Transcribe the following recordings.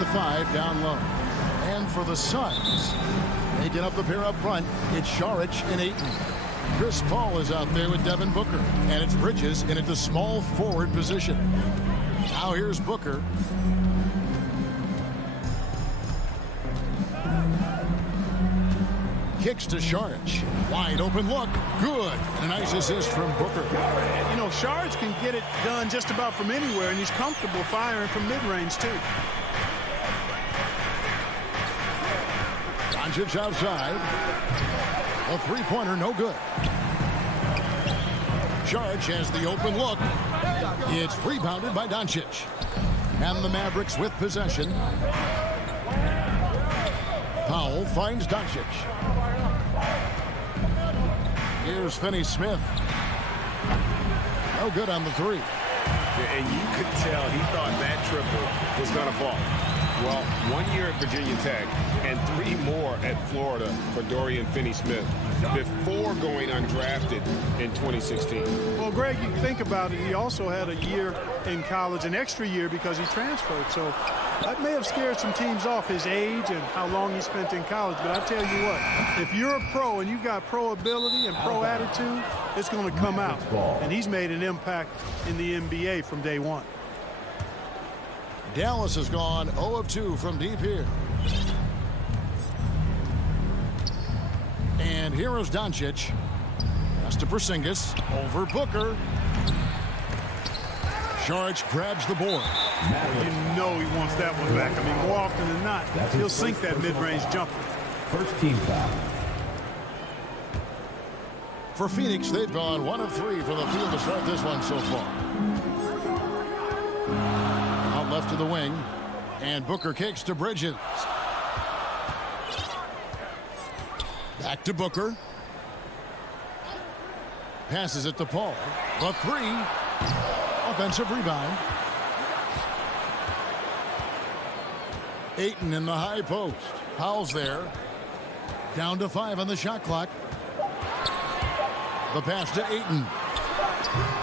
the 5 down low. And for the Suns, making up the pair up front, it's Saric and Ayton. Chris Paul is out there with Devin Booker, and it's Bridges in at the small forward position. Now here's Booker. Kicks to Saric. Wide open look. Good. A nice assist from Booker. You know, Saric can get it done just about from anywhere, and he's comfortable firing from mid-range, too. Doncic outside. A three-pointer, no good. Saric has the open look. It's rebounded by Doncic. And the Mavericks with possession. Powell finds Doncic. Here's Finney-Smith. No good on the 3. And you could tell he thought that triple was going to fall. Well, 1 year at Virginia Tech and 3 more at Florida for Dorian Finney-Smith before going undrafted in 2016. Well, Greg, you think about it, he also had a year in college, an extra year because he transferred. So that may have scared some teams off, his age and how long he spent in college. But I tell you what, if you're a pro and you've got pro ability and pro attitude, it's going to come out. And he's made an impact in the NBA from day one. Dallas has gone 0 of 2 from deep here. And here is Doncic. Pass to Porzingis. Over Booker. Saric grabs the board. You know he wants that one back. I mean, more often than not, he'll sink that mid-range jumper. First team foul. For Phoenix, they've gone 1 of 3 from the field to start this one so far. Out left to the wing. And Booker kicks to Bridges. Back to Booker. Passes it to Paul. The 3. Offensive rebound. Ayton in the high post. Powell's there. Down to 5 on the shot clock. The pass to Ayton.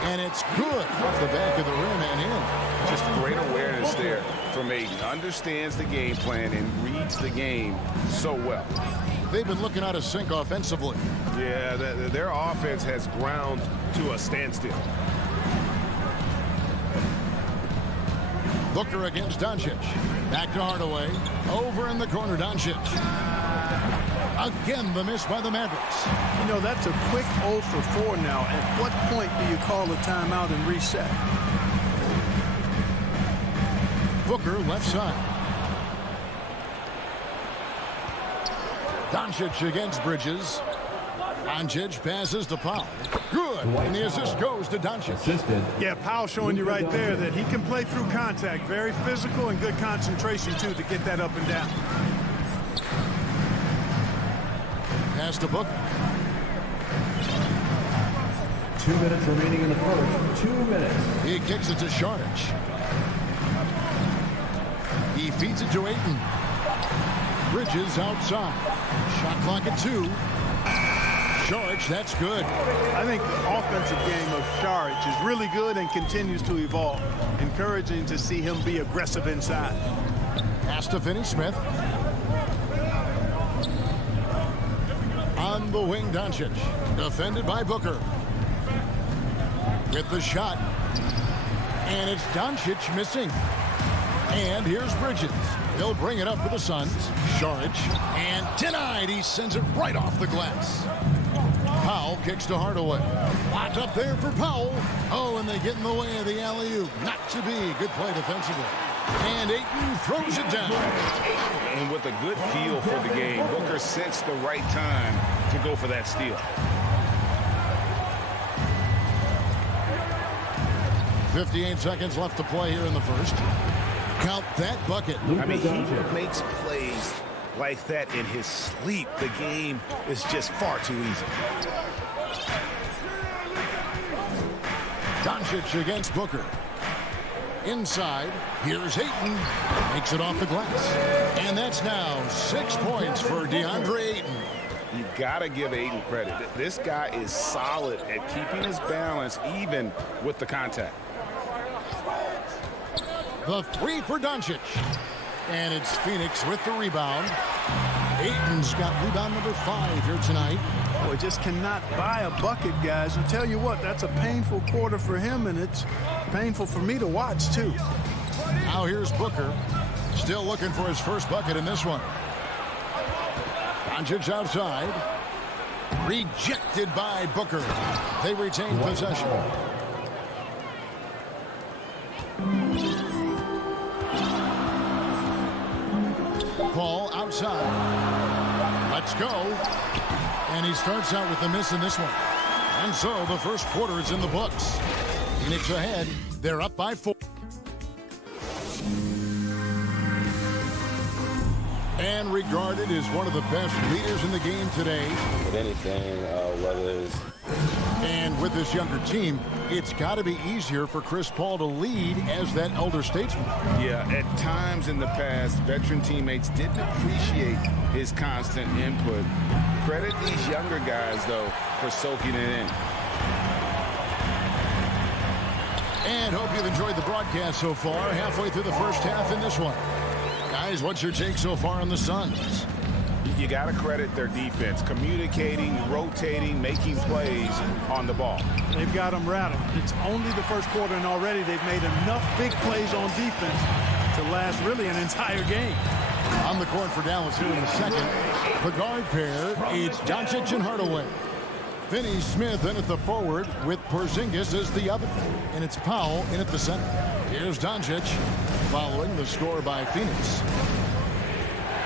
And it's good off the back of the rim and in. Just great awareness there from Ayton. Understands the game plan and reads the game so well. They've been looking out of sync offensively. Yeah, their offense has ground to a standstill. Booker against Doncic. Back to Hardaway. Over in the corner, Doncic. Again, the miss by the Mavericks. You know, that's a quick 0 for 4 now. At what point do you call a timeout and reset? Booker left side. Doncic against Bridges. Doncic passes to Powell. Good. And the assist goes to Doncic. Yeah, Powell showing you right there that he can play through contact. Very physical and good concentration, too, to get that up and down. Pass to Booker. 2 minutes remaining in the first. 2 minutes. He kicks it to Saric. He feeds it to Ayton. Bridges outside. Shot clock at 2. Saric, that's good. I think the offensive game of Saric is really good and continues to evolve. Encouraging to see him be aggressive inside. Pass to Finney-Smith. On the wing, Doncic. Defended by Booker. With the shot. And it's Doncic missing. And here's Bridges. He'll bring it up for the Suns. Saric. And denied. He sends it right off the glass. Powell kicks to Hardaway. Locked up there for Powell. Oh, and they get in the way of the alley-oop. Not to be. Good play defensively. And Ayton throws it down. And with a good feel for the game, Booker sensed the right time to go for that steal. 58 seconds left to play here in the first. Count that bucket. I mean, he makes plays like that in his sleep. The game is just far too easy. Doncic against Booker. Inside, here's Ayton. Makes it off the glass. And that's now 6 points for DeAndre Ayton. You gotta give Ayton credit. This guy is solid at keeping his balance even with the contact. The 3 for Doncic. And it's Phoenix with the rebound. Ayton's got rebound number 5 here tonight. Boy, just cannot buy a bucket, guys. I'll tell you what, that's a painful quarter for him, and it's painful for me to watch, too. Now here's Booker. Still looking for his first bucket in this one. Doncic outside. Rejected by Booker. They retain possession. Paul outside. Let's go. And he starts out with a miss in this one. And so the first quarter is in the books. Phoenix ahead. They're up by 4. And regarded as one of the best leaders in the game today. With anything, whether it's... And with this younger team, it's got to be easier for Chris Paul to lead as that elder statesman. Yeah, at times in the past, veteran teammates didn't appreciate his constant input. Credit these younger guys, though, for soaking it in. And hope you've enjoyed the broadcast so far. Halfway through the first half in this one. Guys, what's your take so far on the Suns? You got to credit their defense, communicating, rotating, making plays on the ball. They've got them rattled. It's only the first quarter, and already they've made enough big plays on defense to last really an entire game. On the court for Dallas here in the second. The guard pair, it's Doncic and Hardaway. Finney Smith in at the forward with Porzingis as the other. And it's Powell in at the center. Here's Doncic following the score by Phoenix.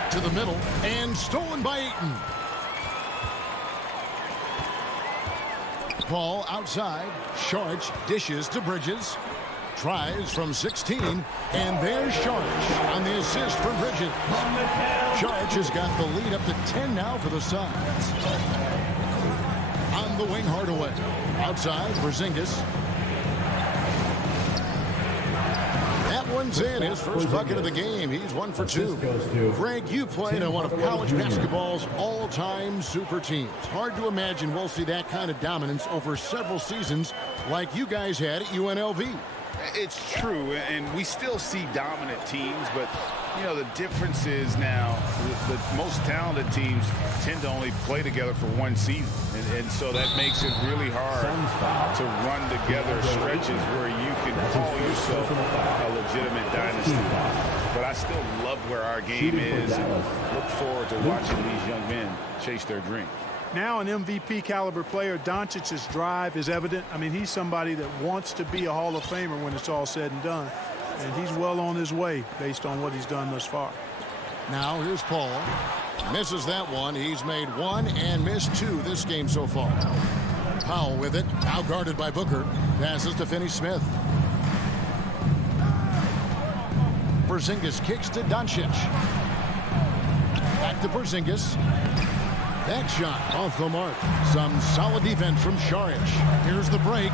To the middle and stolen by Ayton. Paul outside. Sharch dishes to Bridges. Tries from 16. And there's Sharch on the assist for Bridges. Sharch has got the lead up to 10 now for the Suns. On the wing, Hardaway. Outside, Porzingis. That one's in. His first bucket of the game. He's 1 for 2. Greg, you played on one of college basketball's all-time super teams. Hard to imagine we'll see that kind of dominance over several seasons like you guys had at UNLV. It's true, and we still see dominant teams, but you know, the difference is now the most talented teams tend to only play together for one season, and so that makes it really hard to run together stretches where you can call yourself a legitimate dynasty. But I still love where our game is and look forward to watching these young men chase their dream. Now an MVP caliber player, Doncic's drive is evident. I mean, he's somebody that wants to be a Hall of Famer when it's all said and done. And he's well on his way based on what he's done thus far. Now here's Paul. Misses that one. He's made 1 and missed 2 this game so far. Powell with it. Now guarded by Booker. Passes to Finney Smith. Porzingis kicks to Doncic. Back to Porzingis. That shot off the mark. Some solid defense from Saric. Here's the break.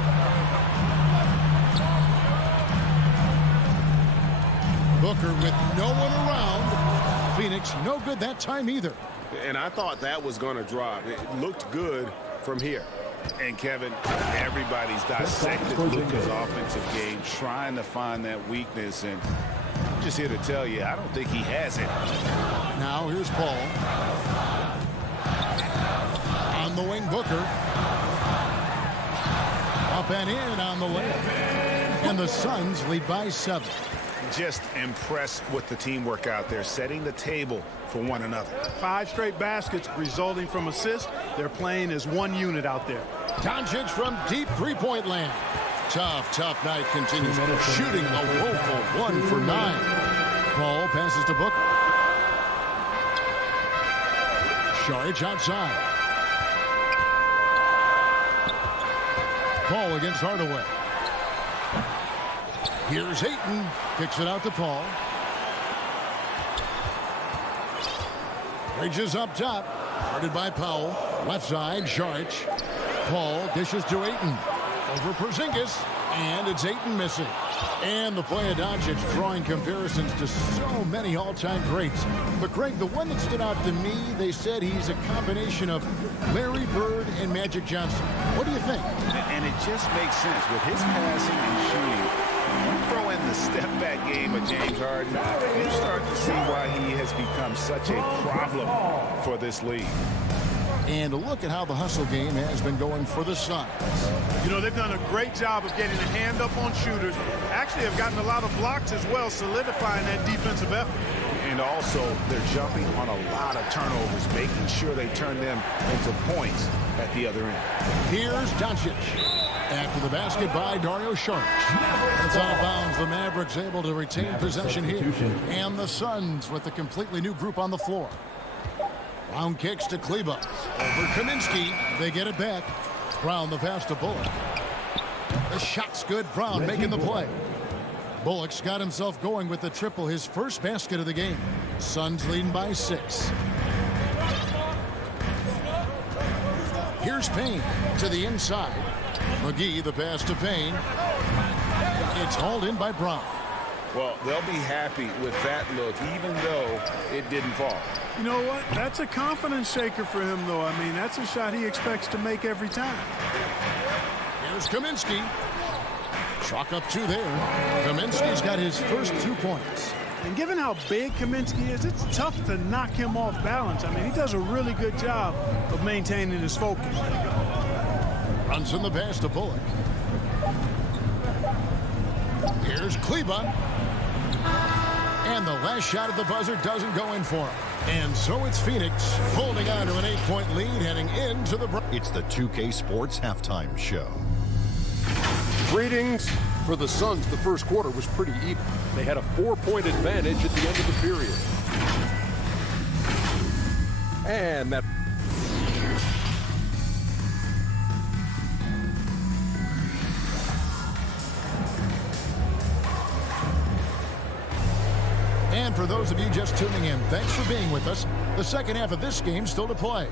Booker with no one around. Phoenix no good that time either. And I thought that was going to drop. It looked good from here. And Kevin, everybody's dissected Luka's offensive game, trying to find that weakness, and I'm just here to tell you, I don't think he has it. Now here's Paul. On the wing, Booker. Up and in on the layup. And the Suns lead by 7. Just impressed with the teamwork out there, setting the table for one another. 5 straight baskets resulting from assists. They're playing as one unit out there. Doncic from deep three-point land. Tough night continues. Shooting a woeful 1 for 9. Paul passes to Booker. Saric outside. Paul against Hardaway. Here's Ayton. Kicks it out to Paul. Bridges up top. Guarded by Powell. Left side, Saric. Paul dishes to Ayton. Over Porzingis. And it's Ayton missing. And the play of Doncic drawing comparisons to so many all-time greats. But Greg, the one that stood out to me, they said he's a combination of Larry Bird and Magic Johnson. What do you think? And it just makes sense with his passing and shooting. You throw in the step-back game of James Harden, you start to see why he has become such a problem for this league. And look at how the hustle game has been going for the Suns. You know, they've done a great job of getting a hand up on shooters. Actually have gotten a lot of blocks as well, solidifying that defensive effort. And also, they're jumping on a lot of turnovers, making sure they turn them into points at the other end. Here's Doncic. After the basket by Dario Saric. It's out of bounds. The Mavericks able to retain possession here. And the Suns with a completely new group on the floor. Brown kicks to Kleba. Over Kaminsky. They get it back. Brown the pass to Bullock. The shot's good. Brown making the play. Bullock's got himself going with the triple, his first basket of the game. Suns leading by 6. Here's Payne to the inside. McGee the pass to Payne. It's hauled in by Brown. Well, they'll be happy with that look, even though it didn't fall. You know what? That's a confidence shaker for him, though. I mean, that's a shot he expects to make every time. Here's Kaminsky. Chalk up 2 there. Kaminsky's got his first 2 points. And given how big Kaminsky is, it's tough to knock him off balance. I mean, he does a really good job of maintaining his focus. Brunson the pass to Bullock. Here's Kleba. And the last shot at the buzzer doesn't go in for him. And so it's Phoenix holding on to an 8-point lead heading into the break. It's the 2K Sports Halftime Show. Greetings. For the Suns, the first quarter was pretty even. They had a 4-point advantage at the end of the period. And that... And for those of you just tuning in, thanks for being with us. The second half of this game still to play.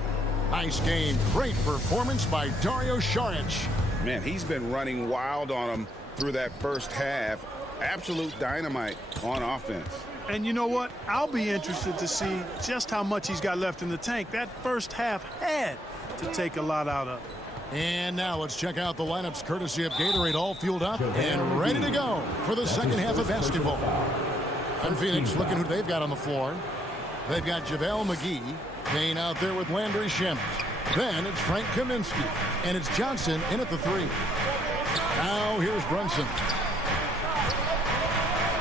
Nice game. Great performance by Dario Saric. Man, he's been running wild on them through that first half. Absolute dynamite on offense. And you know what? I'll be interested to see just how much he's got left in the tank. That first half had to take a lot out of. And now let's check out the lineups courtesy of Gatorade, all fueled up and ready to go for the second half of basketball. And Phoenix looking who they've got on the floor. They've got JaVale McGee. Payne out there with Landry Shamet. Then it's Frank Kaminsky. And it's Johnson in at the 3. Now here's Brunson.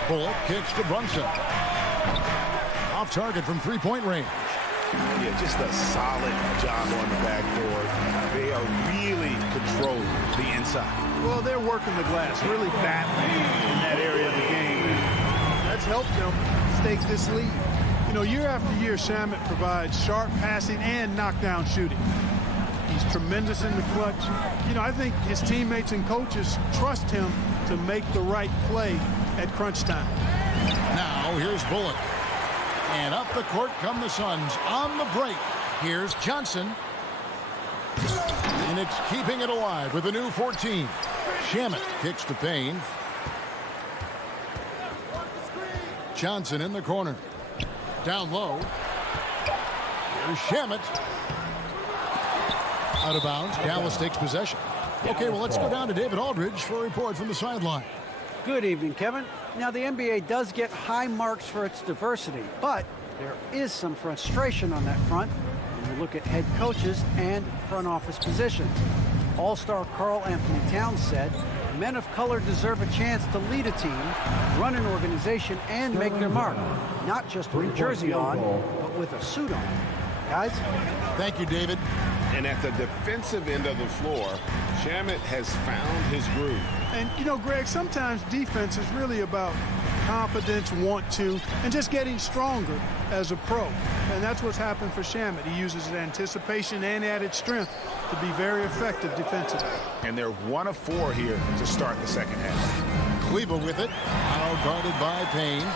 Bullock kicks to Brunson. Off target from 3-point range. Yeah, just a solid job on the backboard. They are really controlling the inside. Well, they're working the glass, really battling in that area of the game. That's helped them stake this lead. You know, year after year, Shamet provides sharp passing and knockdown shooting. He's tremendous in the clutch. You know, I think his teammates and coaches trust him to make the right play at crunch time. Now here's Bullock. And up the court come the Suns on the break. Here's Johnson. And it's keeping it alive with a new 14. Shamet kicks to Payne. Johnson in the corner. Down low. Here's Shamet. Out of bounds. Dallas takes possession. Okay, well, let's go down to David Aldridge for a report from the sideline. Good evening, Kevin. Now, the NBA does get high marks for its diversity, but there is some frustration on that front when you look at head coaches and front office positions. All-star Karl Anthony Towns said, men of color deserve a chance to lead a team, run an organization, and make their mark. Not just with a jersey on, but with a suit on. Guys? Thank you, David. And at the defensive end of the floor, Shamet has found his groove. And, you know, Greg, sometimes defense is really about confidence, want to, and just getting stronger as a pro. And that's what's happened for Shamet. He uses anticipation and added strength to be very effective defensively. And they're 1 of 4 here to start the second half. Kleba with it. Now guarded by Payne.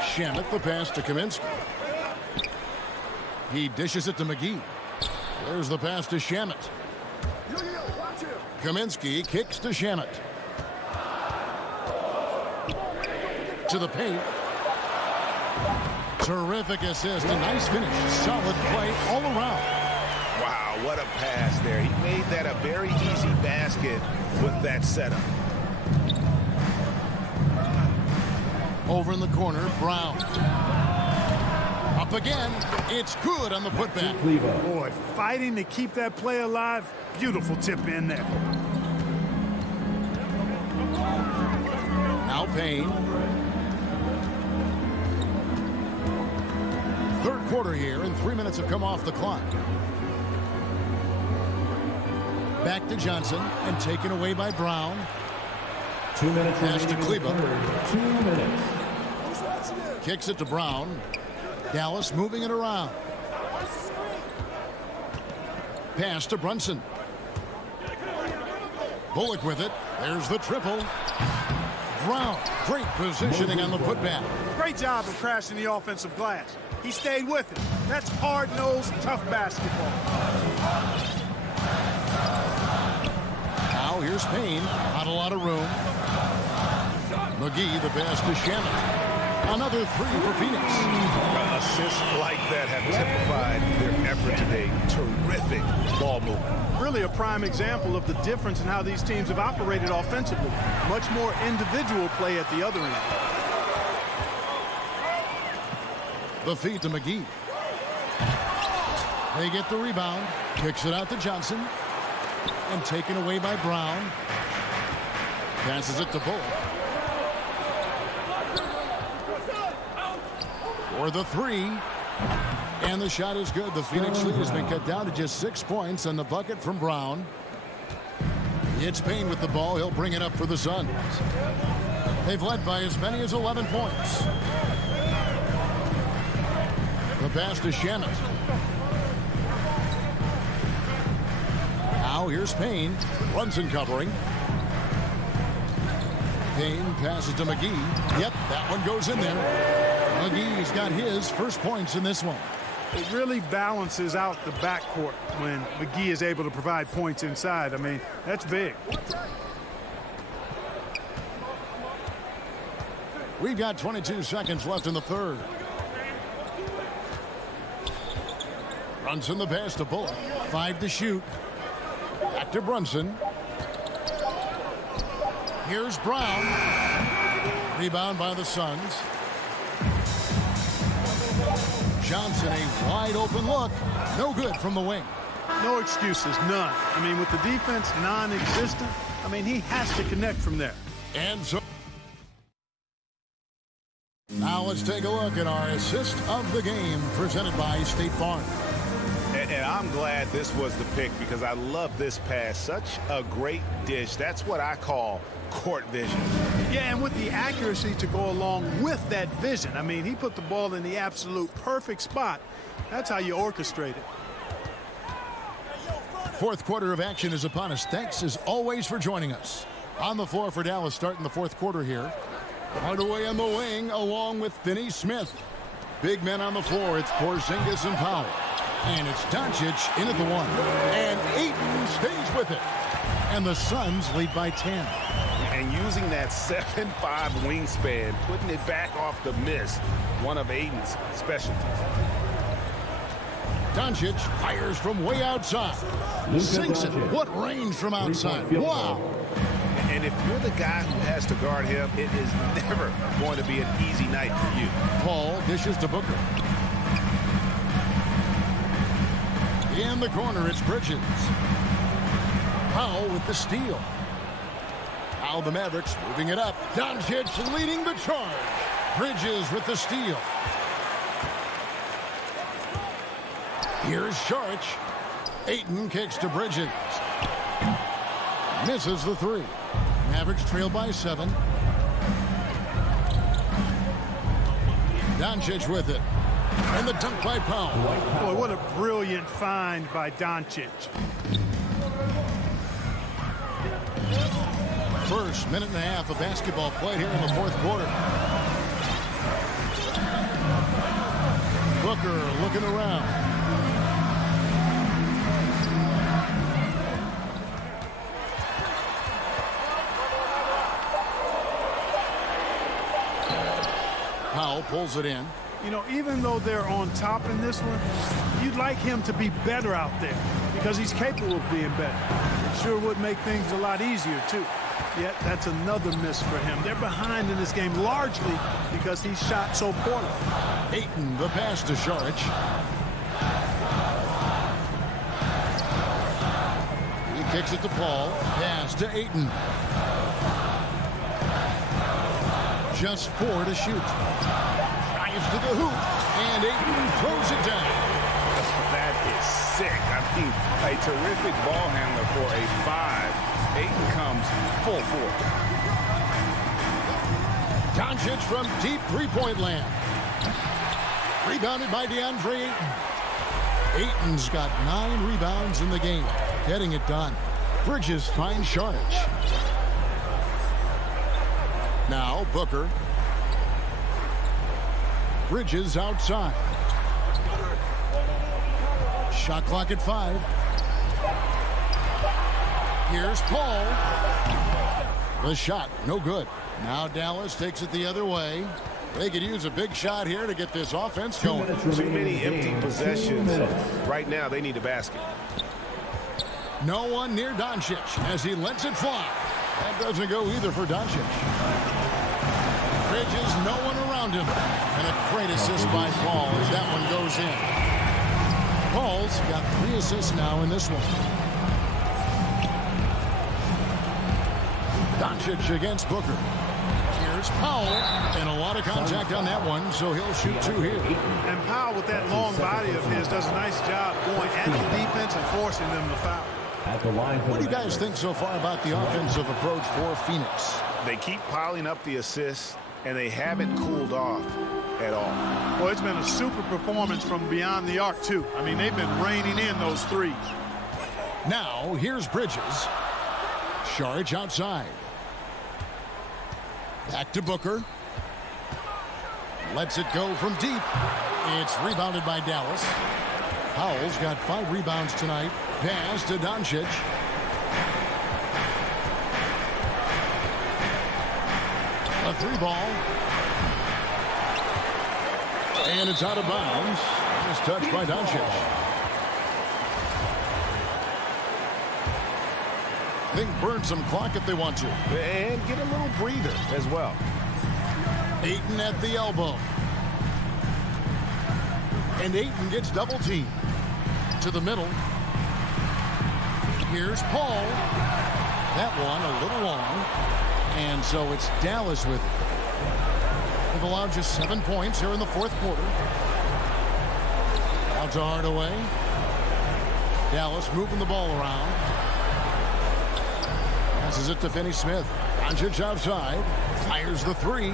Shamet the pass to Kaminsky. He dishes it to McGee. There's the pass to Shamet. Kaminsky kicks to Shamet. To the paint. Terrific assist. A nice finish. Solid play all around. Wow, what what a pass there. He made that a very easy basket with that setup. Over in the corner, Brown. Up again. It's good on the putback. Boy, fighting to keep that play alive. Beautiful tip in there. Now Payne. Third quarter here, and 3 minutes have come off the clock. Back to Johnson, and taken away by Brown. 2 minutes Pass to remaining in the Kleba. third. 2 minutes. Kicks it to Brown. Dallas moving it around. Pass to Brunson. Bullock with it. There's the triple. Brown, great positioning on the putback. Great job of crashing the offensive glass. He stayed with it. That's hard-nosed, tough basketball. Now here's Payne. Not a lot of room. McGee, the pass to Shannon. Another three for Phoenix. Assists like that have typified their effort today. Terrific ball movement. Really a prime example of the difference in how these teams have operated offensively. Much more individual play at the other end. The feed to McGee. They get the rebound. Kicks it out to Johnson. And taken away by Brown. Passes it to Bullock. For the three. And the shot is good. The Phoenix lead has been cut down to just 6 points on the bucket from Brown. It's Payne with the ball. He'll bring it up for the Suns. They've led by as many as 11 points. The pass to Shannon. Now here's Payne. Brunson covering. Payne passes to McGee. Yep, that one goes in there. McGee's got his first points in this one. It really balances out the backcourt when McGee is able to provide points inside. I mean, that's big. We've got 22 seconds left in the third. Brunson the pass to Bullock. 5 to shoot. Back to Brunson. Here's Brown. Rebound by the Suns. Johnson, a wide open look. No good from the wing. No excuses, none. I mean, with the defense non-existent, I mean, he has to connect from there. And so now let's take a look at our assist of the game presented by State Farm. And I'm glad this was the pick because I love this pass. Such a great dish. That's what I call court vision. Yeah, and with the accuracy to go along with that vision. I mean, he put the ball in the absolute perfect spot. That's how you orchestrate it. Fourth quarter of action is upon us. Thanks as always for joining us. On the floor for Dallas starting the fourth quarter here. Hardaway on the wing along with Finney Smith. Big men on the floor. It's Porzingis and Powell. And it's Doncic in at the one. And Ayton stays with it. And the Suns lead by 10. And using that 7'5" wingspan, putting it back off the miss, one of Ayton's specialties. Doncic fires from way outside. Sinks it. What range from outside. Wow. And if you're the guy who has to guard him, it is never going to be an easy night for you. Paul dishes to Booker. In the corner, it's Bridges. Powell with the steal. Now the Mavericks moving it up. Doncic leading the charge. Bridges with the steal. Here's Saric. Ayton kicks to Bridges. Misses the three. Mavericks trail by 7. Doncic with it. And the dunk by Powell. Boy, what a brilliant find by Doncic. First minute and a half of basketball played here in the fourth quarter. Booker looking around. Powell pulls it in. You know, even though they're on top in this one, you'd like him to be better out there because he's capable of being better. It sure would make things a lot easier, too. Yet that's another miss for him. They're behind in this game largely because he shot so poorly. Ayton, the pass to Saric. He kicks it to Paul. Pass to Ayton. Just 4 to shoot. Drives to the hoop, and Ayton throws it down. That is sick. I mean, a terrific ball handler for a 5. Ayton comes full force. Doncic from deep three-point land. Rebounded by DeAndre Ayton. Ayton's got 9 rebounds in the game, getting it done. Bridges finds Saric. Now Booker. Bridges outside. Shot clock at 5. Here's Paul. The shot, no good. Now Dallas takes it the other way. They could use a big shot here to get this offense going. Too many empty possessions. Right now, they need a basket. No one near Doncic as he lets it fly. That doesn't go either for Doncic. Bridges, no one around him. And a great assist by Paul as that one goes in. Paul's got 3 assists now in this one. Doncic against Booker. Here's Powell, and a lot of contact on that one, so he'll shoot 2 here. And Powell, with that long body of his, does a nice job going at the defense and forcing them to foul. At the line for What do you guys think so far about the offensive approach for Phoenix? They keep piling up the assists, and they haven't cooled off at all. Well, it's been a super performance from beyond the arc, too. I mean, they've been raining in those threes. Now, here's Bridges. Saric outside. Back to Booker. Lets it go from deep. It's rebounded by Dallas. Powell's got 5 rebounds tonight. Pass to Doncic. A 3 ball. And it's out of bounds. It's touched by Doncic. I think burn some clock if they want to. And get a little breather as well. Ayton at the elbow. And Ayton gets double teamed. To the middle. Here's Paul. That one a little long. And so it's Dallas with it. They've allowed just 7 points here in the 4th quarter. Out to Hardaway. Dallas moving the ball around. Passes it to Finney-Smith. Doncic outside. Fires the 3.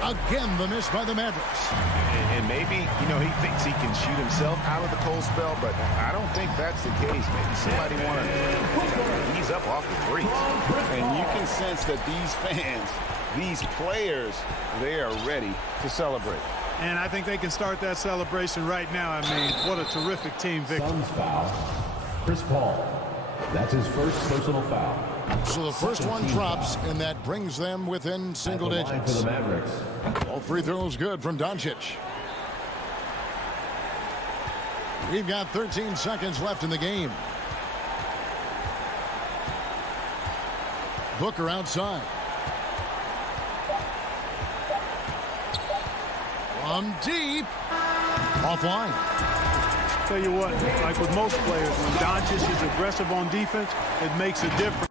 Again, the miss by the Mavericks. And maybe, you know, he thinks he can shoot himself out of the cold spell, but I don't think that's the case. Maybe somebody want to ease up off the 3s. And you can sense that these fans, these players, they are ready to celebrate. And I think they can start that celebration right now. I mean, what a terrific team victory. Suns foul. Chris Paul. That's his first personal foul. So the first one drops, and that brings them within single At the line for digits. the Mavericks. All free throws good from Doncic. We've got 13 seconds left in the game. Booker outside. From deep. Offline. Tell you what, like with most players, when Doncic is aggressive on defense, it makes a difference.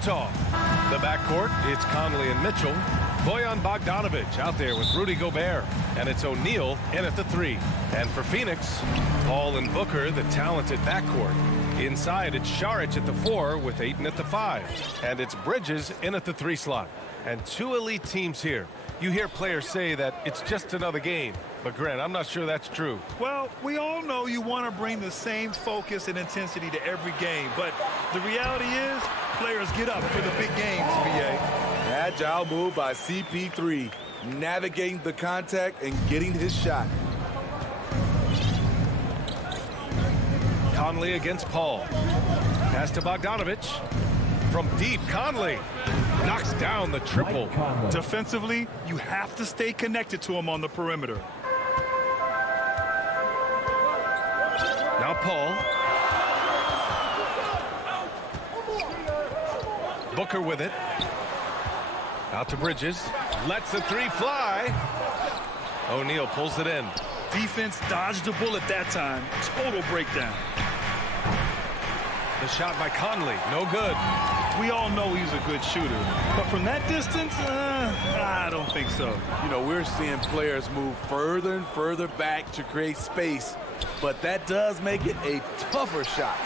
Utah. The backcourt, it's Conley and Mitchell. Bojan Bogdanovic out there with Rudy Gobert. And it's O'Neal in at the 3. And for Phoenix, Paul and Booker, the talented backcourt. Inside, it's Šarić at the 4 with Ayton at the 5. And it's Bridges in at the 3 slot. And 2 elite teams here. You hear players say that it's just another game. But, Grant, I'm not sure that's true. Well, we all know you want to bring the same focus and intensity to every game. But the reality is, players get up for the big games, B.A. Agile move by CP3. Navigating the contact and getting his shot. Conley against Paul. Pass to Bogdanovic. From deep, Conley knocks down the triple. Defensively, you have to stay connected to him on the perimeter. Now Paul. Booker with it. Out to Bridges. Lets the 3 fly. O'Neal pulls it in. Defense dodged the bullet that time. Total breakdown. The shot by Conley. No good. We all know he's a good shooter. But from that distance, I don't think so. You know, we're seeing players move further and further back to create space. But that does make it a tougher shot.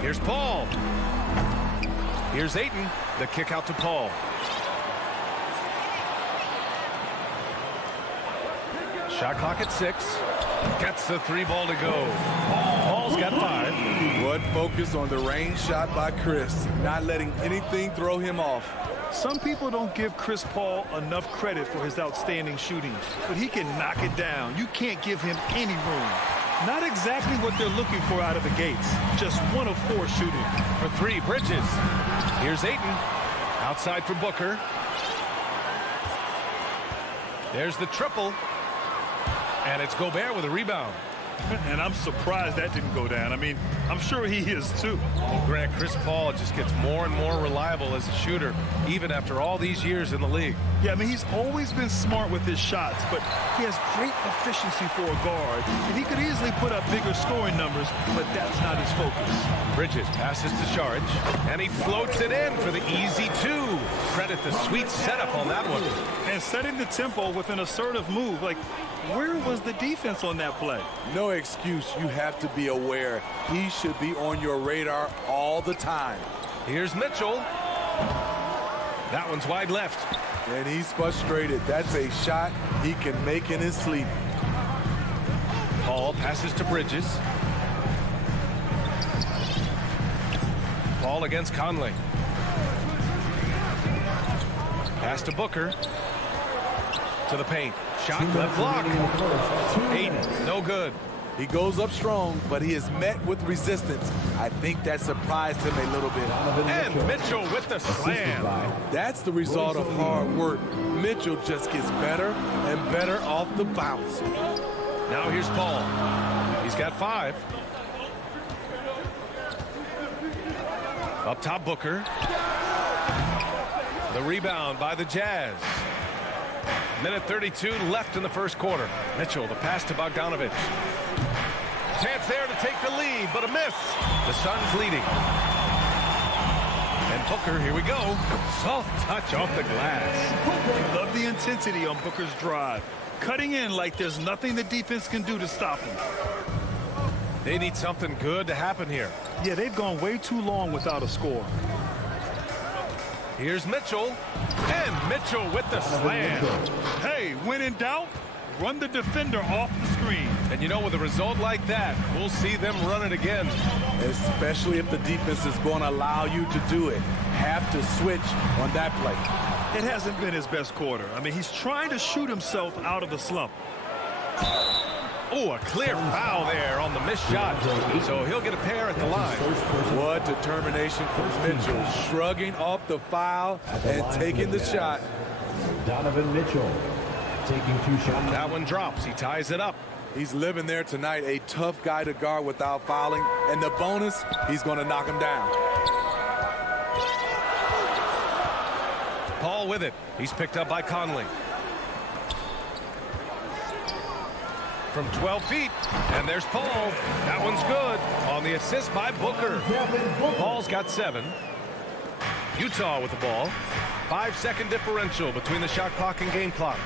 Here's Paul. Here's Ayton. The kick out to Paul. Shot clock at 6. Gets the 3 ball to go. Paul's got 5. Good focus on the range shot by Chris. Not letting anything throw him off. Some people don't give Chris Paul enough credit for his outstanding shooting, but he can knock it down. You can't give him any room. Not exactly what they're looking for out of the gates. Just 1 of 4 shooting. For 3, Bridges. Here's Ayton. Outside for Booker. There's the triple. And it's Gobert with a rebound. And I'm surprised that didn't go down. I mean, I'm sure he is too. Well, Grant, Chris Paul just gets more and more reliable as a shooter, even after all these years in the league. Yeah, I mean, he's always been smart with his shots, but he has great efficiency for a guard. And he could easily put up bigger scoring numbers, but that's not his focus. Bridges passes to Šarić, and he floats it in for the easy 2. Credit the sweet setup on that one. And setting the tempo with an assertive move. Like, where was the defense on that play? No excuse. You have to be aware. He should be on your radar all the time. Here's Mitchell. That one's wide left. And he's frustrated. That's a shot he can make in his sleep. Paul passes to Bridges. Paul against Conley. Pass to Booker. To the paint. Shot left block. Ayton, no good. He goes up strong, but he is met with resistance. I think that surprised him a little bit. And Mitchell with the slam. That's the result of hard work. Mitchell just gets better and better off the bounce. Now here's Paul. He's got 5. Up top, Booker. The rebound by the Jazz. Minute 32 left in the first quarter. Mitchell, the pass to Bogdanovic. Chance there to take the lead, but a miss. The Suns leading. And Booker, here we go. Soft touch off the glass. Love the intensity on Booker's drive. Cutting in like there's nothing the defense can do to stop him. They need something good to happen here. Yeah, they've gone way too long without a score. Here's Mitchell. And Mitchell with the slam. Hey, when in doubt, run the defender off the screen. And you know, with a result like that, we'll see them run it again. Especially if the defense is going to allow you to do it. Have to switch on that play. It hasn't been his best quarter. I mean, he's trying to shoot himself out of the slump. Oh, a clear foul there on the missed shot. So he'll get a pair at the line. What determination from Mitchell. Shrugging off the foul and taking the shot. Donovan Mitchell taking 2 shots. That one drops. He ties it up. He's living there tonight. A tough guy to guard without fouling. And the bonus, he's going to knock him down. Paul with it. He's picked up by Conley. from 12 feet. And there's Paul. That one's good on the assist by Booker. Paul's got 7. Utah with the ball. 5-second differential between the shot clock and game clock.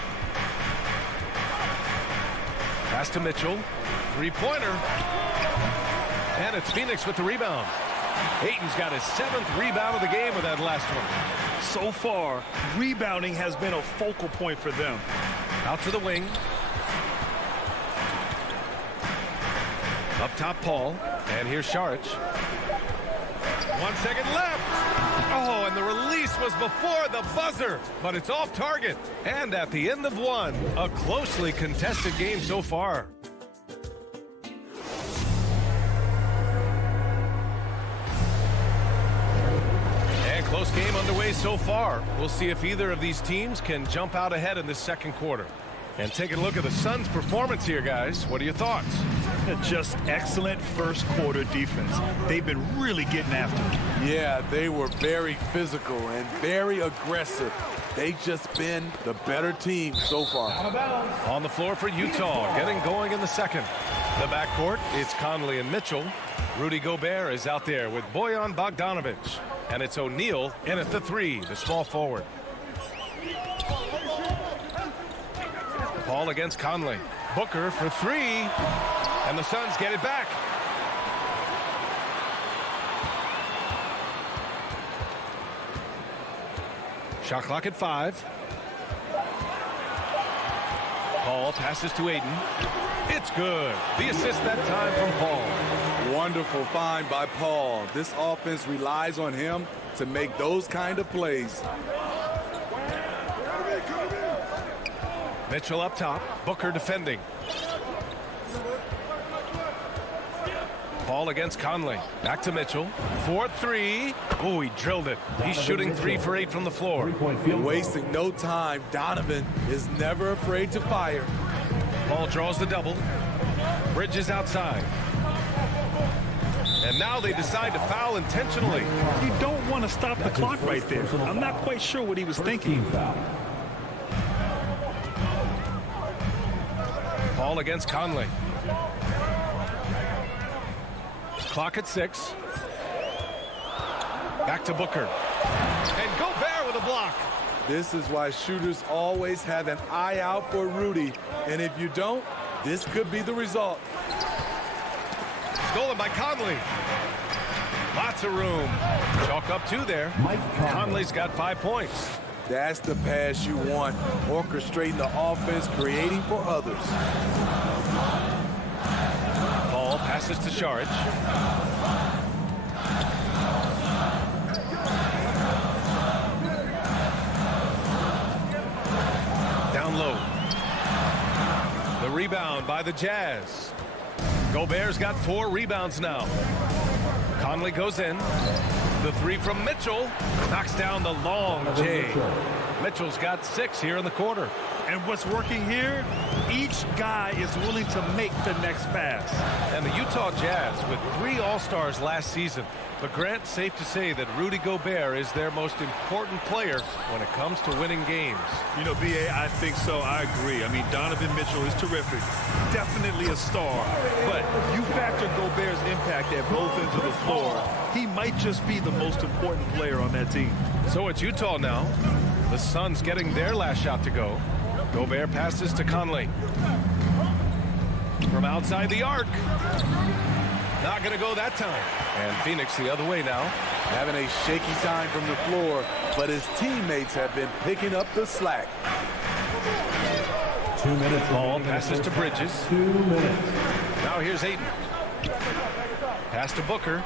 Pass to Mitchell. 3-pointer. And it's Phoenix with the rebound. Ayton's got his 7th rebound of the game with that last one. So far, rebounding has been a focal point for them. Out to the wing. Up top, Paul. And here's Šarić. 1 second left. Oh, and the release was before the buzzer, but it's off target. And at the end of one, a closely contested game so far. And close game underway so far. We'll see if either of these teams can jump out ahead in this second quarter. And taking a look at the Suns' performance here, guys. What are your thoughts? Just excellent first quarter defense. They've been really getting after it. Yeah, they were very physical and very aggressive. They've just been the better team so far. On the floor for Utah, getting going in the second. The backcourt, it's Conley and Mitchell. Rudy Gobert is out there with Bojan Bogdanovic. And it's O'Neal in at the 3, the small forward. Paul against Conley. Booker for 3. And the Suns get it back. Shot clock at 5. Paul passes to Ayton. It's good. The assist that time from Paul. Wonderful find by Paul. This offense relies on him to make those kind of plays. Mitchell up top. Booker defending. Paul against Conley. Back to Mitchell. 4-3. Oh, he drilled it. He's shooting 3 for 8 from the floor. Wasting no time. Donovan is never afraid to fire. Paul draws the double. Bridges outside. And now they decide to foul intentionally. You don't want to stop the clock right there. I'm not quite sure what he was thinking. Paul against Conley. Clock at 6. Back to Booker. And Gobert with a block. This is why shooters always have an eye out for Rudy. And if you don't, this could be the result. Stolen by Conley. Lots of room. Chalk up 2 there. Conley's got 5 points. That's the pass you want. Orchestrating the offense, creating for others. Paul passes to Šarić. Down low. The rebound by the Jazz. Gobert's got 4 rebounds now. Conley goes in. The 3 from Mitchell knocks down the long J. Mitchell's got 6 here in the quarter. And what's working here, each guy is willing to make the next pass. And the Utah Jazz with 3 All-Stars last season. But Grant, safe to say that Rudy Gobert is their most important player when it comes to winning games. You know, B.A., I think so. I agree. I mean, Donovan Mitchell is terrific. Definitely a star. But you factor Gobert's impact at both ends of the floor, he might just be the most important player on that team. So it's Utah now. The Suns getting their last shot to go. Gobert passes to Conley. From outside the arc. Not going to go that time. And Phoenix the other way now. Having a shaky time from the floor, but his teammates have been picking up the slack. 2 minutes. Ball passes to Bridges. 2 minutes. Now here's Ayton. Pass to Booker.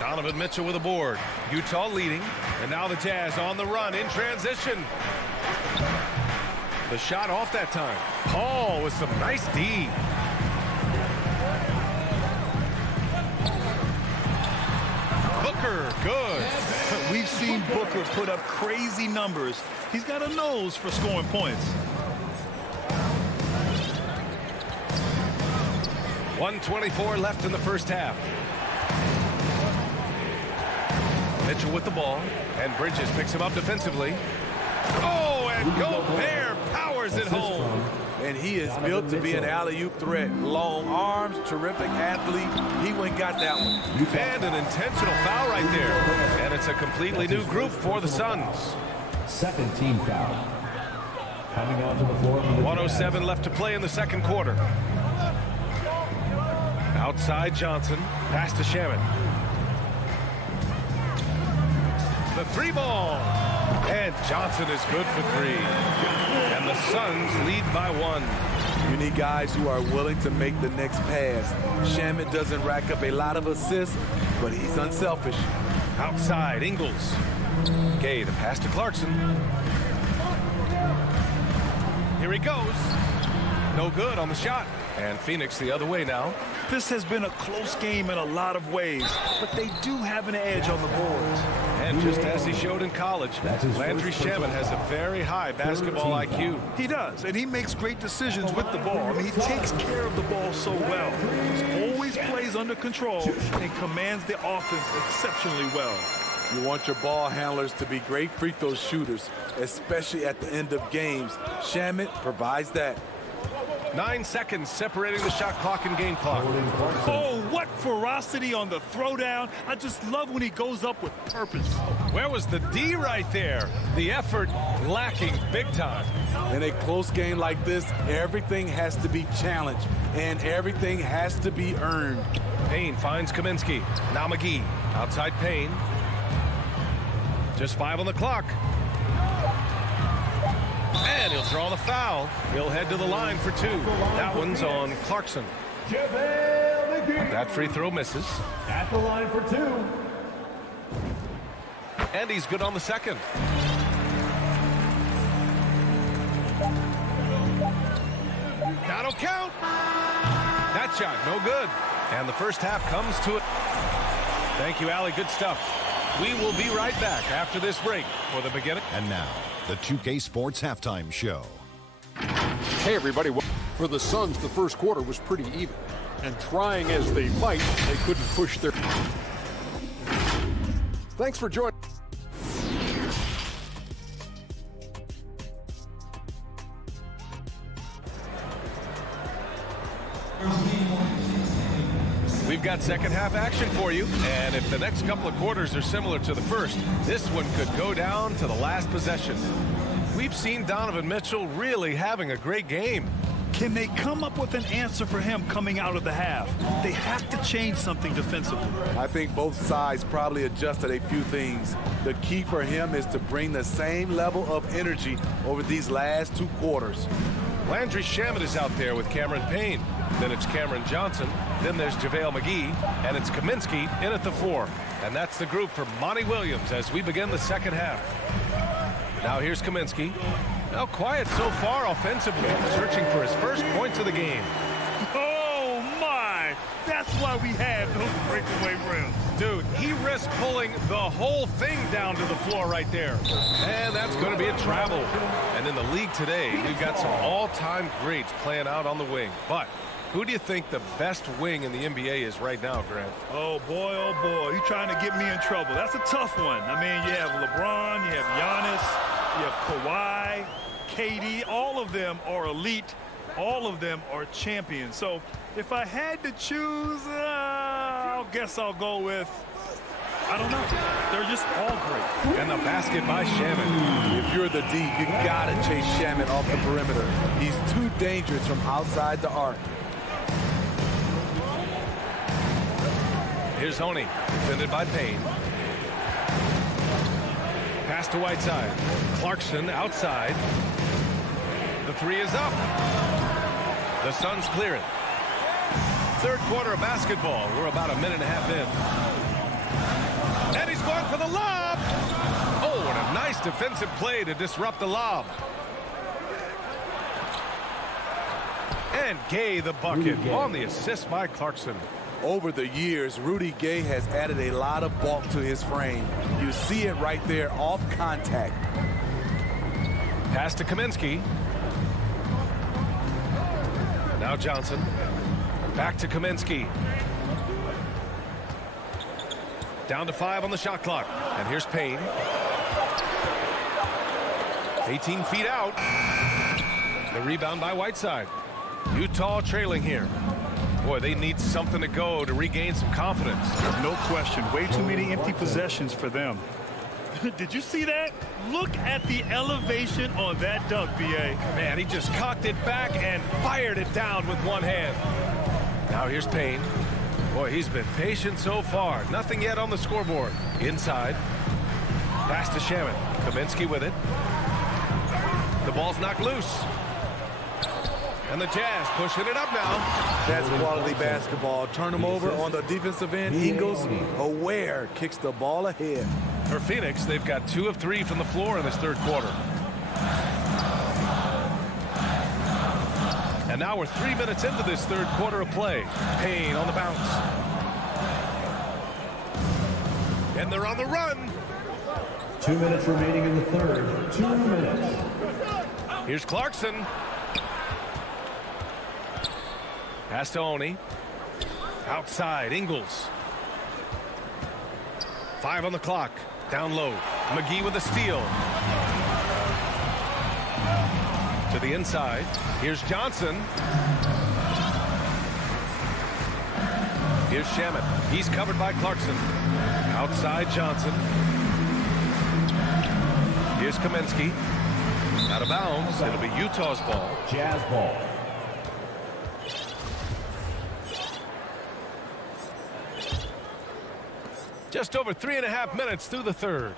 Donovan Mitchell with a board. Utah leading. And now the Jazz on the run in transition. The shot off that time. Paul with some nice D. Booker, good. We've seen Booker put up crazy numbers. He's got a nose for scoring points. 1:24 left in the first half. Mitchell with the ball, and Bridges picks him up defensively. Oh, and Gobert powers it home. And he is built to be an alley-oop threat. Long arms, terrific athlete. He went and got that one. And an intentional foul right there. And it's a completely new group for the Suns. Second team foul. Coming onto the floor. 1:07 left to play in the second quarter. Outside Johnson. Pass to Shaman. The three ball. And Johnson is good for three. And the Suns lead by 1. You need guys who are willing to make the next pass. Shaman doesn't rack up a lot of assists, but he's unselfish. Outside, Ingles. Gay, the pass to Clarkson. Here he goes. No good on the shot. And Phoenix the other way now. This has been a close game in a lot of ways, but they do have an edge on the boards. And just as he showed in college, Landry Shaman has a very high basketball IQ. He does, and he makes great decisions with the ball. I mean, he takes care of the ball so well. He always plays under control and commands the offense exceptionally well. You want your ball handlers to be great free throw shooters, especially at the end of games. Shaman provides that. 9 seconds separating the shot clock and game clock. Oh, what ferocity on the throwdown. I just love when he goes up with purpose. Where was the D right there? The effort lacking big time. In a close game like this, everything has to be challenged, and everything has to be earned. Payne finds Kaminsky. Now McGee. Outside Payne. Just 5 on the clock. And he'll draw the foul. He'll head to the line for 2. That one's on Clarkson. That free throw misses. At the line for 2. And he's good on the second. That'll count. That shot, no good. And the first half comes to it. Thank you, Allie. Good stuff. We will be right back after this break for the beginning. And now, the 2K Sports Halftime Show. Hey, everybody. For the Suns, the first quarter was pretty even. And trying as they might, they couldn't push their... Thanks for joining. We've got second half action for you, and if the next couple of quarters are similar to the first, this one could go down to the last possession. We've seen Donovan Mitchell really having a great game. Can they come up with an answer for him coming out of the half? They have to change something defensively. I think both sides probably adjusted a few things. The key for him is to bring the same level of energy over these last 2 quarters. Landry Shaman is out there with Cameron Payne. Then it's Cameron Johnson. Then there's JaVale McGee. And it's Kaminsky in at the 4. And that's the group for Monty Williams as we begin the second half. Now here's Kaminsky. Now quiet so far offensively, searching for his first points of the game. Oh, my! That's why we have those breakaway rims. Dude, he risks pulling the whole thing down to the floor right there. And that's going to be a travel. And in the league today, we've got some all-time greats playing out on the wing. But who do you think the best wing in the NBA is right now, Grant? Oh, boy, you're trying to get me in trouble. That's a tough one. I mean, you have LeBron, you have Giannis, you have Kawhi, KD. All of them are elite. All of them are champions. So if I had to choose, I guess I'll go with, I don't know. They're just all great. And the basket by Shaman. If you're the D, you got to chase Shaman off the perimeter. He's too dangerous from outside the arc. Here's Honey, defended by Payne. Pass to Whiteside. Clarkson outside. The 3 is up. The Suns clear it. Third quarter of basketball. We're about a minute and a half in. And he's going for the lob. Oh, and a nice defensive play to disrupt the lob. And Gay the bucket on the assist by Clarkson. Over the years, Rudy Gay has added a lot of bulk to his frame. You see it right there off contact. Pass to Kaminsky. Now Johnson. Back to Kaminsky. Down to 5 on the shot clock. And here's Payne. 18 feet out. The rebound by Whiteside. Utah trailing here. Boy, they need something to go to regain some confidence. No question. Way too many empty possessions for them. Did you see that? Look at the elevation on that dunk, B.A. Man, he just cocked it back and fired it down with one hand. Now here's Payne. Boy, he's been patient so far. Nothing yet on the scoreboard. Inside. Pass to Shaman. Kaminsky with it. The ball's knocked loose. And the Jazz pushing it up now. That's quality basketball. Turn them over on the defensive end. Ingles, aware, kicks the ball ahead. For Phoenix, they've got 2 of 3 from the floor in this third quarter. And now we're 3 minutes into this third quarter of play. Payne on the bounce. And they're on the run. 2 minutes remaining in the third. 2 minutes. Here's Clarkson. Pass to Oni. Outside, Ingles. 5 on the clock. Down low. McGee with a steal. To the inside. Here's Johnson. Here's Shaman. He's covered by Clarkson. Outside Johnson. Here's Kaminsky. Out of bounds. It'll be Utah's ball. Jazz ball. Just over 3.5 minutes through the third.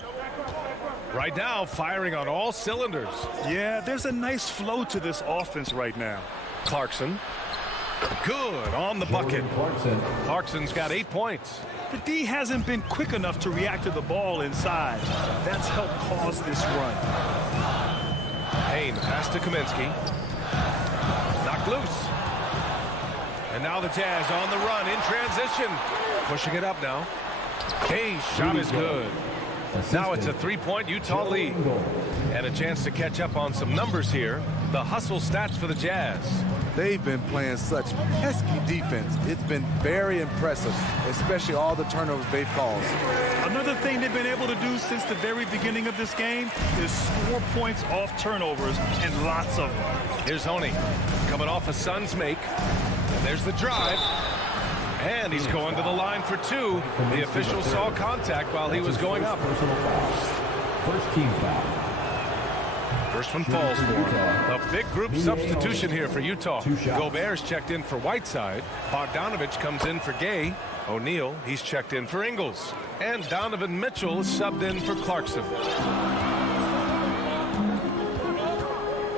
Right now, firing on all cylinders. Yeah, there's a nice flow to this offense right now. Clarkson. Good on the bucket. Clarkson. Clarkson's got 8 points. The D hasn't been quick enough to react to the ball inside. That's helped cause this run. Payne, pass to Kaminsky. Knocked loose. And now the Jazz on the run in transition. Pushing it up now. Hayes' shot is good. Now it's a 3-point Utah lead. And a chance to catch up on some numbers here. The hustle stats for the Jazz. They've been playing such pesky defense. It's been very impressive, especially all the turnovers they've caused. Another thing they've been able to do since the very beginning of this game is score points off turnovers, and lots of them. Here's Oni coming off a Suns make. And there's the drive. And he's going to the line for 2. The official saw contact while he was going up. First team foul. First one falls for him. A big group substitution here for Utah. Gobert's checked in for Whiteside. Bogdanovich comes in for Gay. O'Neal, he's checked in for Ingles. And Donovan Mitchell is subbed in for Clarkson.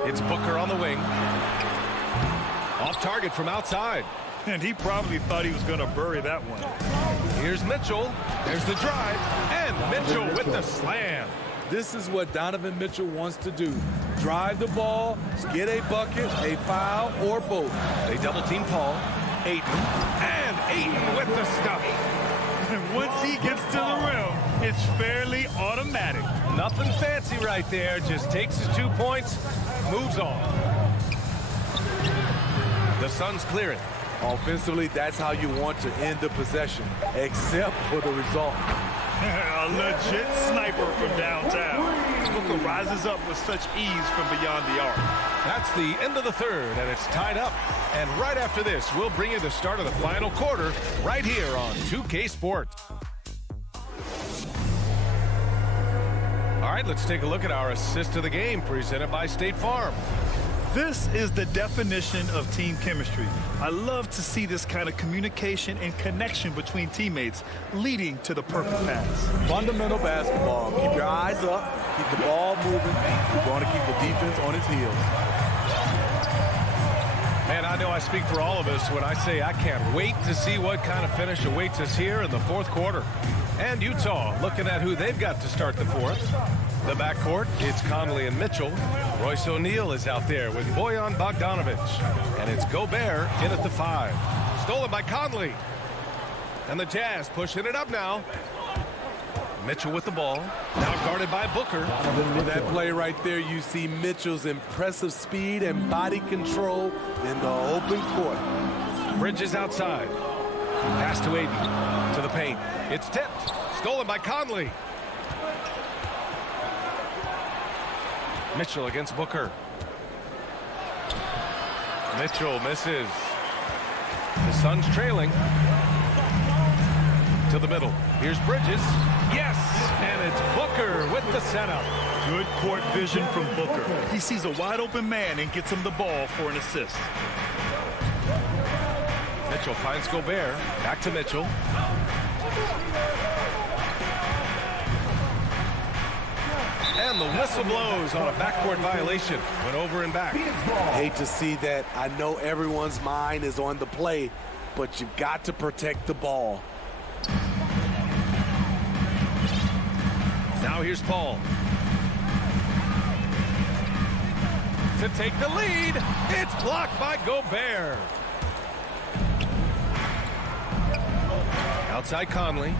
It's Booker on the wing. Off target from outside. And he probably thought he was going to bury that one. Here's Mitchell. There's the drive. And Mitchell with the slam. This is what Donovan Mitchell wants to do. Drive the ball, get a bucket, a foul, or both. They double team Paul. Ayton. And Ayton with the stuff. And once he gets to the rim, it's fairly automatic. Nothing fancy right there. Just takes his 2 points, moves on. The Suns clear it. Offensively, that's how you want to end the possession, except for the result. A legit sniper from downtown. Booker rises up with such ease from beyond the arc. That's the end of the third, and it's tied up. And right after this, we'll bring you the start of the final quarter right here on 2K Sports. All right, let's take a look at our assist of the game presented by State Farm. This is the definition of team chemistry. I love to see this kind of communication and connection between teammates leading to the perfect pass. Fundamental basketball. Keep your eyes up. Keep the ball moving. You're going to keep the defense on its heels. Man, I know I speak for all of us when I say I can't wait to see what kind of finish awaits us here in the fourth quarter. And Utah looking at who they've got to start the fourth. The backcourt, it's Conley and Mitchell. Royce O'Neal is out there with Bojan Bogdanovich. And it's Gobert in at the 5. Stolen by Conley. And the Jazz pushing it up now. Mitchell with the ball. Now guarded by Booker. For that play right there, you see Mitchell's impressive speed and body control in the open court. Bridges outside. Pass to Ayton. To the paint. It's tipped. Stolen by Conley. Mitchell against Booker. Mitchell misses. The Suns trailing. To the middle. Here's Bridges. Yes! And it's Booker with the setup. Good court vision from Booker. He sees a wide open man and gets him the ball for an assist. Mitchell finds Gobert. Back to Mitchell. And the whistle blows on a backcourt violation. Went over and back. Hate to see that. I know everyone's mind is on the play, but you've got to protect the ball. Now here's Paul. To take the lead. It's blocked by Gobert. Outside Conley.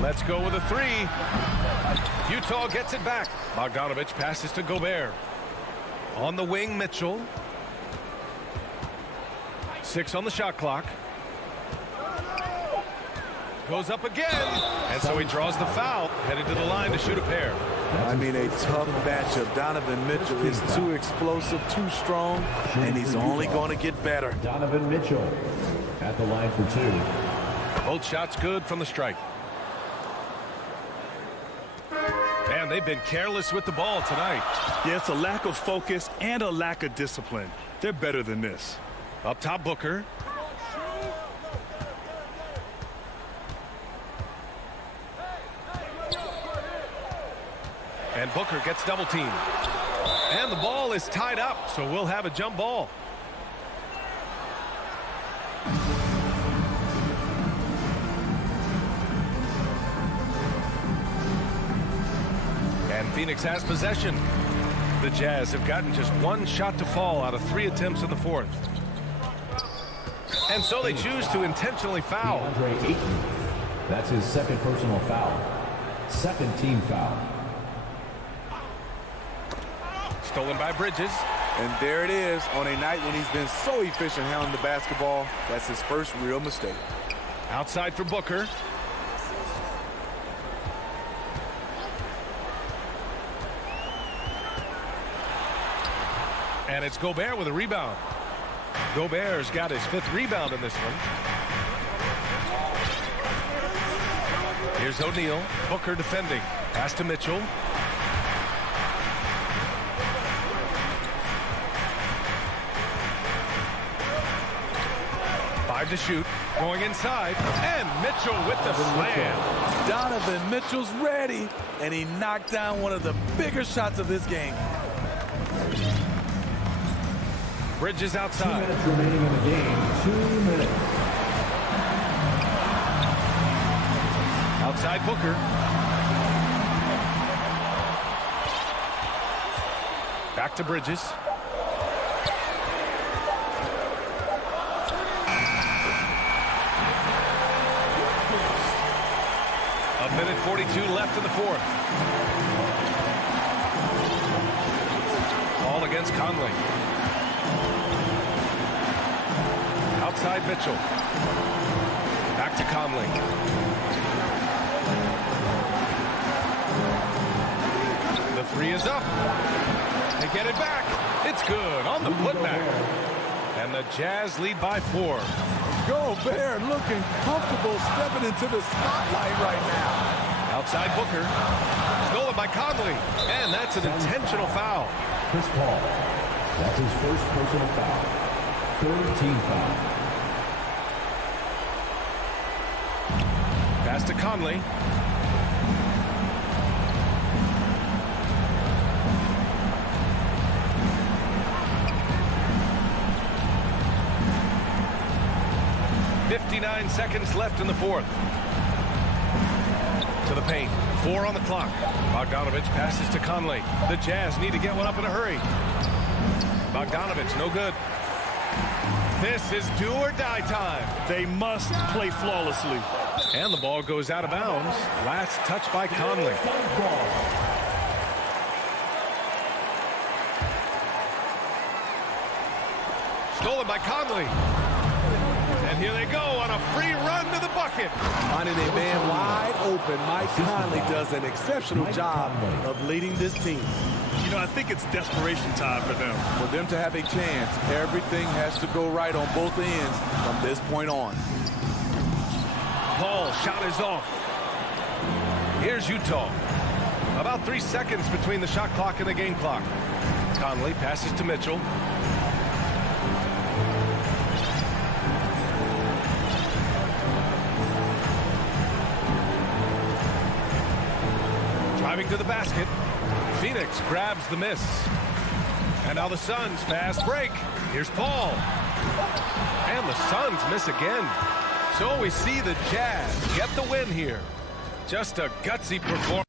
Let's go with a three. Utah gets it back. Bogdanovich passes to Gobert. On the wing, Mitchell. 6 on the shot clock. Goes up again. And so he draws the foul. Headed to the line to shoot a pair. I mean, a tough matchup. Donovan Mitchell is too explosive, too strong, and he's only going to get better. Donovan Mitchell at the line for 2. Both shots good from the strike. Man, they've been careless with the ball tonight. Yeah, it's a lack of focus and a lack of discipline. They're better than this. Up top, Booker. And Booker gets double teamed. And the ball is tied up, so we'll have a jump ball. And Phoenix has possession. The Jazz have gotten just 1 shot to fall out of 3 attempts in the 4th. And so they choose to intentionally foul. DeAndre Ayton. That's his 2nd personal foul. 2nd team foul. Stolen by Bridges. And there it is. On a night when he's been so efficient handling the basketball, that's his first real mistake. Outside for Booker. And it's Gobert with a rebound. Gobert's got his 5th rebound in this one. Here's O'Neal. Booker defending. Pass to Mitchell. To shoot, going inside, and Mitchell with the slam. Donovan Mitchell's ready, and he knocked down one of the bigger shots of this game. Bridges outside. 2 minutes remaining in the game. 2 minutes. Outside Booker. Back to Bridges. A minute 42 left in the 4th. Ball against Conley. Outside Mitchell. Back to Conley. The 3 is up. They get it back. It's good on the putback. And the Jazz lead by 4. Gobert looking comfortable stepping into the spotlight right now. Outside Booker. Stolen by Conley. And that's an intentional foul. Chris Paul. That's his 1st personal foul. 3rd team foul. Pass to Conley. .59 seconds left in the 4th. To the paint. 4 on the clock. Bogdanovich passes to Conley. The Jazz need to get one up in a hurry. Bogdanovich, no good. This is do or die time. They must play flawlessly. And the ball goes out of bounds. Last touch by Conley. Stolen by Conley. And here they go on a free run to the bucket. Finding a man wide open, Mike Conley does an exceptional job of leading this team. You know, I think it's desperation time for them. For them to have a chance, everything has to go right on both ends from this point on. Paul, shot is off. Here's Utah. About 3 seconds between the shot clock and the game clock. Conley passes to Mitchell. Driving to the basket. Phoenix grabs the miss. And now the Suns fast break. Here's Paul. And the Suns miss again. So we see the Jazz get the win here. Just a gutsy performance.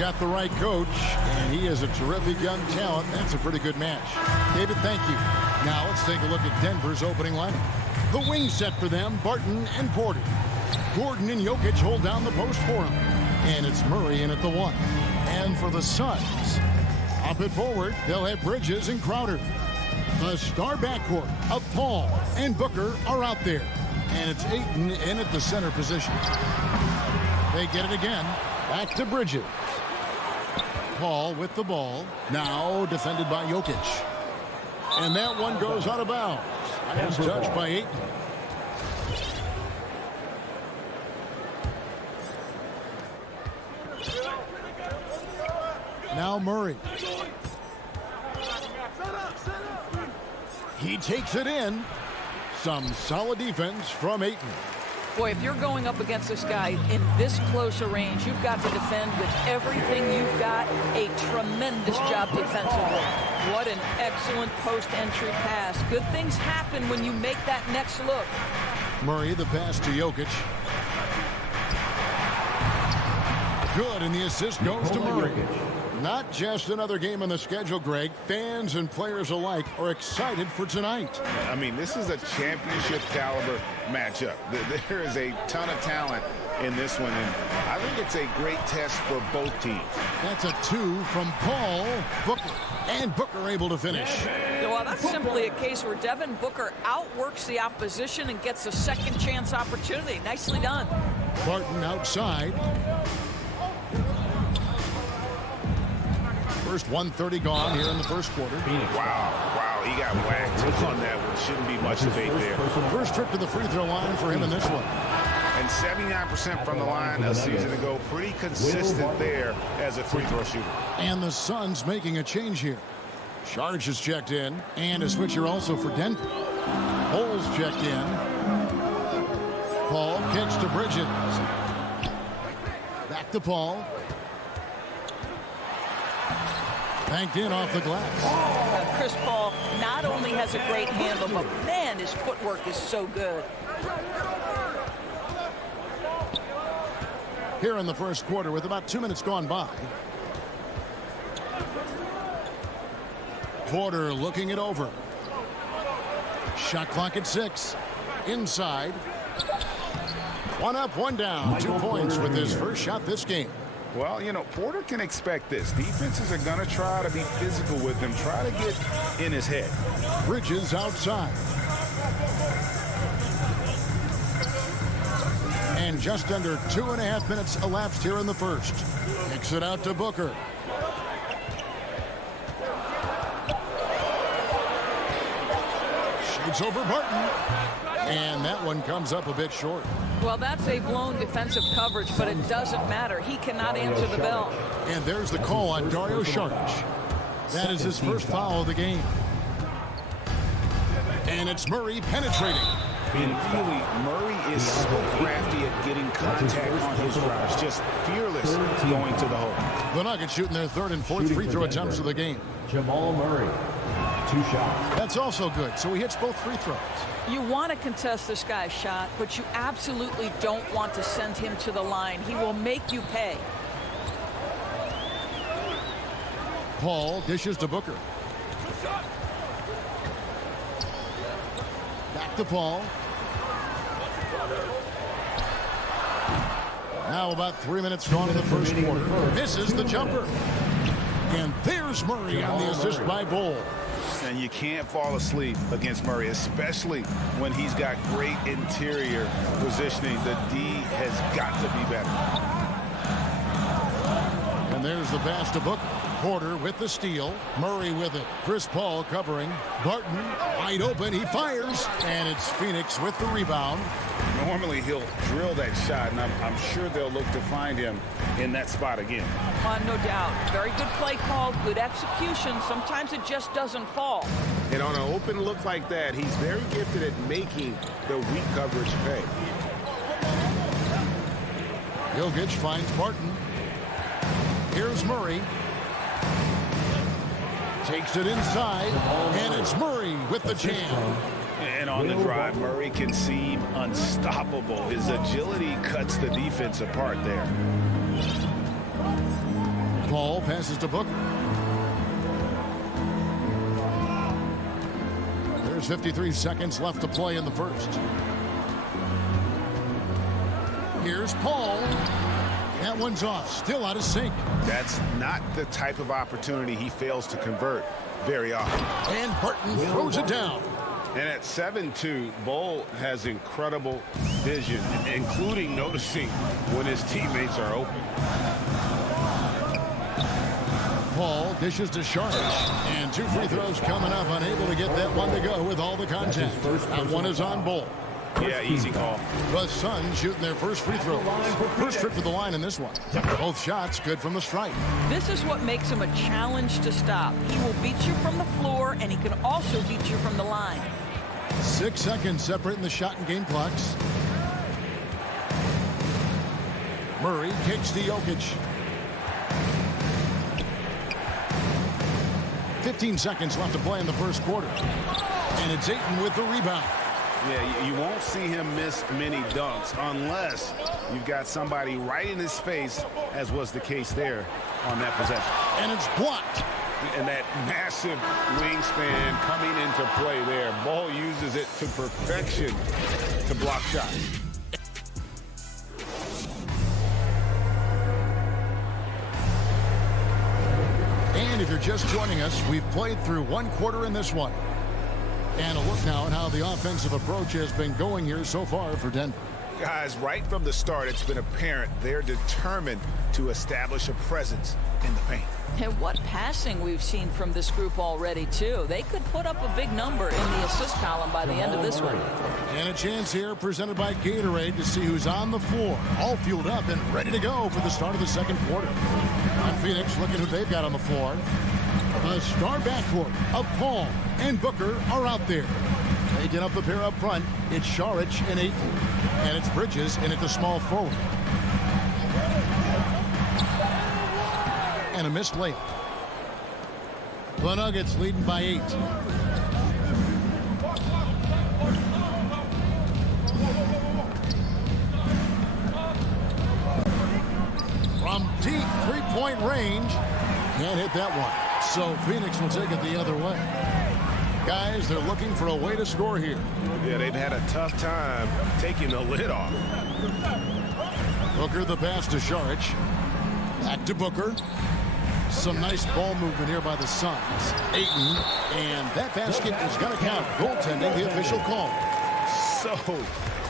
got the right coach, and he is a terrific young talent. That's a pretty good match. David, thank you. Now let's take a look at Denver's opening lineup. The wing set for them, Barton and Porter. Gordon and Jokic hold down the post for him. And it's Murray in at the 1. And for the Suns, up at forward, they'll have Bridges and Crowder. The star backcourt of Paul and Booker are out there. And it's Ayton in at the center position. They get it again. Back to Bridges. Paul with the ball. Now defended by Jokic. And that one goes out of bounds. As touched by Ayton. Now Murray. He takes it in. Some solid defense from Ayton. Boy, if you're going up against this guy in this close a range, you've got to defend with everything you've got. A tremendous job defensively. What an excellent post-entry pass. Good things happen when you make that next look. Murray, the pass to Jokic. Good, and the assist goes to Murray. Not just another game on the schedule, Greg. Fans and players alike are excited for tonight. I mean, this is a championship caliber matchup. There is a ton of talent in this one, and I think it's a great test for both teams. That's a 2 from Paul. Booker, and Booker able to finish. Well, that's simply a case where Devin Booker outworks the opposition and gets a second chance opportunity. Nicely done. Barton outside. First 1:30 gone here in the first quarter. Wow, he got whacked on that one. Shouldn't be much debate there. First trip to the free throw line for him in this one. And 79% from the line a season ago. Pretty consistent there as a free throw shooter. And the Suns making a change here. Sharge is checked in, and a switcher also for Denver. Holes checked in. Paul kicks to Bridges. Back to Paul. Banked in off the glass. Chris Paul not only has a great handle, but man, his footwork is so good. Here in the first quarter with about 2 minutes gone by. Porter looking it over. Shot clock at 6. Inside. 1 up, 1 down. 2 points with his first shot this game. Well, you know, Porter can expect this. Defenses are going to try to be physical with him, try to get in his head. Bridges outside. And just under 2.5 minutes elapsed here in the first. Kicks it out to Booker. Shoots over Barton. And that one comes up a bit short. Well, that's a blown defensive coverage, but it doesn't matter. He cannot answer the bell. And there's the call on Dario Saric. That is his first foul of the game. And it's Murray penetrating. And really, Murray is so crafty at getting contact on his drives. Just fearless going to the hole. The Nuggets shooting their third and fourth free throw attempts of the game. Jamal Murray, 2 shots. That's also good. So he hits both free throws. You want to contest this guy's shot, but you absolutely don't want to send him to the line. He will make you pay. Paul dishes to Booker. Back to Paul. Now about 3 minutes gone in the first quarter. Misses the jumper. And there's Murray on the assist by Bull. And you can't fall asleep against Murray, especially when he's got great interior positioning. The D has got to be better. And there's the pass to Booker. Porter with the steal. Murray with it. Chris Paul covering. Barton wide open. He fires. And it's Phoenix with the rebound. Normally he'll drill that shot, and I'm sure they'll look to find him in that spot again. No doubt. Very good play call, good execution. Sometimes it just doesn't fall. And on an open look like that, he's very gifted at making the weak coverage pay. Jokic finds Barton. Here's Murray. Takes it inside, and it's Murray with the jam. And on the drive, Murray can seem unstoppable. His agility cuts the defense apart there. Paul passes to Booker. There's 53 seconds left to play in the first. Here's Paul. That one's off. Still out of sync. That's not the type of opportunity he fails to convert very often. And Burton throws it down. And at 7-2, Bull has incredible vision, including noticing when his teammates are open. Paul dishes to Sharch. And 2 free throws coming up. Unable to get that one to go with all the contact. That one is on Bull. Yeah, easy call. The Suns shooting their first free throw. First trip to the line in this one. Both shots good from the stripe. This is what makes him a challenge to stop. He will beat you from the floor, and he can also beat you from the line. 6 seconds separating the shot and game clocks. Murray kicks to Jokic. 15 seconds left to play in the first quarter. And it's Ayton with the rebound. Yeah, you won't see him miss many dunks unless you've got somebody right in his face, as was the case there on that possession. And it's blocked. And that massive wingspan coming into play there. Ball uses it to perfection to block shots. And if you're just joining us, we've played through 1 quarter in this one. And a look now at how the offensive approach has been going here so far for Denver. Guys, right from the start, it's been apparent they're determined to establish a presence in the paint. And what passing we've seen from this group already, too. They could put up a big number in the assist column by the end of this one. And a chance here presented by Gatorade to see who's on the floor. All fueled up and ready to go for the start of the second quarter. On Phoenix, looking who they've got on the floor. The star backcourt of Paul and Booker are out there. They get up the pair up front. It's Saric and Ayton. And it's Bridges in at the small forward. And a missed layup. The Nuggets leading by 8. From deep three-point range. Can't hit that one. So Phoenix will take it the other way. Guys, they're looking for a way to score here. Yeah, they've had a tough time taking the lid off. Booker the pass to Saric. Back to Booker. Some nice ball movement here by the Suns. Ayton, and that basket is going to count. Goaltending, the official call. So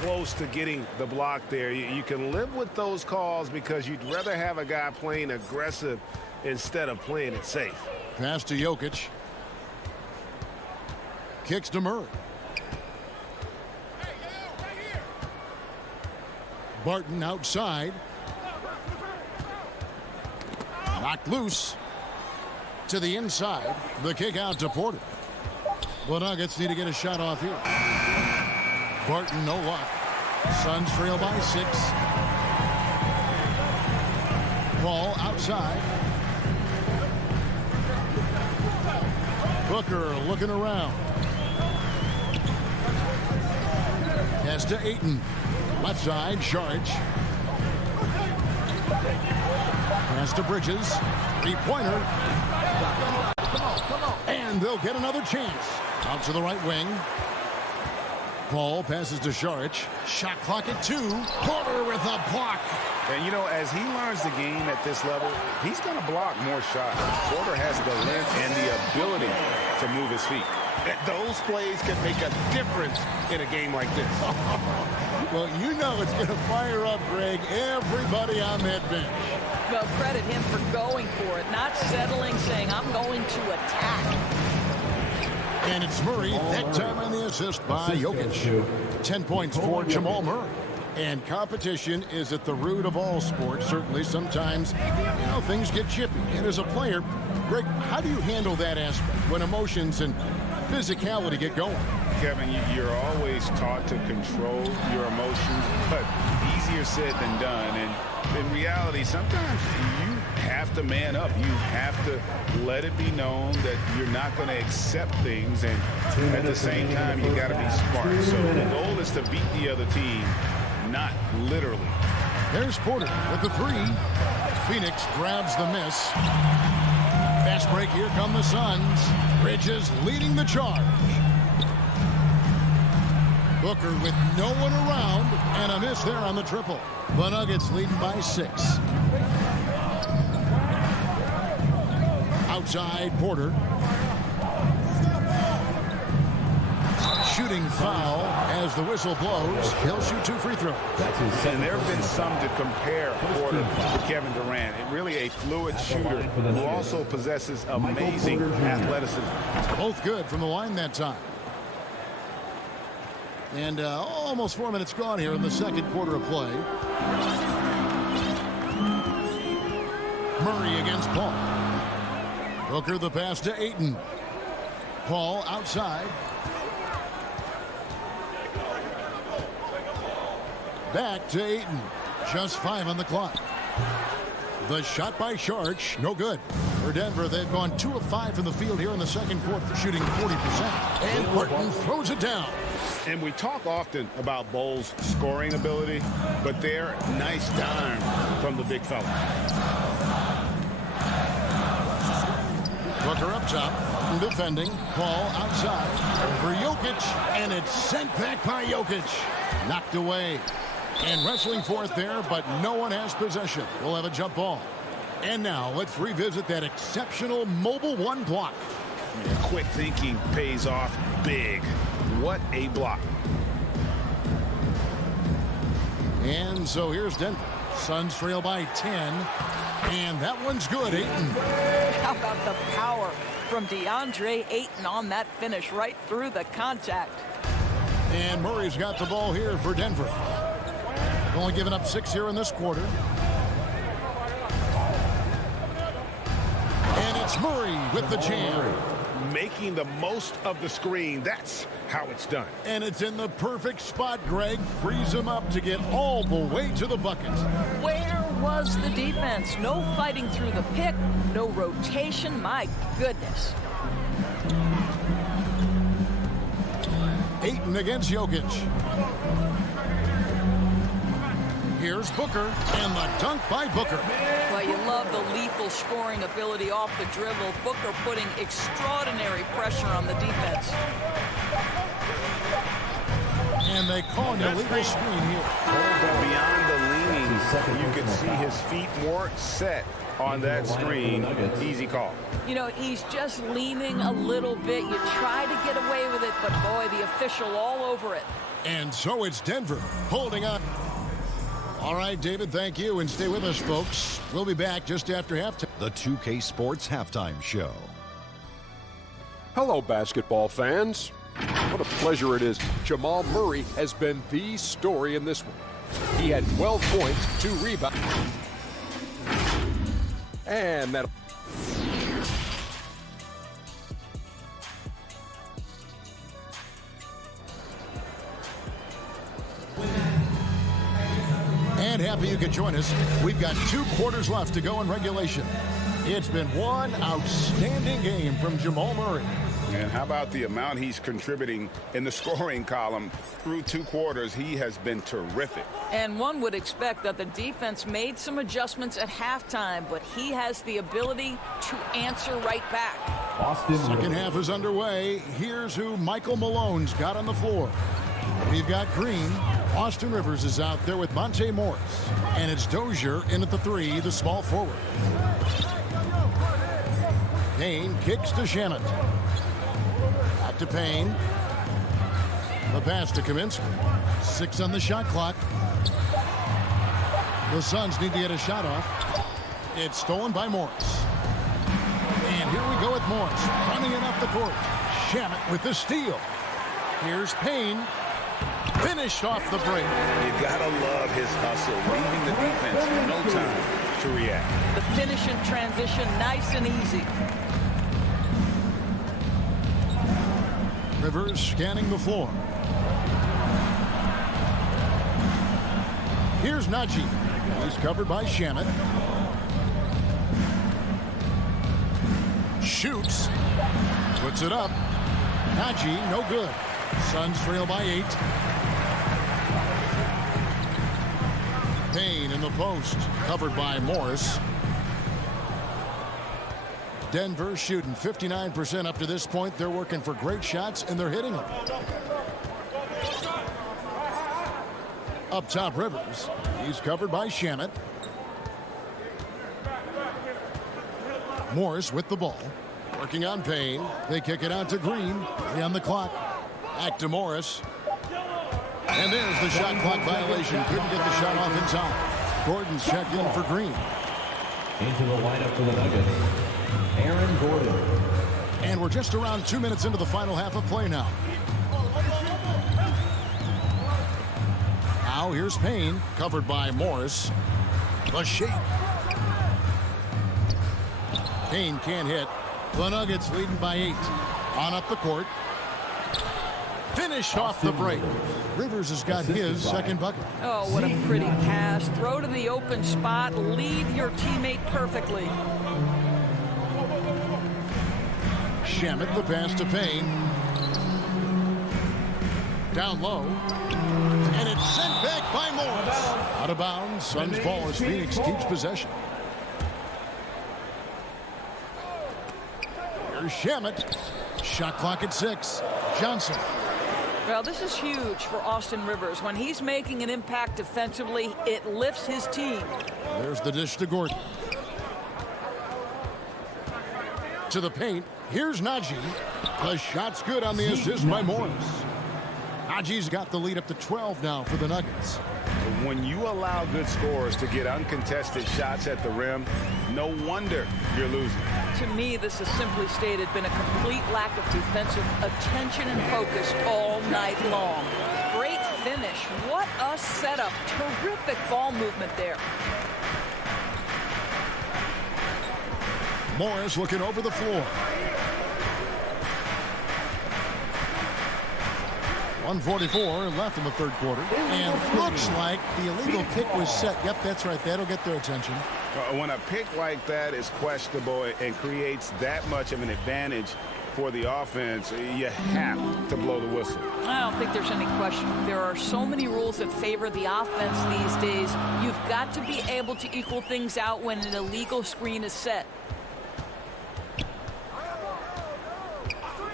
close to getting the block there. You can live with those calls because you'd rather have a guy playing aggressive instead of playing it safe. Pass to Jokic. Kicks to Murray. Barton outside. Knocked loose. To the inside. The kick out to Porter. The Nuggets need to get a shot off here. Barton, no luck. Suns trail by 6. Ball outside. Booker looking around. Pass to Ayton. Left side, Saric. Pass to Bridges. 3-pointer. And they'll get another chance. Out to the right wing. Paul passes to Saric. Shot clock at 2. Porter with a block. And, you know, as he learns the game at this level, he's going to block more shots. Porter has the length and the ability to move his feet. Those plays can make a difference in a game like this. Well, you know it's going to fire up, Greg, everybody on that bench. Well, credit him for going for it, not settling, saying, I'm going to attack. And it's Murray, that time on the assist by Jokic. 10 points for Jamal Murray. And competition is at the root of all sports. Certainly, sometimes, you know, things get chippy. And as a player, Greg, how do you handle that aspect when emotions and physicality get going? Kevin, you're always taught to control your emotions, but easier said than done. And in reality, sometimes you have to man up. You have to let it be known that you're not going to accept things. And at the same time, you got to be smart. So the goal is to beat the other team, not literally. There's Porter with the 3. Phoenix grabs the miss. Fast break, here come the Suns. Bridges leading the charge. Booker with no one around, and a miss there on the triple. The Nuggets leading by 6. Outside, Porter. Shooting foul as the whistle blows. He'll shoot 2 free throws. And there have been some to compare Porter to Kevin Durant. Really a fluid shooter who also possesses amazing athleticism. Both good from the line that time. And almost 4 minutes gone here in the second quarter of play. Murray against Paul. Booker the pass to Ayton. Paul outside. Back to Ayton. Just 5 on the clock. The shot by Sharch, no good. For Denver, they've gone 2 of 5 from the field here in the second quarter, shooting 40%. And Horton throws it down. And we talk often about Bull's scoring ability, but they're nice dime from the big fella. Booker up top, defending. Paul outside for Jokic, and it's sent back by Jokic. Knocked away. And wrestling for it there, but no one has possession. We'll have a jump ball. And now let's revisit that exceptional mobile 1 block. Yeah, quick thinking pays off big. What a block. And so here's Denver. Suns trail by 10. And that one's good, Ayton. How about the power from DeAndre Ayton on that finish right through the contact. And Murray's got the ball here for Denver. Only giving up 6 here in this quarter. And it's Murray with the jam. Making the most of the screen. That's how it's done. And it's in the perfect spot, Greg. Frees him up to get all the way to the bucket. Where was the defense? No fighting through the pick. No rotation. My goodness. Ayton against Jokic. Here's Booker, and the dunk by Booker. Well, you love the lethal scoring ability off the dribble. Booker putting extraordinary pressure on the defense. And they call an illegal screen here. Beyond the leaning, you can see his feet more set on that screen. Easy call. You know, he's just leaning a little bit. You try to get away with it, but boy, the official all over it. And so it's Denver holding on. All right, David, thank you, and stay with us, folks. We'll be back just after halftime. The 2K Sports Halftime Show. Hello, basketball fans. What a pleasure it is. Jamal Murray has been the story in this one. He had 12 points, 2 rebounds. And that... And happy you could join us. We've got 2 quarters left to go in regulation. It's been one outstanding game from Jamal Murray. And how about the amount he's contributing in the scoring column through 2 quarters? He has been terrific. And one would expect that the defense made some adjustments at halftime, but he has the ability to answer right back. Second half is underway. Here's who Michael Malone's got on the floor. We've got Green. Austin Rivers is out there with Monte Morris. And it's Dozier in at the 3, the small forward. Payne kicks to Shamet. Back to Payne. The pass to Kaminsky. 6 on the shot clock. The Suns need to get a shot off. It's stolen by Morris. And here we go with Morris running it up the court. Shamet with the steal. Here's Payne. Finished off the break. You gotta love his hustle, leaving the defense no time to react. The finish in transition, nice and easy. Rivers scanning the floor. Here's Najee. He's covered by Shamet. Shoots. Puts it up. Najee, no good. Suns trail by 8. Payne in the post, covered by Morris. Denver shooting 59% up to this point. They're working for great shots, and they're hitting them. Up top, Rivers. He's covered by Shamet. Morris with the ball. Working on Payne. They kick it out to Green. 3 on the clock. Back to Morris. And there's the shot clock violation. Couldn't get the shot off in time. Gordon's checked in for Green. Into the lineup for the Nuggets, Aaron Gordon. And we're just around 2 minutes into the final half of play now. Now here's Payne, covered by Morris. The shake. Payne can't hit. The Nuggets leading by 8. On up the court. Finished off the break. Rivers has got his second bucket. Oh, what a pretty pass. Throw to the open spot. Lead your teammate perfectly. Shamet, the pass to Payne. Down low. And it's sent back by Morris. Out of bounds. Suns ball as Phoenix keeps possession. Here's Shamet. Shot clock at 6. Johnson. Well, this is huge for Austin Rivers. When he's making an impact defensively, it lifts his team. There's the dish to Gordon. To the paint. Here's Najee. The shot's good on the assist by Morris. Najee's got the lead up to 12 now for the Nuggets. When you allow good scorers to get uncontested shots at the rim, no wonder you're losing. To me, this has simply stated been a complete lack of defensive attention and focus all night long. Great finish. What a setup. Terrific ball movement there. Morris looking over the floor. 1:44 left in the third quarter. And looks like the illegal pick was set. Yep, that's right. That'll get their attention. When a pick like that is questionable and creates that much of an advantage for the offense, you have to blow the whistle. I don't think there's any question. There are so many rules that favor the offense these days. You've got to be able to equal things out when an illegal screen is set.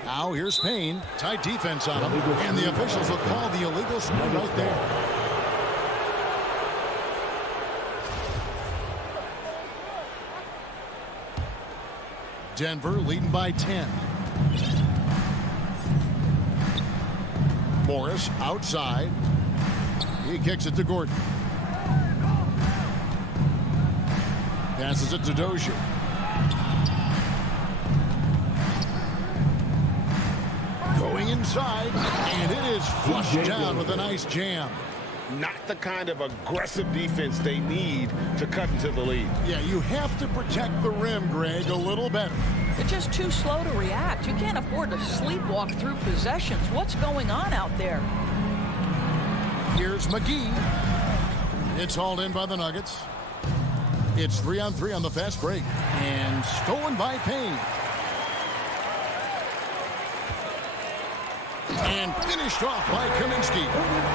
Now here's Payne. Tight defense on him. And the officials will call the illegal screen right there. Denver leading by 10. Morris outside. He kicks it to Gordon. Passes it to Dozier. Going inside, and it is flushed down with a nice jam. Not the kind of aggressive defense they need to cut into the lead. Yeah, you have to protect the rim, Greg, a little better. They're just too slow to react. You can't afford to sleepwalk through possessions. What's going on out there? Here's McGee. It's hauled in by the Nuggets. It's 3-on-3 on the fast break. And stolen by Payne. And finished off by Kaminsky.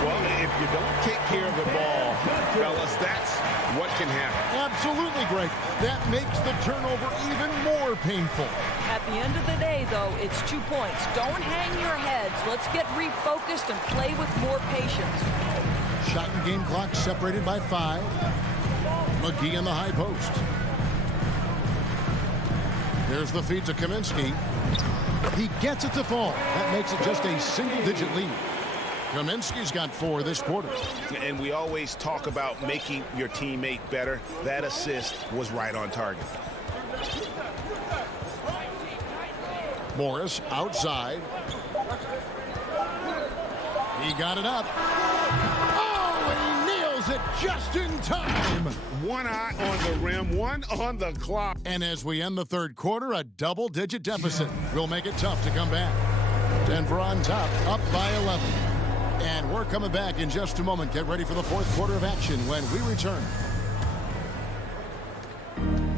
Well, if you don't take care of the ball, fellas, that's what can happen. Absolutely, Greg. That makes the turnover even more painful. At the end of the day, though, it's 2 points. Don't hang your heads. Let's get refocused and play with more patience. Shot and game clock separated by 5. McGee in the high post. There's the feed to Kaminsky. He gets it to fall. That makes it just a single-digit lead. Kaminsky's got 4 this quarter. And we always talk about making your teammate better. That assist was right on target. Morris outside. He got it up. Oh, and he nails it just in time. One eye on the rim, one on the clock. And as we end the third quarter, a double-digit deficit will make it tough to come back. Denver on top, up by 11. And we're coming back in just a moment. Get ready for the fourth quarter of action when we return.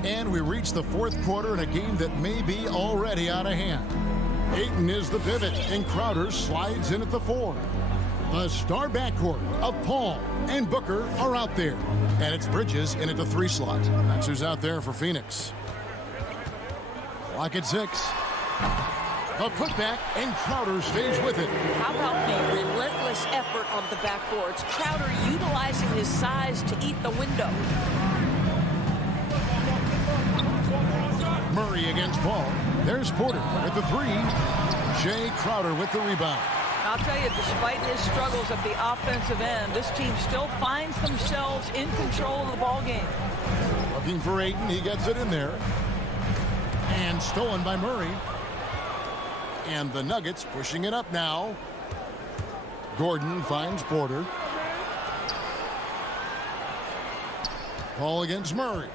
And we reach the fourth quarter in a game that may be already out of hand. Ayton is the pivot, and Crowder slides in at the 4. The star backcourt of Paul and Booker are out there. And it's Bridges in at the 3 slot. That's who's out there for Phoenix. Clock at 6. A putback, and Crowder stays with it. How about the relentless effort on the backboards? Crowder utilizing his size to eat the window. Murray against Paul. There's Porter with the 3. Jay Crowder with the rebound. I'll tell you, despite his struggles at the offensive end, this team still finds themselves in control of the ball game. Looking for Ayton. He gets it in there. And stolen by Murray. And the Nuggets pushing it up now. Gordon finds Porter. Paul against Murray.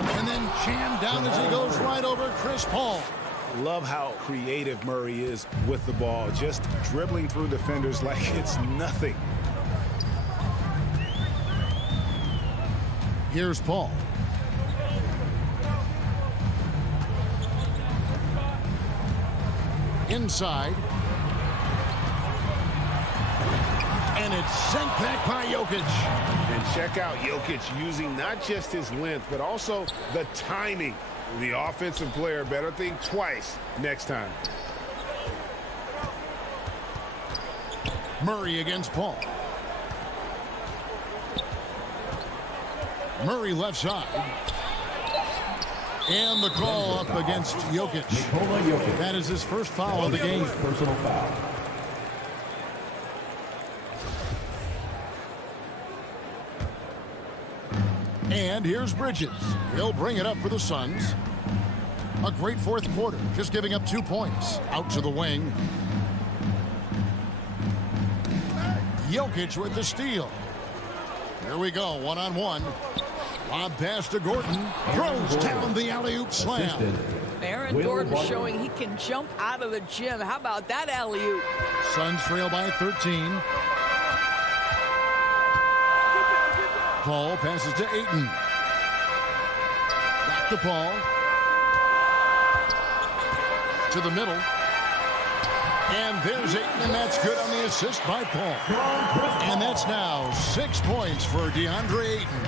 And then Chan down as he goes right over Chris Paul. Love how creative Murray is with the ball, just dribbling through defenders like it's nothing. Here's Paul. Inside. And it's sent back by Jokic. And check out Jokic using not just his length, but also the timing. The offensive player better think twice next time. Murray against Paul. Murray left side. And the call up against Jokic. That is his first foul of the game. Personal foul. And here's Bridges. He'll bring it up for the Suns. A great fourth quarter, just giving up 2 points. Out to the wing. Jokic with the steal. Here we go, one-on-one. Lob pass to Gordon. Throws down the alley-oop slam. Aaron Gordon showing he can jump out of the gym. How about that alley-oop? Suns trail by 13. Paul passes to Ayton. Back to Paul. To the middle. And there's Ayton, and that's good on the assist by Paul. And that's now 6 points for DeAndre Ayton.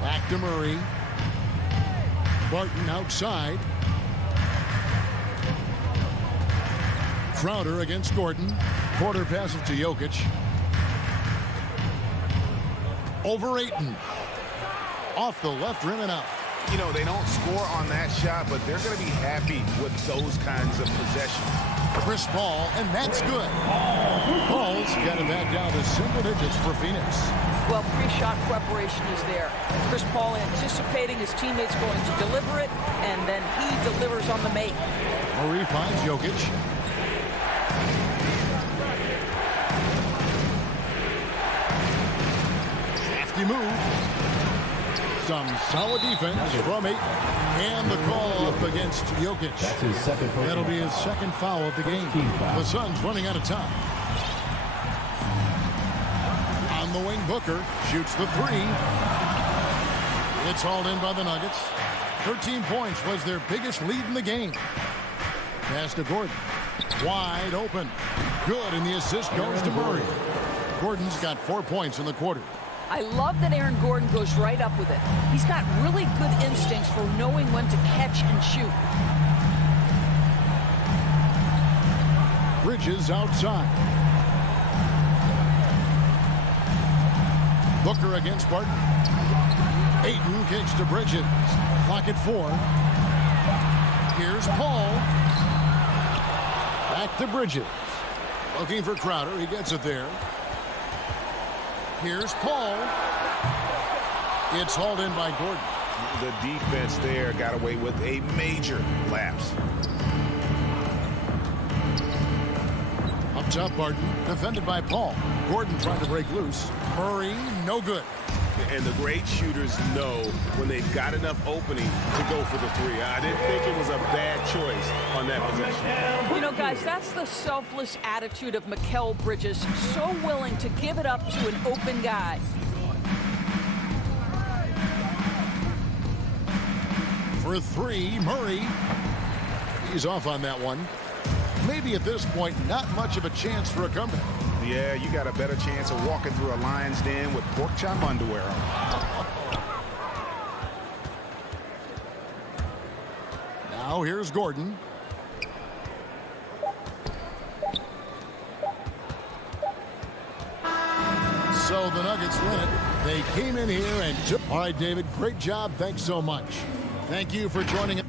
Back to Murray. Barton outside. Crowder against Gordon. Porter passes to Jokic. Over Ayton. Off the left rim and out. You know, they don't score on that shot, but they're going to be happy with those kinds of possessions. Chris Paul, and that's good. Paul's got it back down to single digits for Phoenix. Well, pre-shot preparation is there. Chris Paul anticipating his teammates going to deliver it, and then he delivers on the make. Murray finds Jokic. Crafty move. Some solid defense from Ayton. And the call up against Jokic. That's his second foul. That'll be his second foul of the game. The Suns running out of time. On the wing, Booker shoots the 3. It's hauled in by the Nuggets. 13 points was their biggest lead in the game. Pass to Gordon. Wide open. Good, and the assist goes to Murray. Gordon's got 4 points in the quarter. I love that Aaron Gordon goes right up with it. He's got really good instincts for knowing when to catch and shoot. Bridges outside. Booker against Barton. Ayton kicks to Bridges. Clock at 4. Here's Paul. Back to Bridges. Looking for Crowder. He gets it there. Here's Paul. It's hauled in by Gordon. The defense there got away with a major lapse. Up top, Barton. Defended by Paul. Gordon trying to break loose. Murray, no good. And the great shooters know when they've got enough opening to go for the 3. I didn't think it was a bad choice on that possession. You know, guys, that's the selfless attitude of Mikal Bridges. So willing to give it up to an open guy. For 3, Murray. He's off on that one. Maybe at this point, not much of a chance for a comeback. Yeah, you got a better chance of walking through a lion's den with pork chop underwear on. Now here's Gordon. So the Nuggets win it. They came in here and took. All right, David, great job. Thanks so much. Thank you for joining us.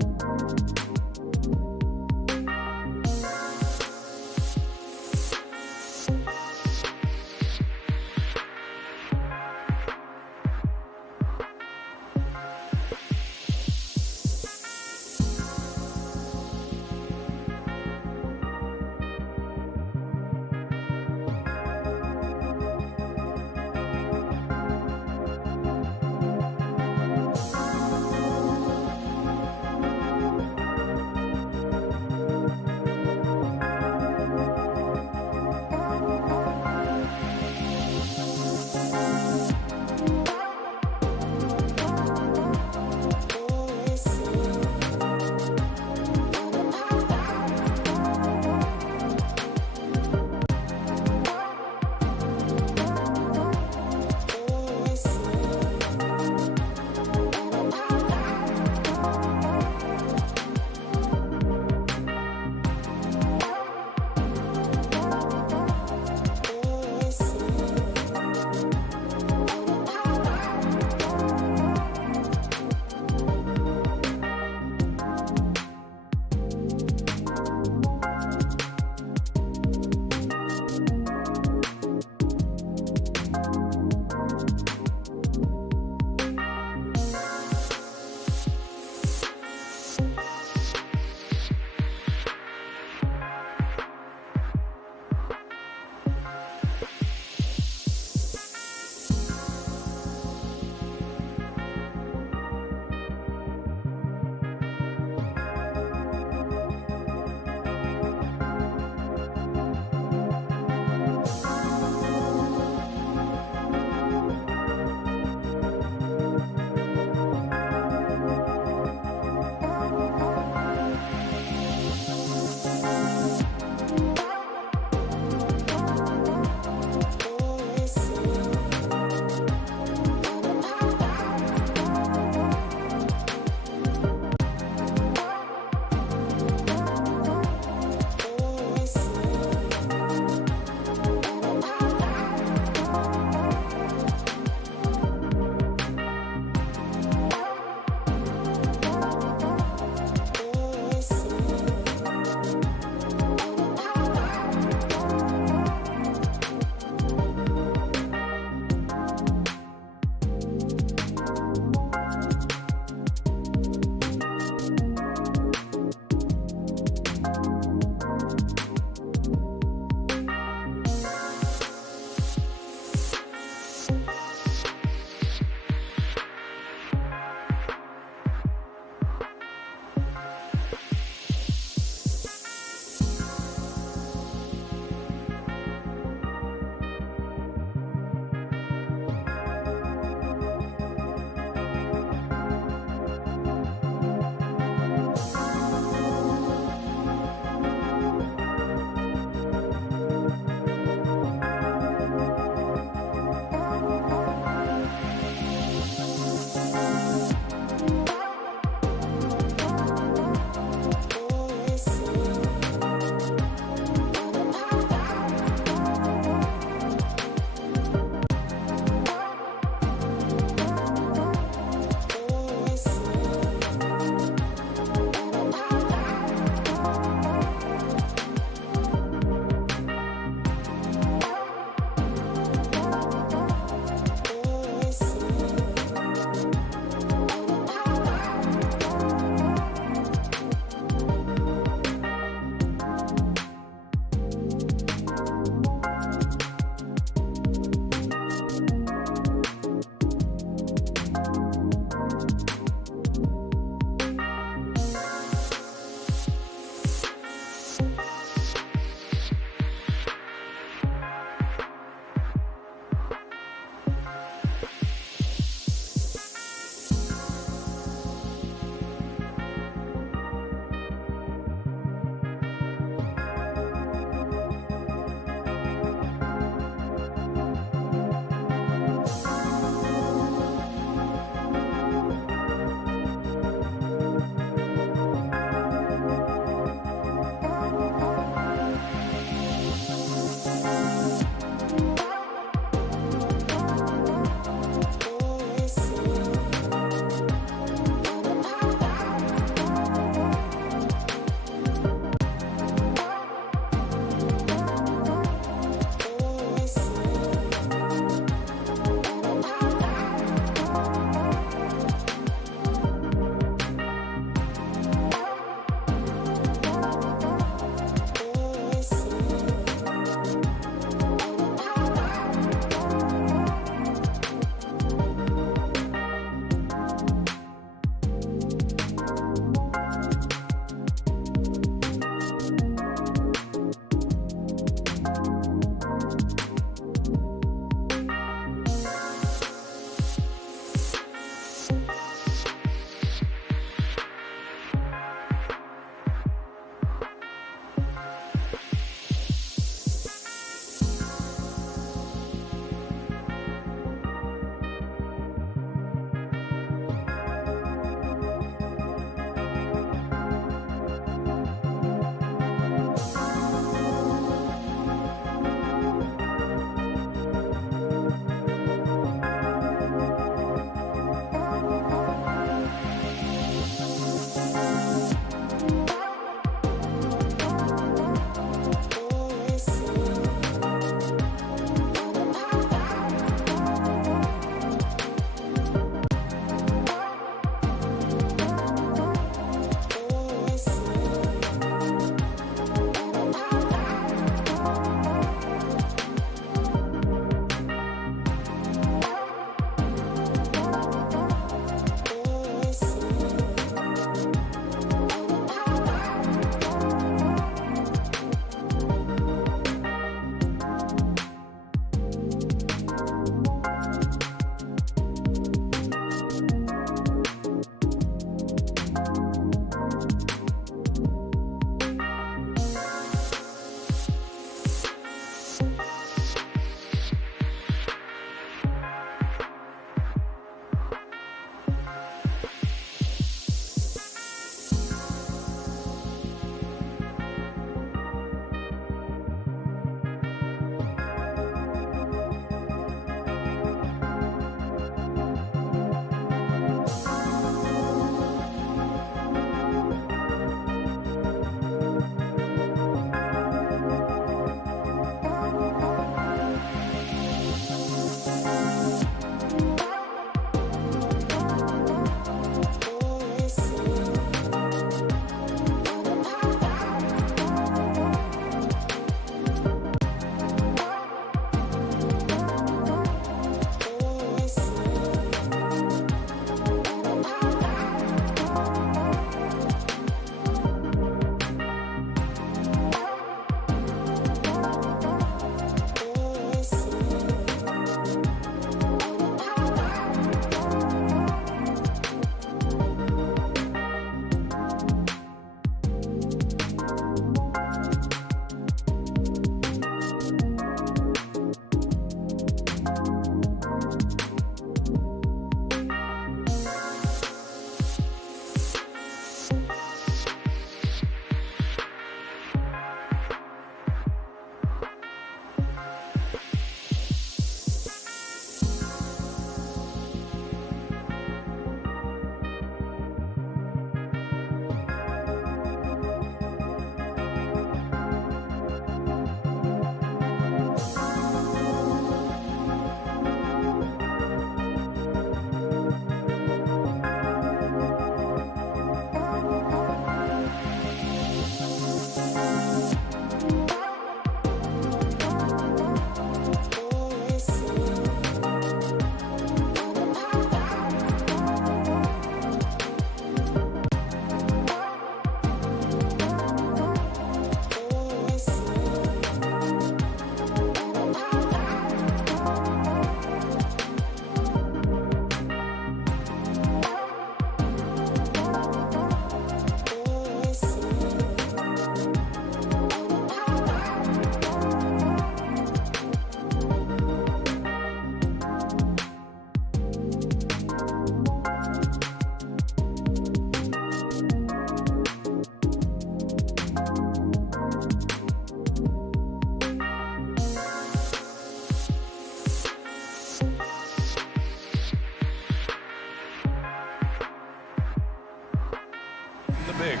Wiggs.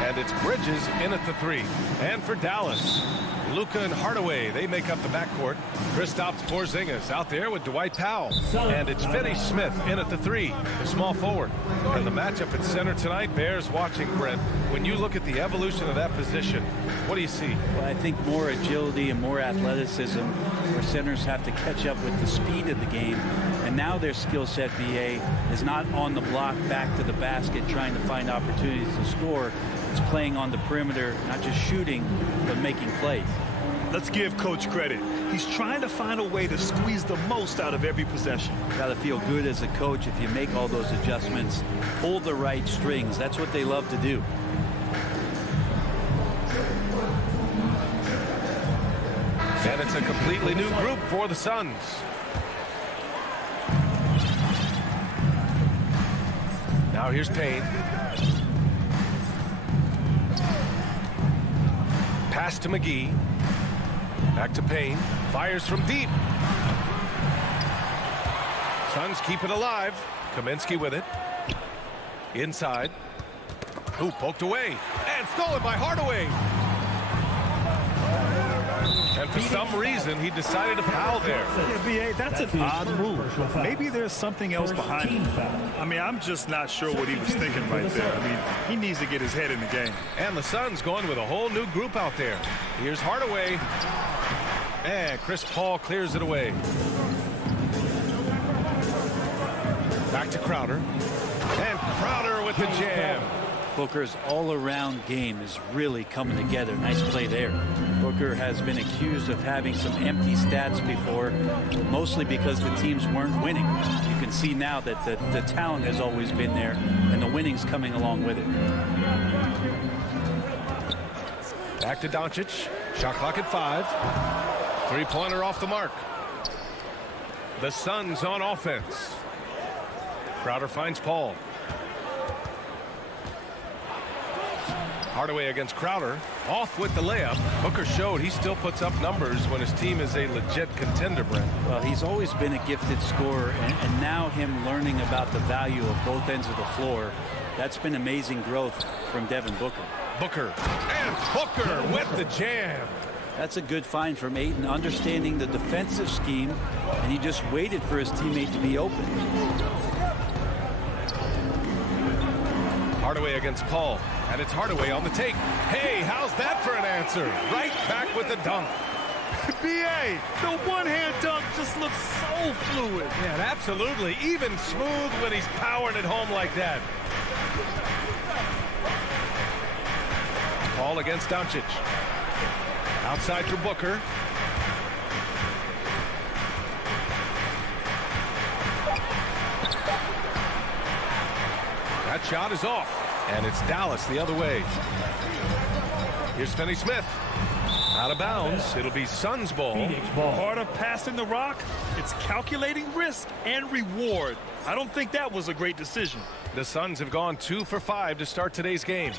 And it's Bridges in at the 3. And for Dallas, Luka and Hardaway, they make up the backcourt. Kristaps Porzingis out there with Dwight Powell. And it's Finney-Smith in at the 3, the small forward. And the matchup at center tonight bears watching, Brent. When you look at the evolution of that position, what do you see? Well, I think more agility and more athleticism, where centers have to catch up with the speed of the game. And now their skill set, BA, is not on the block back to the basket trying to find opportunities to score. It's playing on the perimeter, not just shooting, but making plays. Let's give Coach credit. He's trying to find a way to squeeze the most out of every possession. Got to feel good as a coach if you make all those adjustments, pull the right strings. That's what they love to do. And it's a completely new group for the Suns. Now here's Payne. Pass to McGee. Back to Payne. Fires from deep. Suns keep it alive. Kaminsky with it. Inside. Ooh, poked away. And stolen by Hardaway. And for some reason, he decided to foul there. Yeah, B.A., that's an odd move. Maybe there's something else behind it. I mean, I'm just not sure what he was thinking right there. I mean, he needs to get his head in the game. And the Suns going with a whole new group out there. Here's Hardaway. And Chris Paul clears it away. Back to Crowder. And Crowder with the jam. Booker's all-around game is really coming together. Nice play there. Booker has been accused of having some empty stats before, mostly because the teams weren't winning. You can see now that the talent has always been there, and the winning's coming along with it. Back to Doncic. Shot clock at 5. Three-pointer off the mark. The Suns on offense. Crowder finds Paul. Hardaway against Crowder. Off with the layup. Booker showed he still puts up numbers when his team is a legit contender, Brent. Well, he's always been a gifted scorer, and now him learning about the value of both ends of the floor, that's been amazing growth from Devin Booker. Booker. And Booker with the jam. That's a good find from Ayton, understanding the defensive scheme, and he just waited for his teammate to be open. Hardaway against Paul. And it's Hardaway on the take. Hey, how's that for an answer? Right back with the dunk. B.A., the one-hand dunk just looks so fluid. Yeah, absolutely. Even smooth when he's powering it home like that. Paul against Doncic. Outside for Booker. That shot is off. And it's Dallas the other way. Here's Finney-Smith. Out of bounds. It'll be Suns ball. Part of passing the rock, it's calculating risk and reward. I don't think that was a great decision. The Suns have gone 2 for 5 to start today's game.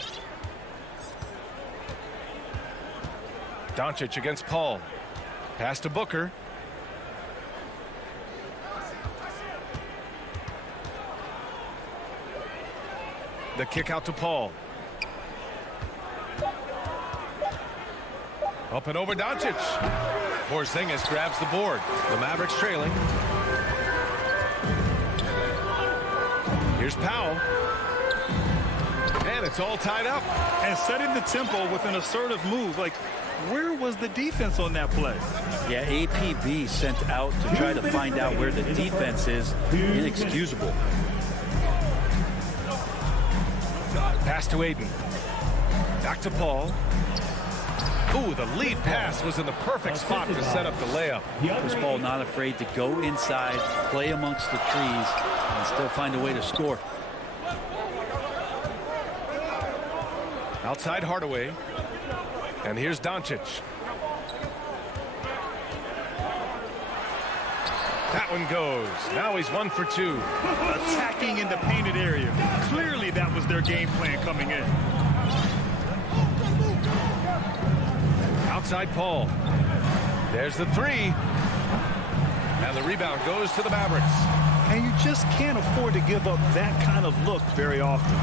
Doncic against Paul. Pass to Booker. The kick out to Paul. Up and over Doncic. Porzingis grabs the board. The Mavericks trailing. Here's Powell. And it's all tied up. And setting the tempo with an assertive move. Like, where was the defense on that play? Yeah, APB sent out to try to find out where the defense is. Inexcusable. Pass to Ayton. Back to Paul. Ooh, the lead pass was in the perfect spot to set up the layup. Chris Paul not afraid to go inside, play amongst the trees, and still find a way to score. Outside Hardaway. And here's Doncic. That one goes. Now he's 1 for 2. Attacking in the painted area. Clearly that was their game plan coming in. Outside Paul. There's the 3. And the rebound goes to the Mavericks. And you just can't afford to give up that kind of look very often.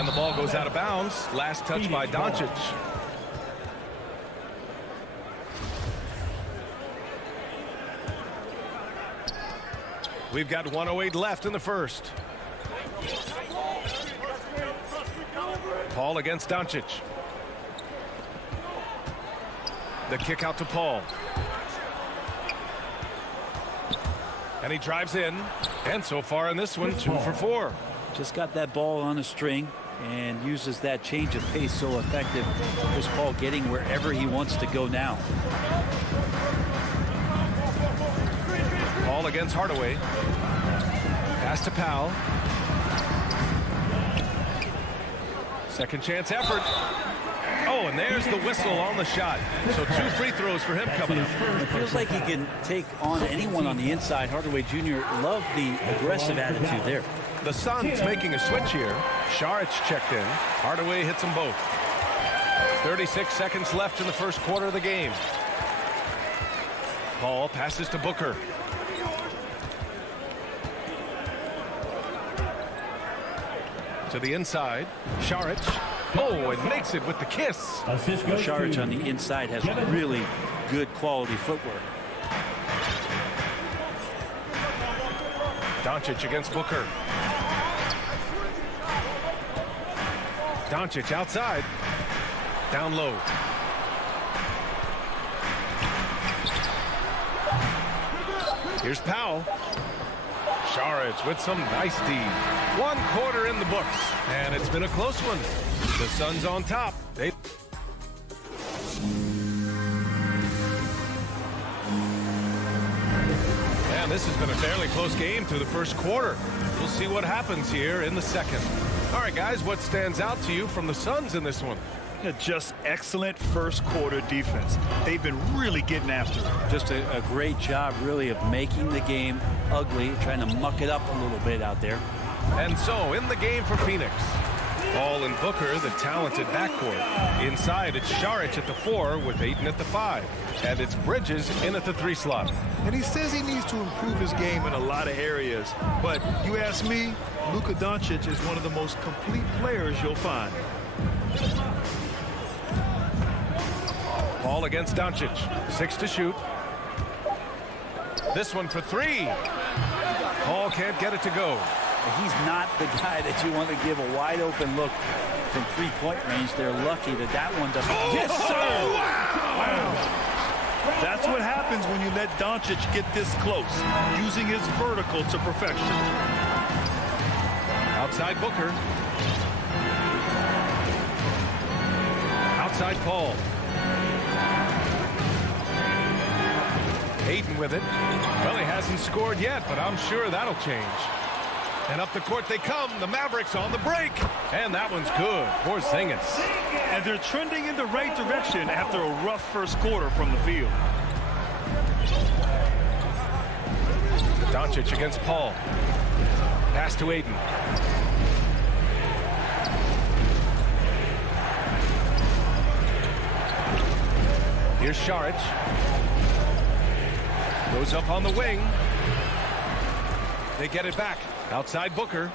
And the ball goes out of bounds. Last touch by Doncic. We've got 1:08 left in the first. Paul against Doncic. The kick out to Paul. And he drives in. And so far in this one, 2 for 4. Just got that ball on a string and uses that change of pace so effective. Chris Paul getting wherever he wants to go now. Paul against Hardaway. Pass to Powell. Second chance effort. Oh, and there's the whistle on the shot. So 2 free throws for him coming up. It feels like he can take on anyone on the inside. Hardaway Jr. loved the aggressive attitude there. The Suns making a switch here. Saric checked in. Hardaway hits them both. 36 seconds left in the first quarter of the game. Paul passes to Booker. To the inside. Saric. Oh, and makes it with the kiss. Saric on the inside has really good quality footwork. Doncic against Booker. Doncic outside. Down low. Here's Powell. Saric with some nice D. 1 quarter in the books, and it's been a close one. The Suns on top. And this has been a fairly close game through the first quarter. We'll see what happens here in the second. All right, guys, what stands out to you from the Suns in this one? Just excellent first quarter defense. They've been really getting after it. Just a great job, really, of making the game ugly, trying to muck it up a little bit out there. And so, in the game for Phoenix, Paul and Booker, the talented backcourt. Inside, it's Saric at the 4 with Ayton at the 5. And it's Bridges in at the 3 slot. And he says he needs to improve his game in a lot of areas. But you ask me, Luka Doncic is one of the most complete players you'll find. Paul against Doncic. 6 to shoot. This one for 3. Paul can't get it to go. He's not the guy that you want to give a wide open look from 3-point range. They're lucky that that one doesn't. Oh, yes, sir! Wow. That's what happens when you let Doncic get this close, using his vertical to perfection. Outside Booker. Outside Paul. Ayton with it. Well, he hasn't scored yet, but I'm sure that'll change. And up the court they come. The Mavericks on the break. And that one's good. Porzingis. And they're trending in the right direction after a rough first quarter from the field. Doncic against Paul. Pass to Ayton. Here's Saric. Goes up on the wing. They get it back. Outside Booker.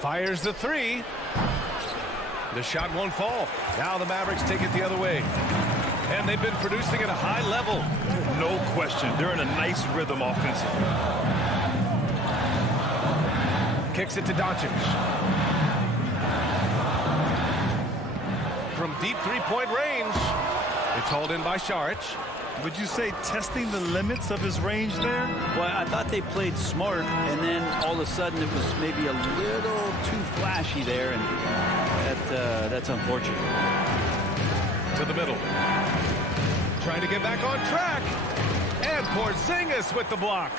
Fires the 3. The shot won't fall. Now the Mavericks take it the other way. And they've been producing at a high level. No question. They're in a nice rhythm offensively. Kicks it to Doncic. From deep 3-point range. It's hauled in by Saric. Would you say testing the limits of his range there? Well, I thought they played smart, and then all of a sudden it was maybe a little too flashy there, and that's unfortunate. To the middle. Trying to get back on track. And Porzingis with the block.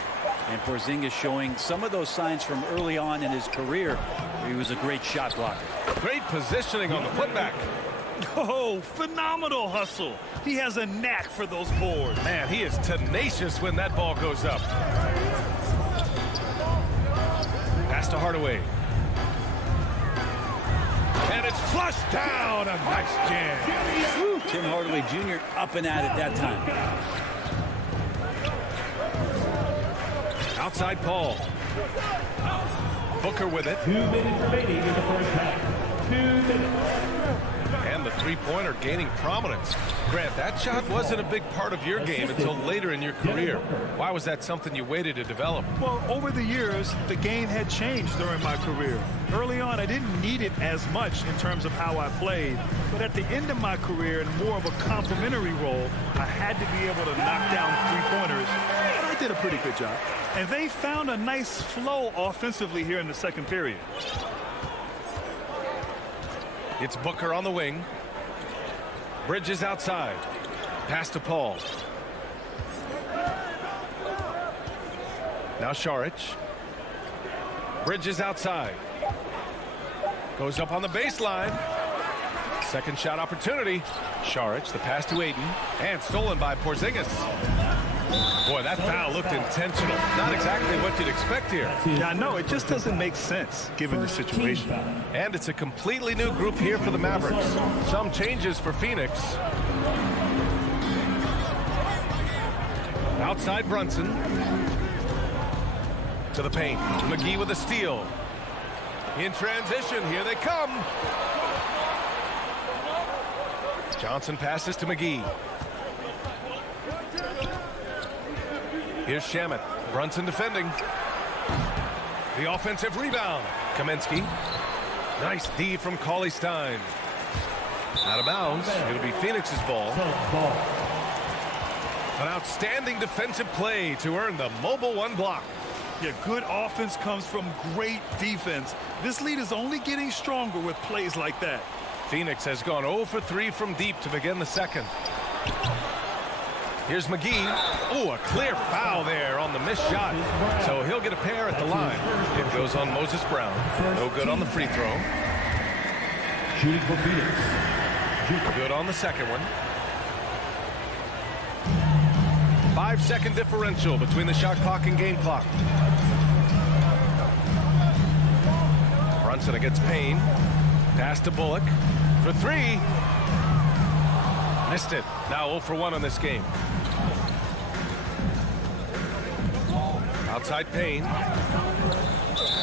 And Porzingis showing some of those signs from early on in his career. He was a great shot blocker. Great positioning on the putback. Oh, phenomenal hustle. He has a knack for those boards. Man, he is tenacious when that ball goes up. Pass to Hardaway. And it's flushed down. A nice jam. Woo, Tim Hardaway Jr. up and at it that time. Outside Paul. Booker with it. 2 minutes remaining in the first half. 2 minutes. And the three-pointer gaining prominence. Grant, that shot wasn't a big part of your game until later in your career. Why was that something you waited to develop? Well, over the years, the game had changed during my career. Early on, I didn't need it as much in terms of how I played. But at the end of my career, in more of a complementary role, I had to be able to knock down three-pointers. And I did a pretty good job. And they found a nice flow offensively here in the second period. It's Booker on the wing. Bridges outside. Pass to Paul. Now Šarić. Bridges outside. Goes up on the baseline. Second shot opportunity. Šarić, the pass to Ayton. And stolen by Porzingis. Boy, that foul looked intentional. Not exactly what you'd expect here. Yeah, I know. It just doesn't make sense given the situation. And it's a completely new group here for the Mavericks. Some changes for Phoenix. Outside Brunson. To the paint. McGee with a steal. In transition, here they come. Johnson passes to McGee. Here's Shamet. Brunson defending. The offensive rebound. Kaminsky. Nice D from Cauley Stein. Out of bounds. It'll be Phoenix's ball. An outstanding defensive play to earn the mobile one block. Yeah, good offense comes from great defense. This lead is only getting stronger with plays like that. Phoenix has gone 0 for 3 from deep to begin the second. Here's McGee. Oh, a clear foul there on the missed shot. So he'll get a pair at the line. It goes on Moses Brown. No good on the free throw. Shooting for Phoenix. Good on the second one. 5-second differential between the shot clock and game clock. Brunson against Payne. Pass to Bullock for three. Missed it. Now 0 for 1 on this game. Outside Payne.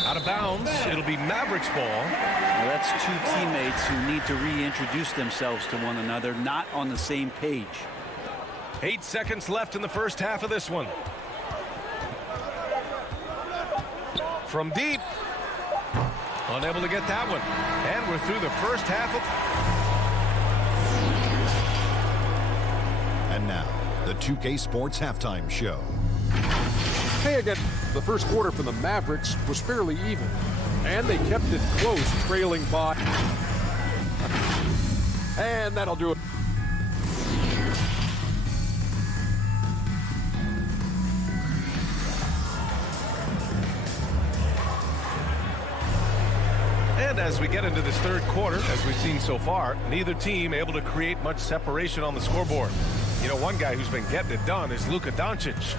Out of bounds. It'll be Mavericks ball. Now that's two teammates who need to reintroduce themselves to one another, not on the same page. 8 seconds left in the first half of this one. From deep. Unable to get that one. And we're through the first half of... And now, the 2K Sports Halftime Show. Hey, again, the first quarter for the Mavericks was fairly even, and they kept it close, trailing by. And that'll do it. And as we get into this third quarter, as we've seen so far, neither team able to create much separation on the scoreboard. You know, one guy who's been getting it done is Luka Doncic.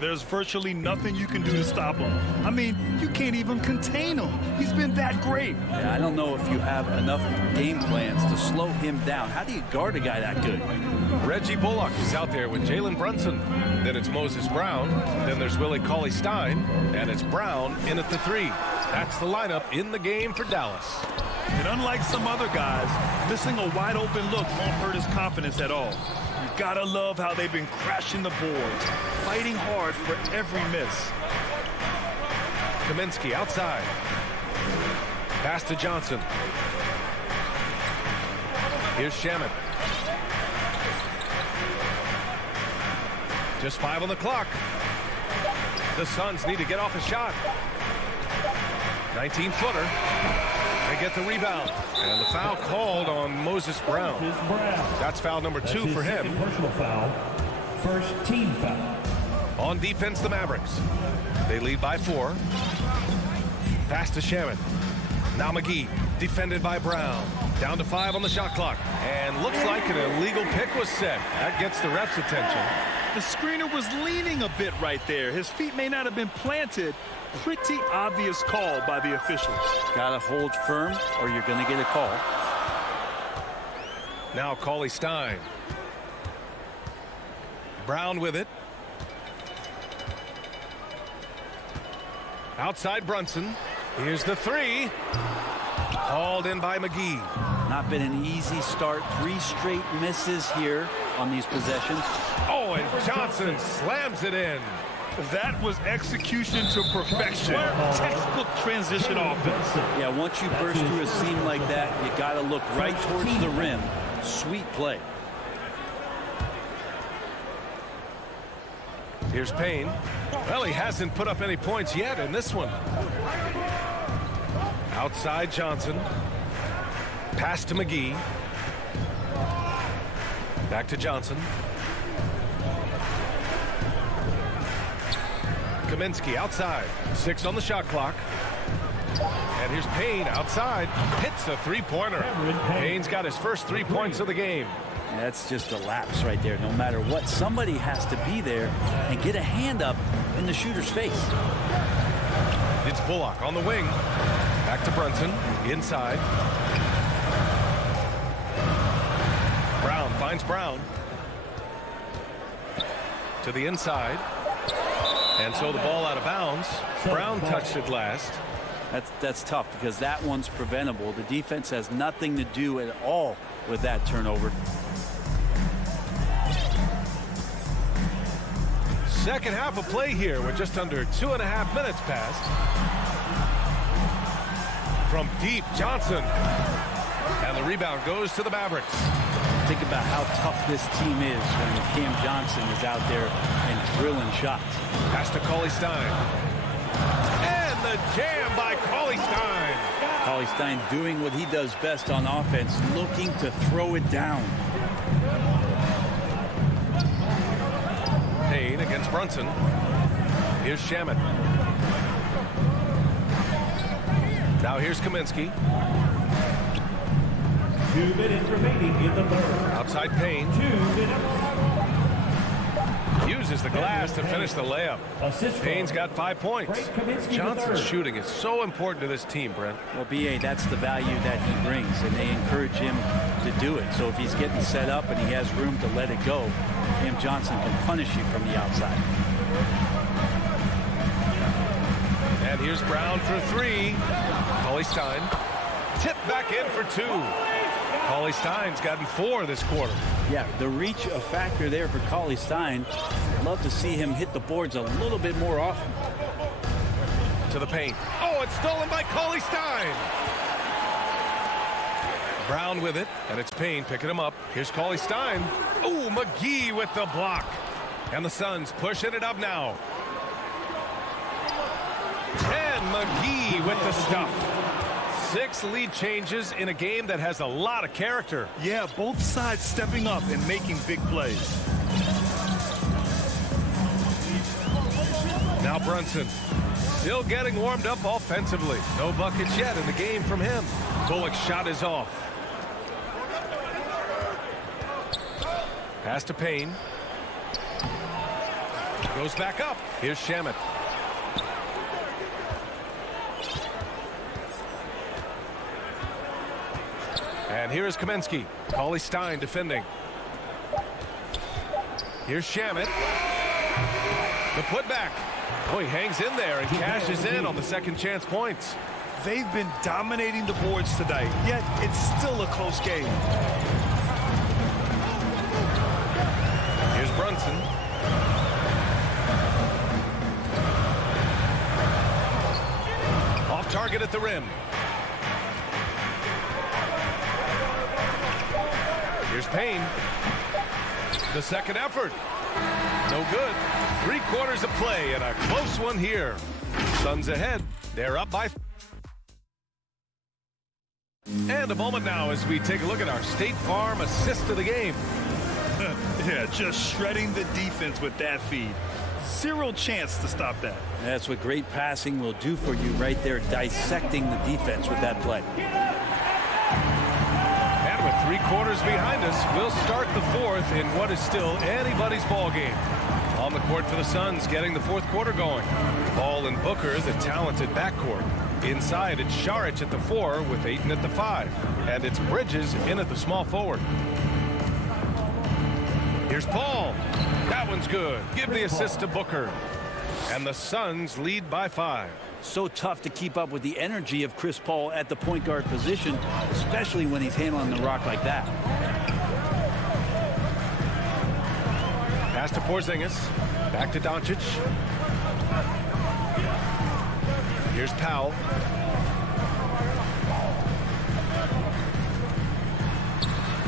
There's virtually nothing you can do to stop him. I mean, you can't even contain him. He's been that great. Yeah, I don't know if you have enough game plans to slow him down. How do you guard a guy that good? Reggie Bullock is out there with Jalen Brunson. Then it's Moses Brown. Then there's Willie Cauley Stein. And it's Brown in at the three. That's the lineup in the game for Dallas. And unlike some other guys, missing a wide open look won't hurt his confidence at all. You gotta love how they've been crashing the boards, fighting hard for every miss. Kaminsky outside. Pass to Johnson. Here's Shamet. Just 5 on the clock. The Suns need to get off a shot. 19-footer. They get the rebound. And the foul called on Moses Brown. That's foul number 2 for him. Personal foul. First team foul. On defense, the Mavericks. They lead by 4. Pass to Shamet. Now McGee, defended by Brown. Down to 5 on the shot clock. And looks like an illegal pick was set. That gets the ref's attention. The screener was leaning a bit right there. His feet may not have been planted. Pretty obvious call by the officials. Gotta hold firm or you're gonna get a call. Now Cauley Stein. Brown with it. Outside Brunson. Here's the three. Hauled in by McGee. Not been an easy start. 3 straight misses here on these possessions. Oh, and Johnson slams it in. That was execution to perfection. Textbook transition offense. Yeah, once you burst through a seam like that, you got to look right towards the rim. Sweet play. Here's Payne. Well, he hasn't put up any points yet in this one. Outside Johnson. Pass to McGee. Back to Johnson. Kaminsky outside. 6 on the shot clock. And here's Payne outside. Hits a three-pointer. Payne's got his first 3 points of the game. That's just a lapse right there. No matter what, somebody has to be there and get a hand up in the shooter's face. It's Bullock on the wing. Back to Brunson. Inside. Brown finds Brown. To the inside. And so the ball out of bounds. Brown touched it last. That's tough because that one's preventable. The defense has nothing to do at all with that turnover. Second half of play here with just under 2.5 minutes passed. From deep, Johnson. And the rebound goes to the Mavericks. Think about how tough this team is when Cam Johnson is out there and drilling shots. Pass to Cauley-Stein. And the jam by Cauley-Stein. Cauley-Stein doing what he does best on offense, looking to throw it down. Payne against Brunson. Here's Shamet. Now here's Kaminsky. 2 minutes remaining in the third. Outside Payne. 2 minutes. Uses the glass to finish the layup. Payne's got 5 points. Johnson's shooting is so important to this team, Brent. Well, B.A., that's the value that he brings, and they encourage him to do it. So if he's getting set up and he has room to let it go, Cam Johnson can punish you from the outside. And here's Brown for 3. Cauley-Stein. Tipped back in for 2. Cauley-Stein's gotten 4 this quarter. Yeah, the reach a factor there for Cauley-Stein. Love to see him hit the boards a little bit more often. To the paint. Oh, it's stolen by Cauley-Stein. Brown with it, and it's Payne picking him up. Here's Cauley-Stein. Oh, McGee with the block. And the Suns pushing it up now. And McGee with the stuff. 6 lead changes in a game that has a lot of character. Yeah, both sides stepping up and making big plays. Now Brunson still getting warmed up offensively. No buckets yet in the game from him. Bullock's shot is off. Pass to Payne. Goes back up. Here's Shamet. And here is Kaminsky. Cauley-Stein defending. Here's Shamet. The putback. Oh, he hangs in there and cashes in on the second chance points. They've been dominating the boards tonight, yet it's still a close game. Here's Brunson. Off target at the rim. Here's Payne. The second effort. No good. 3 quarters of play and a close one here. Suns ahead. They're up by. And a moment now as we take a look at our State Farm assist of the game. Yeah, just shredding the defense with that feed. 0 chance to stop that. That's what great passing will do for you right there, dissecting the defense with that play. And with 3 quarters behind us, we'll start the 4th in what is still anybody's ball game. On the court for the Suns, getting the 4th quarter going. Ball and Booker, the talented backcourt. Inside, it's Šarić at the 4 with Ayton at the 5. And it's Bridges in at the small forward. Here's Paul. That one's good. Give the assist to Booker. And the Suns lead by 5. So tough to keep up with the energy of Chris Paul at the point guard position, especially when he's handling the rock like that. Pass to Porzingis. Back to Doncic. Here's Powell.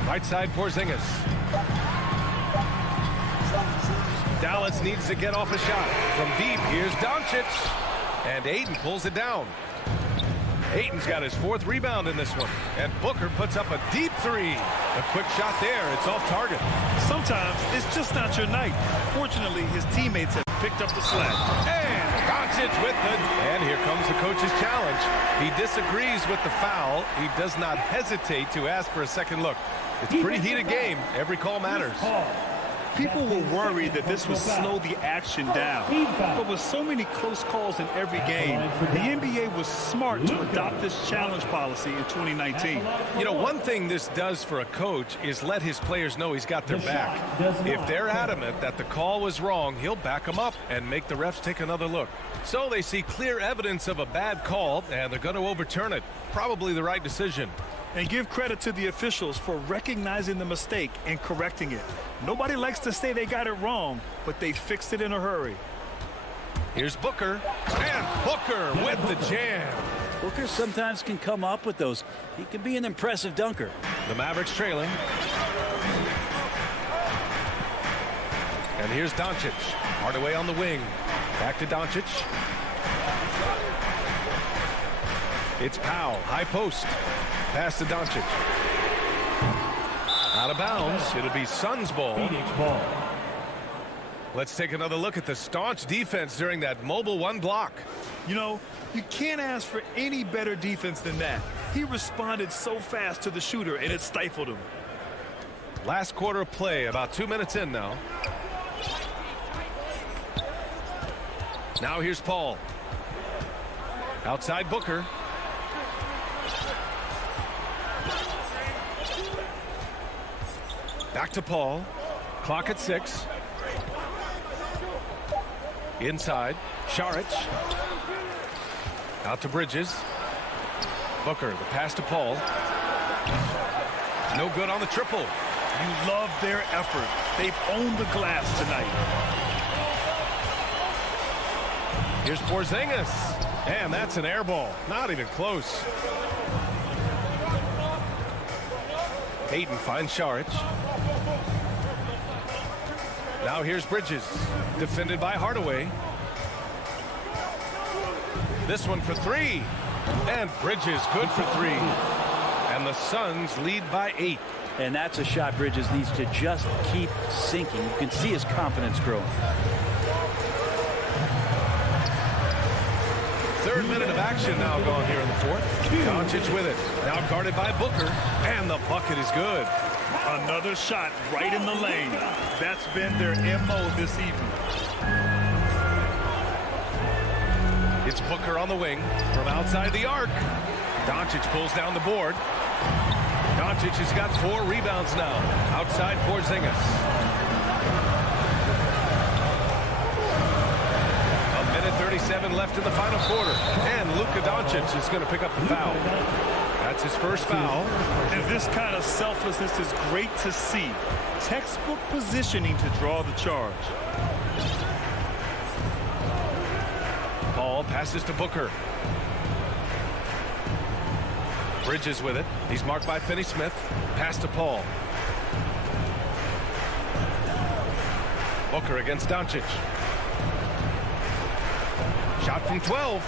Right side Porzingis. Dallas needs to get off a shot. From deep, here's Doncic. And Ayton pulls it down. Ayton's got his 4th rebound in this one. And Booker puts up a deep 3. A quick shot there. It's off target. Sometimes it's just not your night. Fortunately, his teammates have picked up the slack. And Doncic with the... And here comes the coach's challenge. He disagrees with the foul. He does not hesitate to ask for a second look. It's a pretty heated game. Every call matters. People were worried that this would slow the action down. But with so many close calls in every game, the NBA was smart to adopt this challenge policy in 2019. You know, one thing this does for a coach is let his players know he's got their back. If they're adamant that the call was wrong, he'll back them up and make the refs take another look. So they see clear evidence of a bad call, and they're going to overturn it. Probably the right decision. And give credit to the officials for recognizing the mistake and correcting it. Nobody likes to say they got it wrong, but they fixed it in a hurry. Here's Booker, and Booker with the jam. Booker sometimes can come up with those. He can be an impressive dunker. The Mavericks trailing. And here's Doncic. Hardaway on the wing. Back to Doncic. It's Powell, high post. Pass to Doncic. Out of bounds. It'll be Suns ball. Let's take another look at the staunch defense during that mobile 1 block. You know, you can't ask for any better defense than that. He responded so fast to the shooter, and it stifled him. Last quarter of play, about 2 minutes in now. Now here's Paul. Outside Booker. Back to Paul. Clock at 6. Inside. Šarić. Out to Bridges. Booker, the pass to Paul. No good on the triple. You love their effort. They've owned the glass tonight. Here's Porzingis. And that's an air ball. Not even close. Ayton finds Šarić. Now here's Bridges. Defended by Hardaway. This one for 3. And Bridges good for 3. And the Suns lead by 8. And that's a shot Bridges needs to just keep sinking. You can see his confidence growing. 3rd minute of action now gone here in the 4th. Doncic with it. Now guarded by Booker. And the bucket is good. Another shot right in the lane. That's been their MO this evening. It's Booker on the wing from outside the arc. Doncic pulls down the board. Doncic has got 4 rebounds now. Outside Porzingis. A minute 37 left in the final quarter. And Luka Doncic is going to pick up the foul. That's his first foul. And this kind of selflessness is great to see. Textbook positioning to draw the charge. Paul passes to Booker. Bridges with it. He's marked by Finney-Smith. Pass to Paul. Booker against Doncic. Shot from 12.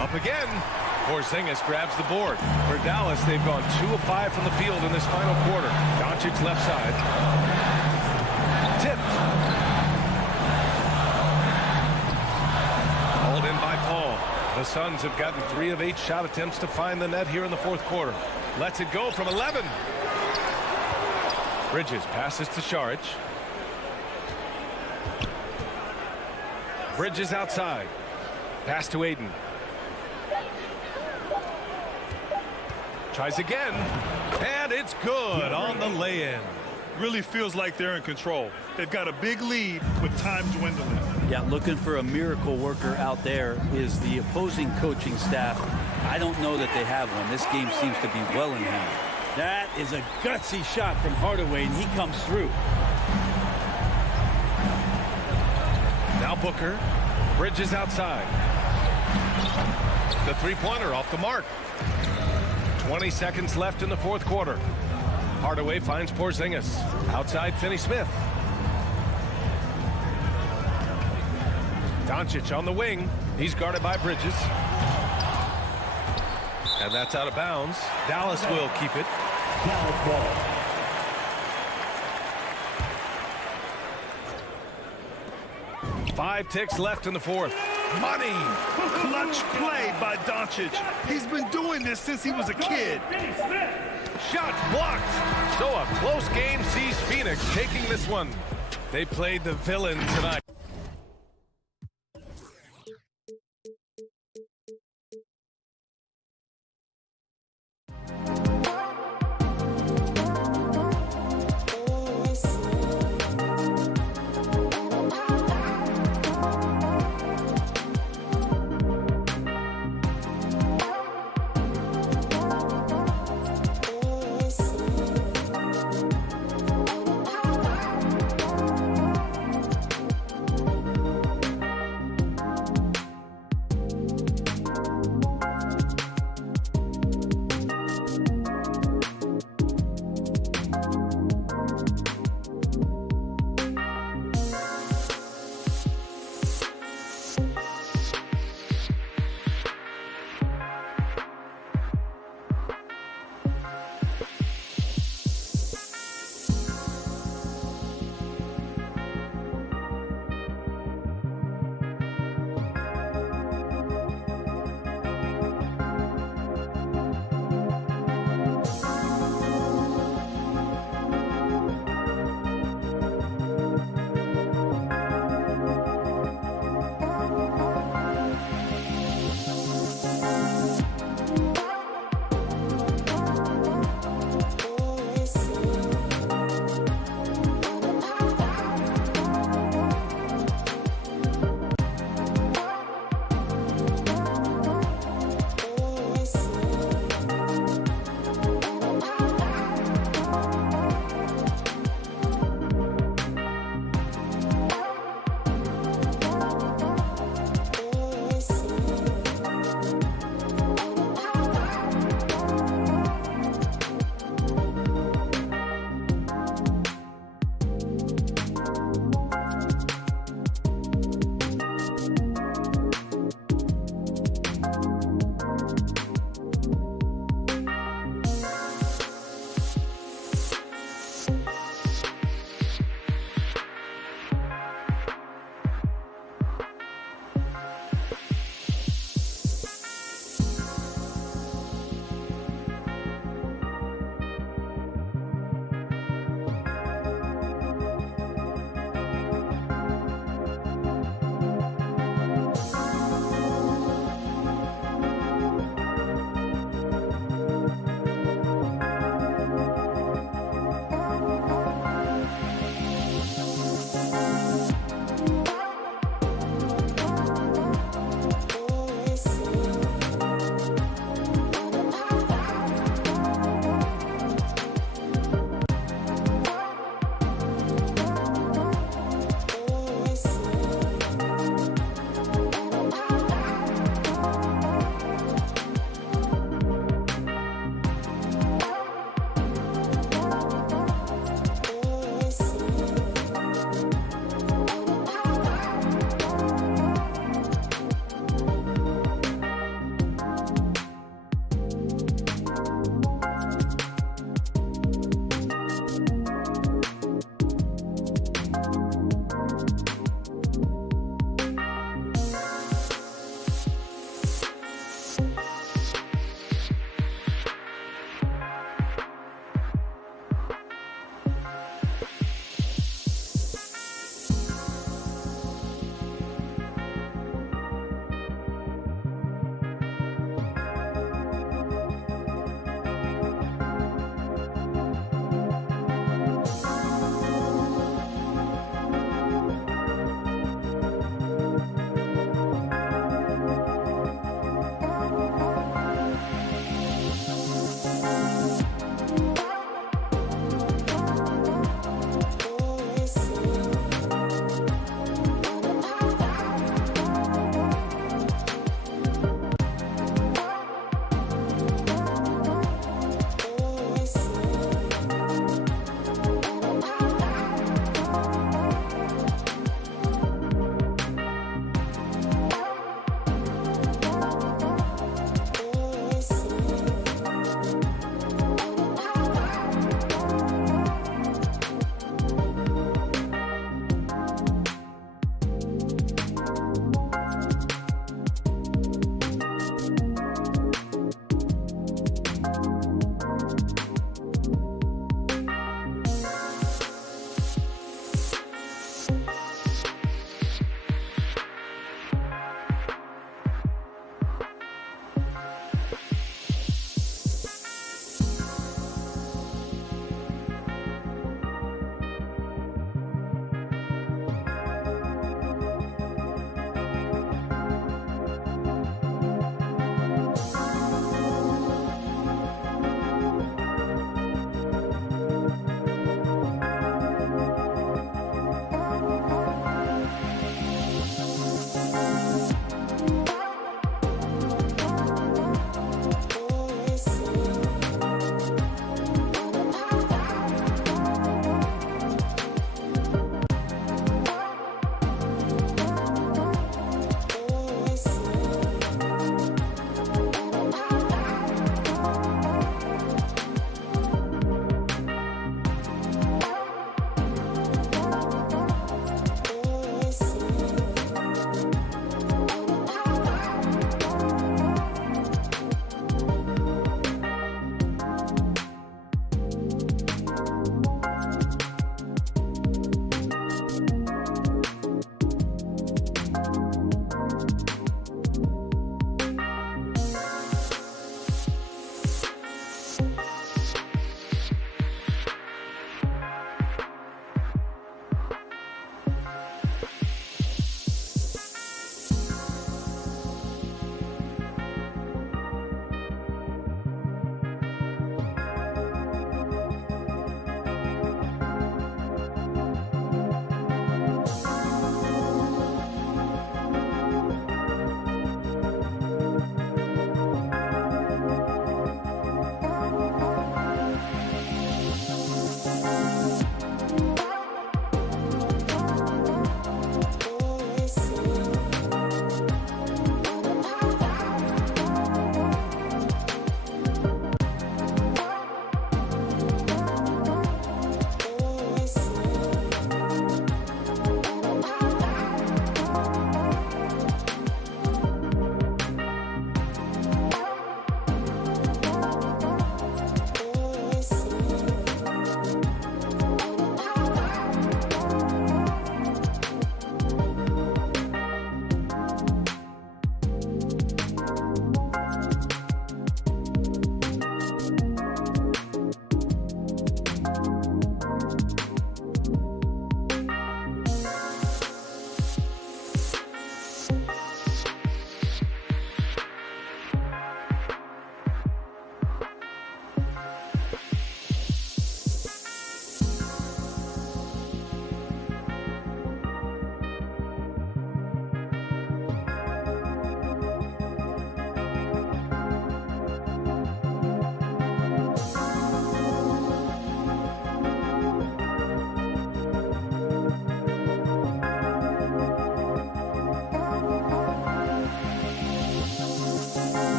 Up again. Porzingis grabs the board. For Dallas, they've gone 2 of 5 from the field in this final quarter. Doncic left side. Tipped. Hauled in by Paul. The Suns have gotten 3 of 8 shot attempts to find the net here in the 4th quarter. Lets it go from 11. Bridges passes to Šarić. Bridges outside. Pass to Ayton. Tries again, and it's good on the lay-in. Really feels like they're in control. They've got a big lead with time dwindling. Yeah, looking for a miracle worker out there is the opposing coaching staff. I don't know that they have one. This game seems to be well in hand. That is a gutsy shot from Hardaway, and he comes through. Now Booker. Bridges outside. The three-pointer off the mark. 20 seconds left in the fourth quarter. Hardaway finds Porzingis. Outside Finney-Smith. Doncic on the wing. He's guarded by Bridges. And that's out of bounds. Dallas will keep it. Dallas ball. Five ticks left in the fourth. Money! Clutch play by Doncic. He's been doing this since he was a kid. Shot blocked. So a close game sees Phoenix taking this one. They played the villain tonight.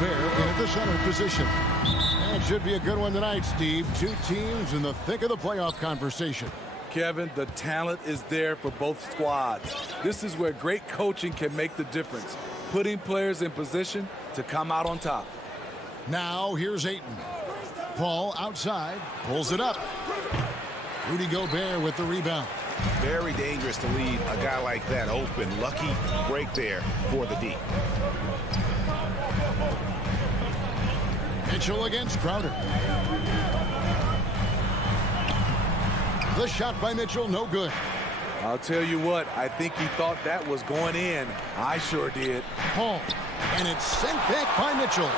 Gobert in at the center position. And it should be a good one tonight, Steve. Two teams in the thick of the playoff conversation. Kevin, the talent is there for both squads. This is where great coaching can make the difference, putting players in position to come out on top. Now here's Ayton. Paul outside, pulls it up. Rudy Gobert with the rebound. Very dangerous to leave a guy like that open. Lucky break there for the D. Mitchell against Crowder. The shot by Mitchell, no good. I'll tell you what, I think he thought that was going in. I sure did. Paul, and it's sent back by Mitchell.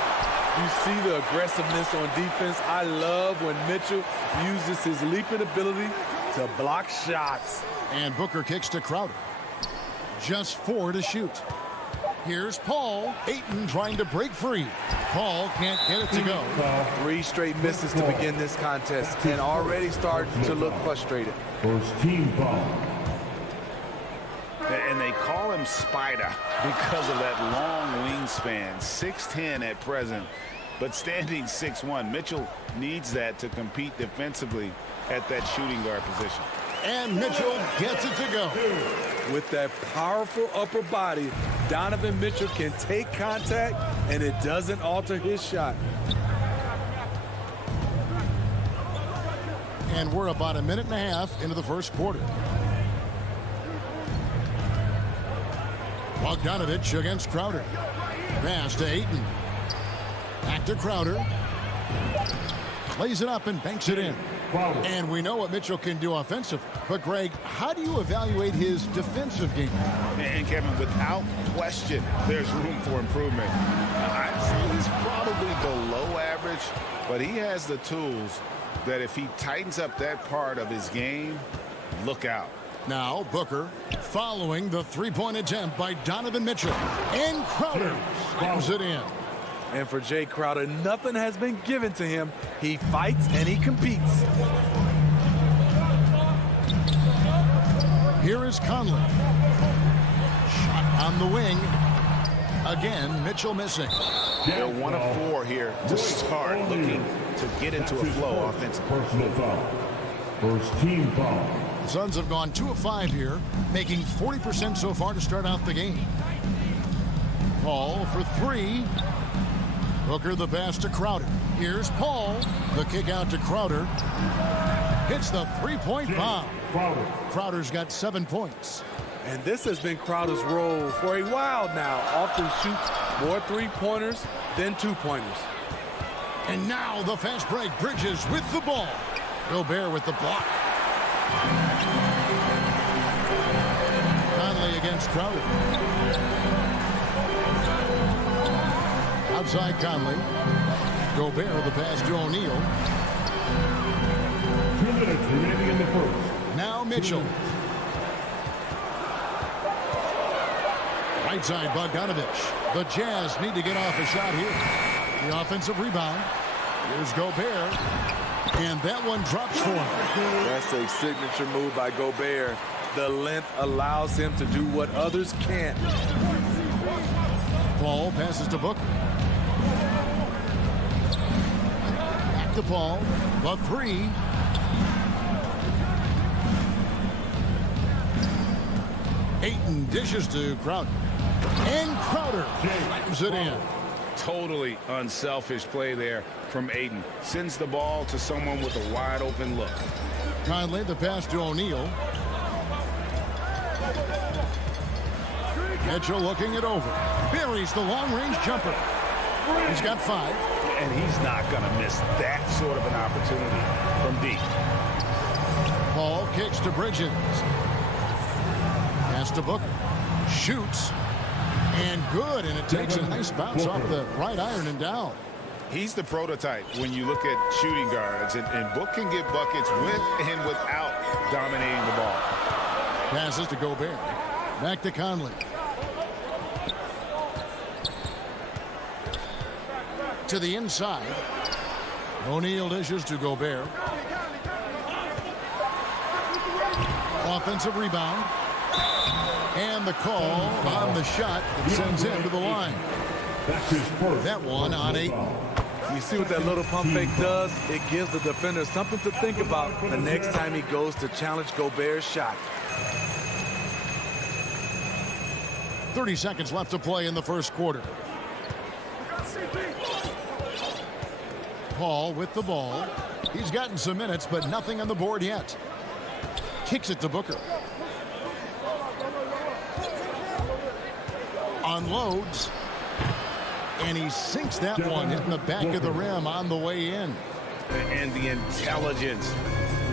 You see the aggressiveness on defense. I love when Mitchell uses his leaping ability to block shots. And Booker kicks to Crowder. Just 4 to shoot. Here's Paul. Ayton trying to break free. Paul can't get it to go. 3 straight misses to begin this contest and already starting to look frustrated. First team foul. And they call him Spider because of that long wingspan. 6'10" at present, but standing 6'1". Mitchell needs that to compete defensively at that shooting guard position. And Mitchell gets it to go. With that powerful upper body, Donovan Mitchell can take contact, and it doesn't alter his shot. And we're about a minute and a half into the first quarter. Bogdanovich against Crowder. Pass to Ayton. Back to Crowder. Lays it up and banks it in. And we know what Mitchell can do offensively. But, Greg, how do you evaluate his defensive game? And, Kevin, without question, there's room for improvement. I'd say he's probably below average, but he has the tools that if he tightens up that part of his game, look out. Now Booker following the three-point attempt by Donovan Mitchell. And Crowder slams it in. And for Jay Crowder, nothing has been given to him. He fights and he competes. Here is Conley. Shot on the wing. Again, Mitchell missing. They're 1 of 4 here to start, looking to get into a flow offensively. Personal foul. First team foul. The Suns have gone 2 of 5 here, making 40% so far to start out the game. Paul for 3. Booker the pass to Crowder. Here's Paul. The kick out to Crowder. Hits the three-point bomb. Crowder's got 7 points. And this has been Crowder's role for a while now. Often shoots more three-pointers than two-pointers. And now the fast break. Bridges with the ball. Gobert with the block. Conley against Crowder. Outside Conley. Gobert the pass to O'Neal. 2 minutes remaining in the first. Now Mitchell. Right side Bogdanovich. The Jazz need to get off a shot here. The offensive rebound. Here's Gobert. And that one drops for him. That's a signature move by Gobert. The length allows him to do what others can't. Paul passes to Booker. Back to Paul. The 3. Ayton dishes to Crowder. And Crowder slams it in. Totally unselfish play there from Ayton. Sends the ball to someone with a wide open look. Conley the pass to O'Neal. Mitchell looking it over. Buries the long-range jumper. He's got 5. And he's not going to miss that sort of an opportunity from deep. Paul kicks to Bridges. Pass to Booker. Shoots. And good. And it takes a nice bounce off the right iron and down. He's the prototype when you look at shooting guards. And Book can get buckets with and without dominating the ball. Passes to Gobert. Back to Conley. To the inside. O'Neal dishes to Gobert. Offensive rebound. And the call on the shot that sends him to the line. That one on 8. You see what that little pump fake does? It gives the defender something to think about the next time he goes to challenge Gobert's shot. 30 seconds left to play in the first quarter. Paul with the ball. He's gotten some minutes, but nothing on the board yet. Kicks it to Booker. Unloads. And he sinks that one, hitting the back of the rim on the way in. And the intelligence.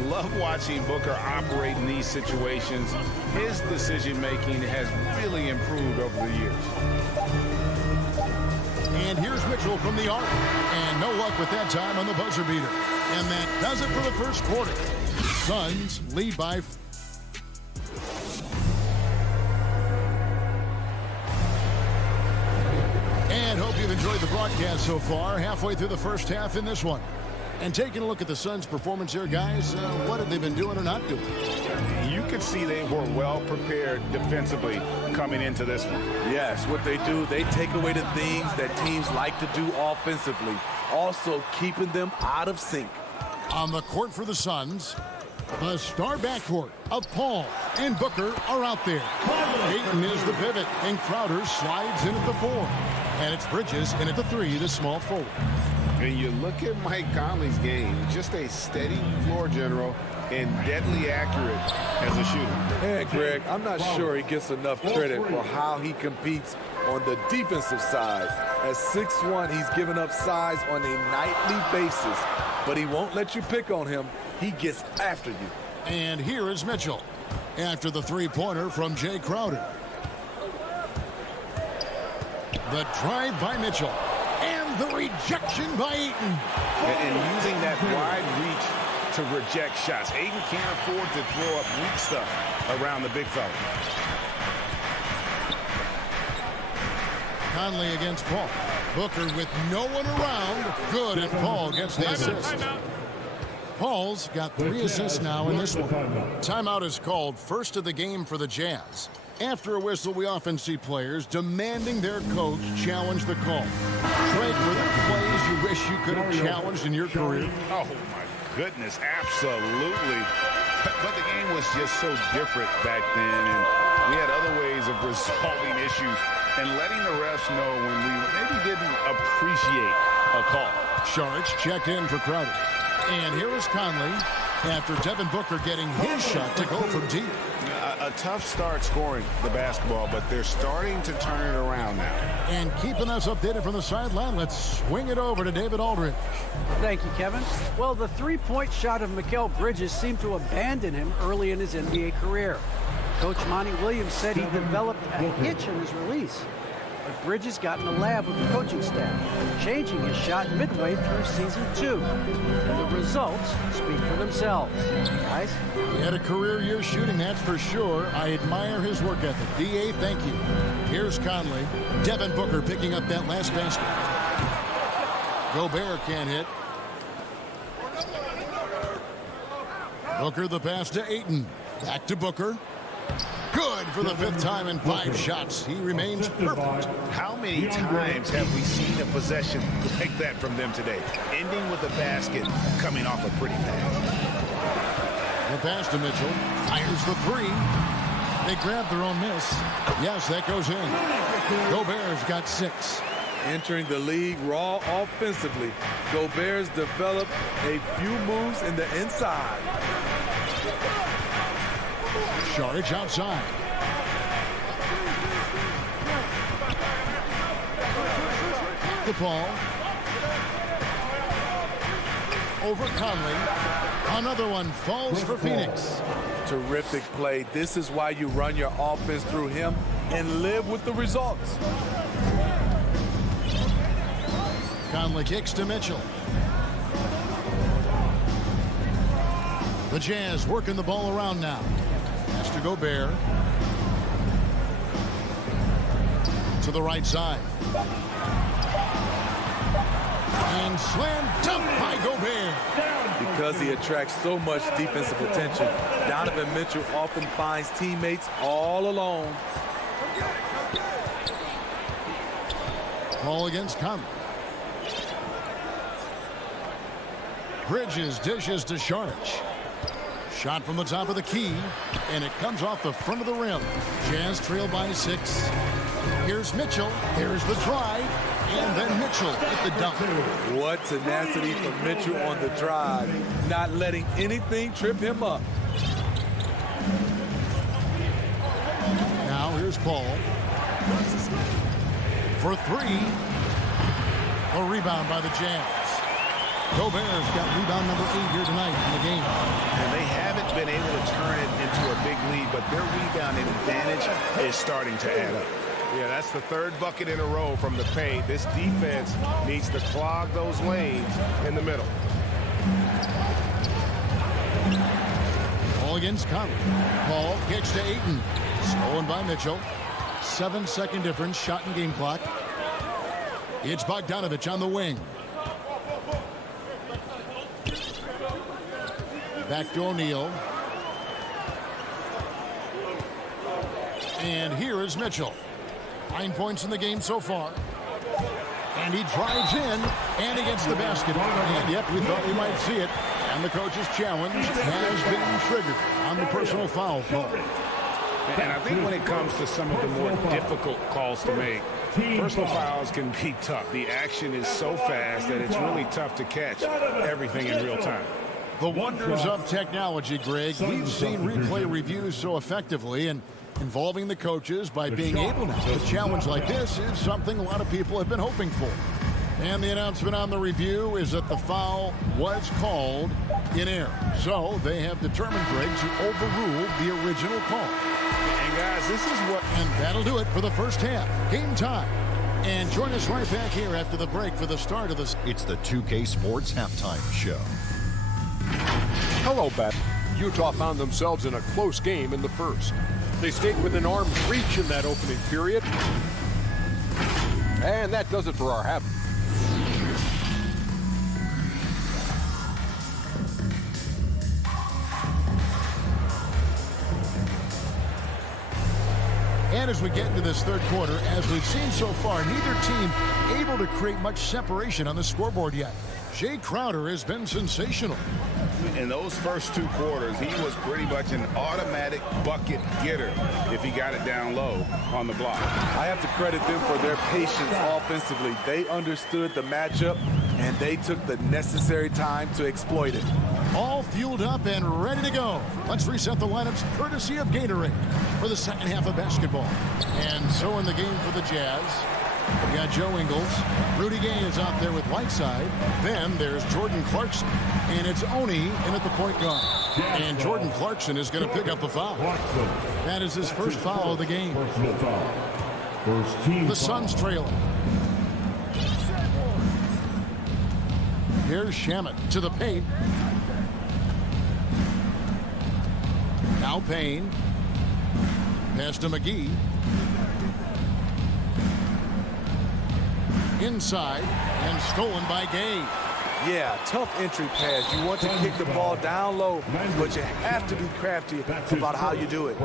Love watching Booker operate in these situations. His decision-making has really improved over the years. And here's Mitchell from the arc. And no luck with that time on the buzzer beater. And that does it for the first quarter. Suns lead by... And hope you've enjoyed the broadcast so far. Halfway through the first half in this one. And taking a look at the Suns' performance here, guys, what have they been doing or not doing? You could see they were well prepared defensively coming into this one. Yes, what they do, they take away the things that teams like to do offensively, also keeping them out of sync. On the court for the Suns, the star backcourt of Paul and Booker are out there. Ayton is the pivot, and Crowder slides in at the 4. And it's Bridges in at the 3, the small forward. And you look at Mike Conley's game, just a steady floor general and deadly accurate as a shooter. Hey, Greg, I'm not sure he gets enough credit for how he competes on the defensive side. At 6'1", he's given up size on a nightly basis, but he won't let you pick on him. He gets after you. And here is Mitchell after the three-pointer from Jay Crowder. The drive by Mitchell. And the rejection by Ayton. And using that wide reach to reject shots. Ayton can't afford to throw up weak stuff around the big fella. Conley against Paul. Booker with no one around. Good, and Paul gets the assist. Paul's got 3 assists now in this one. Timeout is called, first of the game for the Jazz. After a whistle, we often see players demanding their coach challenge the call. Trey, were there plays you wish you could have challenged in your career? Oh, my goodness, absolutely. But the game was just so different back then, and we had other ways of resolving issues and letting the refs know when we maybe didn't appreciate a call. Saric checked in for Crowder. And here is Conley after Devin Booker getting his shot to go from deep. A tough start scoring the basketball, but they're starting to turn it around now. And keeping us updated from the sideline, let's swing it over to David Aldridge. Thank you, Kevin. Well, the three-point shot of Mikal Bridges seemed to abandon him early in his NBA career. Coach Monty Williams said he developed a hitch in his release. But Bridges got in the lab with the coaching staff, changing his shot midway through season 2. The results speak for themselves. Guys? He had a career year shooting, that's for sure. I admire his work ethic. D.A., thank you. Here's Conley. Devin Booker picking up that last basket. Gobert can't hit. Booker the pass to Ayton. Back to Booker. Good for the 5th time in 5 shots. He remains perfect. How many times have we seen a possession like that from them today? Ending with a basket, coming off a pretty pass. The pass to Mitchell. Fires the 3. They grab their own miss. Yes, that goes in. Gobert's got 6. Entering the league raw offensively, Gobert's developed a few moves in the inside. Saric outside. The ball. Over Conley. Another one falls for Phoenix. Terrific play. This is why you run your offense through him and live with the results. Conley kicks to Mitchell. The Jazz working the ball around now. Pass to Gobert. To the right side. And slam dunk by Gobert. Because he attracts so much defensive attention, Donovan Mitchell often finds teammates all alone. Ball against Conley. Bridges dishes to Sharich. Shot from the top of the key, and it comes off the front of the rim. Jazz trail by 6. Here's Mitchell. There's the drive, and then Mitchell at the dunk. What tenacity from Mitchell on the drive, not letting anything trip him up. Now here's Paul. For 3. A rebound by the Jazz. Gobert's got rebound number 8 here tonight in the game. And they haven't been able to turn it into a big lead, but their rebounding advantage is starting to add up. Yeah, that's the 3rd bucket in a row from the paint. This defense needs to clog those lanes in the middle. Ball against Conley. Paul kicks to Ayton. Stolen by Mitchell. 7-second difference, shot and game clock. It's Bogdanovich on the wing. Back to O'Neal. And here is Mitchell. 9 points in the game so far. And he drives in, and he gets the basket. And yep, we thought we might see it. And the coach's challenge has been triggered on the personal foul call. And I think when it comes to some of the more difficult calls to make, personal fouls can be tough. The action is so fast that it's really tough to catch everything in real time. The wonders of technology, Greg. We've seen replay reviews so effectively, and involving the coaches by being able now to challenge like this is something a lot of people have been hoping for. And the announcement on the review is that the foul was called in error. So they have determined, Greg, to overrule the original call. And guys, this is what... And that'll do it for the first half. Game time. And join us right back here after the break for the start of this. It's the 2K Sports Halftime Show. Hello, Bat. Utah found themselves in a close game in the first. They stayed within arm's reach in that opening period. And that does it for our half. And as we get into this third quarter, as we've seen so far, neither team able to create much separation on the scoreboard yet. Jay Crowder has been sensational. In those first 2 quarters, he was pretty much an automatic bucket getter if he got it down low on the block. I have to credit them for their patience offensively. They understood the matchup, and they took the necessary time to exploit it. All fueled up and ready to go. Let's reset the lineups courtesy of Gatorade for the second half of basketball. And so in the game for the Jazz, we got Joe Ingles. Rudy Gay is out there with Whiteside. Then there's Jordan Clarkson. And it's Oni in at the point guard. And Jordan Clarkson is going to pick up the foul. That is his first foul of the game. The Suns trailing. Here's Shamet to the paint. Now Payne. Pass to McGee. Inside and stolen by Gay. Yeah, tough entry pass. You want to kick the ball down low, but you have to be crafty about how you do it.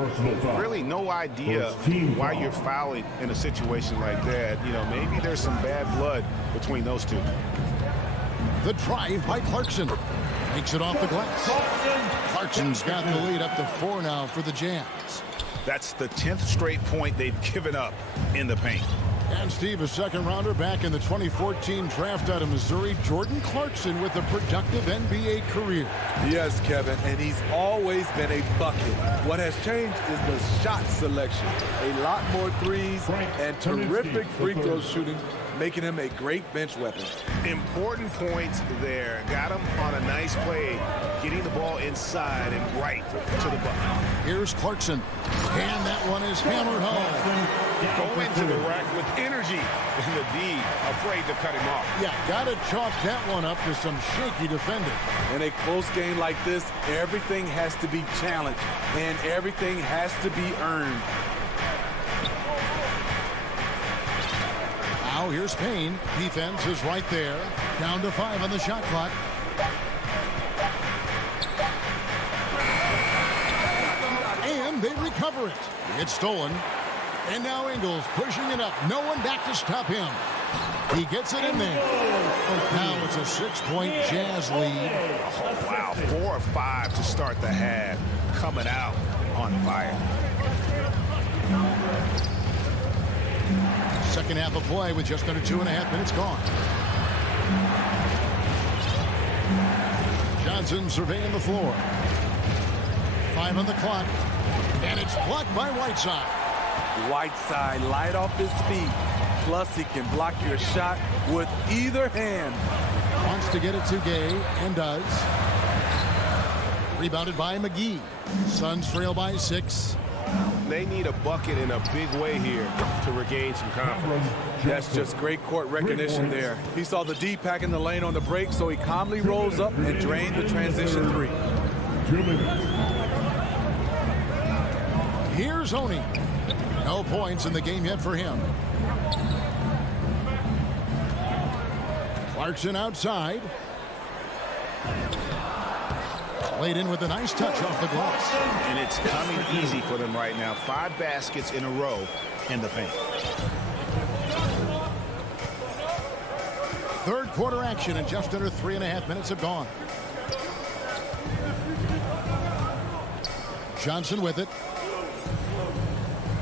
Really no idea why you're fouling in a situation like that. You know, maybe there's some bad blood between those two. The drive by Clarkson. Makes it off the glass. Clarkson's got the lead up to 4 now for the Jazz. That's the 10th straight point they've given up in the paint. And Steve, a second rounder back in the 2014 draft out of Missouri, Jordan Clarkson with a productive NBA career. Yes, Kevin, and he's always been a bucket. What has changed is the shot selection. A lot more threes and terrific free throw shooting, making him a great bench weapon. Important points there. Got him on a nice play, getting the ball inside and right to the bucket. Here's Clarkson, and that one is hammered home. Go into the rack with energy, and the D afraid to cut him off. Yeah, got to chalk that one up to some shaky defending. In a close game like this, everything has to be challenged, and everything has to be earned. Now here's Payne. Defense is right there. Down to 5 on the shot clock. And they recover it. It's stolen. And now Ingles pushing it up. No one back to stop him. He gets it in there. Now it's a 6-point Jazz lead. Oh, wow. 4 or 5 to start the half. Coming out on fire. Second half of play with just under 2.5 minutes gone. Johnson surveying the floor. 5 on the clock. And it's blocked by Whiteside. Whiteside light off his feet. Plus, he can block your shot with either hand. Wants to get it to Gay and does. Rebounded by McGee. Suns trail by 6. They need a bucket in a big way here to regain some confidence. That's just great court recognition there. He saw the D pack in the lane on the break, so he calmly rolls up and drained the transition 3. Here's Oney. No points in the game yet for him. Clarkson outside. Laid in with a nice touch off the glass. And it's coming easy for them right now. 5 baskets in a row in the paint. Third quarter action and just under 3.5 minutes have gone. Johnson with it.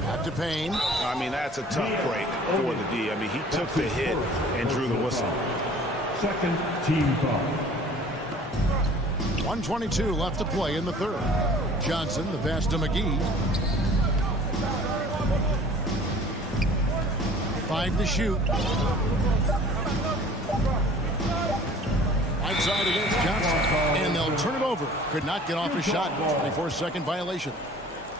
Back to Payne. I mean, that's a tough break for the D. I mean, he took the hit and drew the whistle. Second team foul. 1:22 left to play in the third. Johnson, the pass to McGee. 5 to shoot. Outside against Johnson. And they'll turn it over. Could not get off a shot. 24-second violation.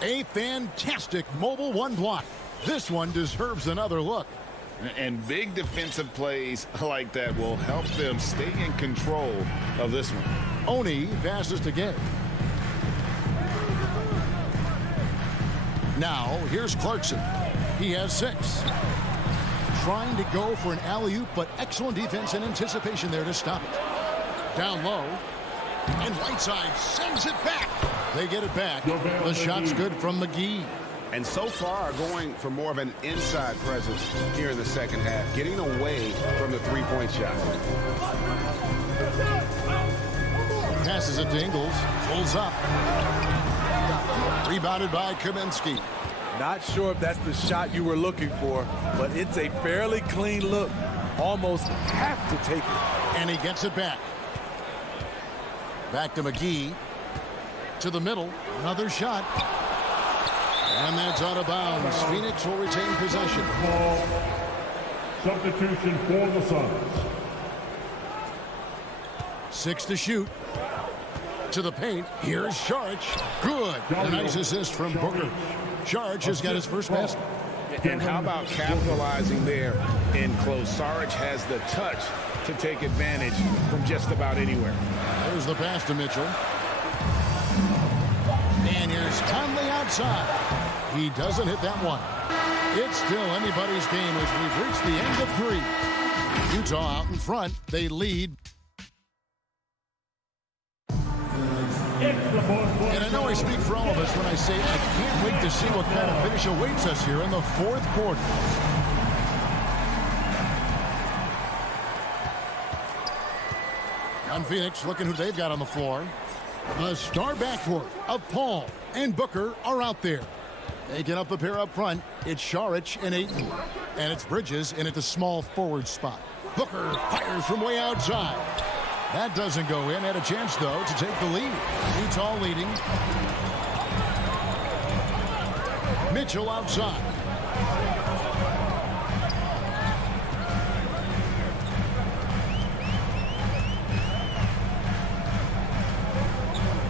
A fantastic mobile 1 block. This one deserves another look. And big defensive plays like that will help them stay in control of this one. Oney fastest again. Now here's Clarkson. He has 6. Trying to go for an alley-oop, but excellent defense and anticipation there to stop it. Down low. And Whiteside sends it back. They get it back. The shot's good from McGee. And so far going for more of an inside presence here in the second half, getting away from the 3-point shot. Passes it to Ingles. Pulls up. Rebounded by Kaminsky. Not sure if that's the shot you were looking for, but it's a fairly clean look. Almost have to take it. And he gets it back. Back to McGee. To the middle. Another shot. And that's out of bounds. Phoenix will retain possession. Substitution for the Suns. 6 to shoot. To the paint. Here's Saric. Good. A nice assist from Booker. Saric has got his first basket. And how about capitalizing there in close? Saric has the touch to take advantage from just about anywhere. There's the pass to Mitchell. And here's Conley outside. He doesn't hit that one. It's still anybody's game as we've reached the end of 3. Utah out in front. They lead. And I know I speak for all of us when I say I can't wait to see what kind of finish awaits us here in the fourth quarter. On Phoenix, looking who they've got on the floor. The star backcourt of Paul and Booker are out there. Taking up the pair up front, it's Saric and Ayton. And it's Bridges in at the small forward spot. Booker fires from way outside. That doesn't go in. Had a chance, though, to take the lead. Utah leading. Mitchell outside.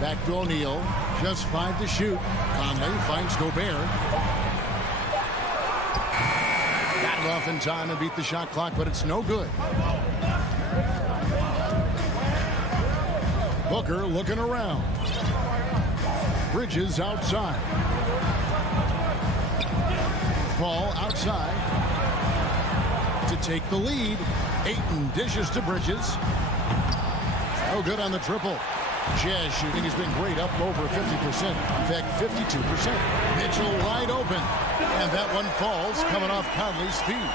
Back to O'Neal. Just 5 to shoot. Conley finds Gobert. Got it off in time and beat the shot clock, but it's no good. Booker looking around. Bridges outside. Paul outside to take the lead. Ayton dishes to Bridges. No good on the triple. Jazz shooting has been great, up over 50%. In fact, 52%. Mitchell wide open. And that one falls, coming off Conley's feet.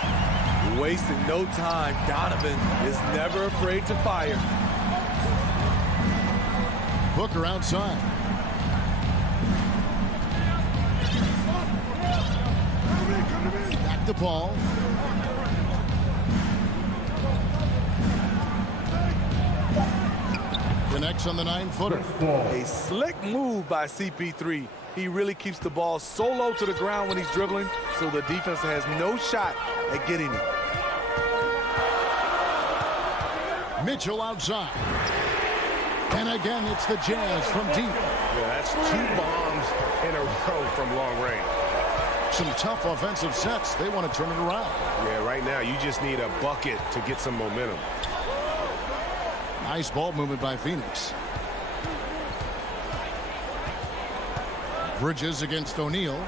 Wasting no time. Donovan is never afraid to fire. Booker outside. Back to Paul. Connects on the 9-footer. A slick move by CP3. He really keeps the ball so low to the ground when he's dribbling, so the defense has no shot at getting it. Mitchell outside. And again, it's the Jazz from deep. Yeah, that's 2 bombs in a row from long range. Some tough offensive sets. They want to turn it around. Yeah, right now you just need a bucket to get some momentum. Nice ball movement by Phoenix. Bridges against O'Neal.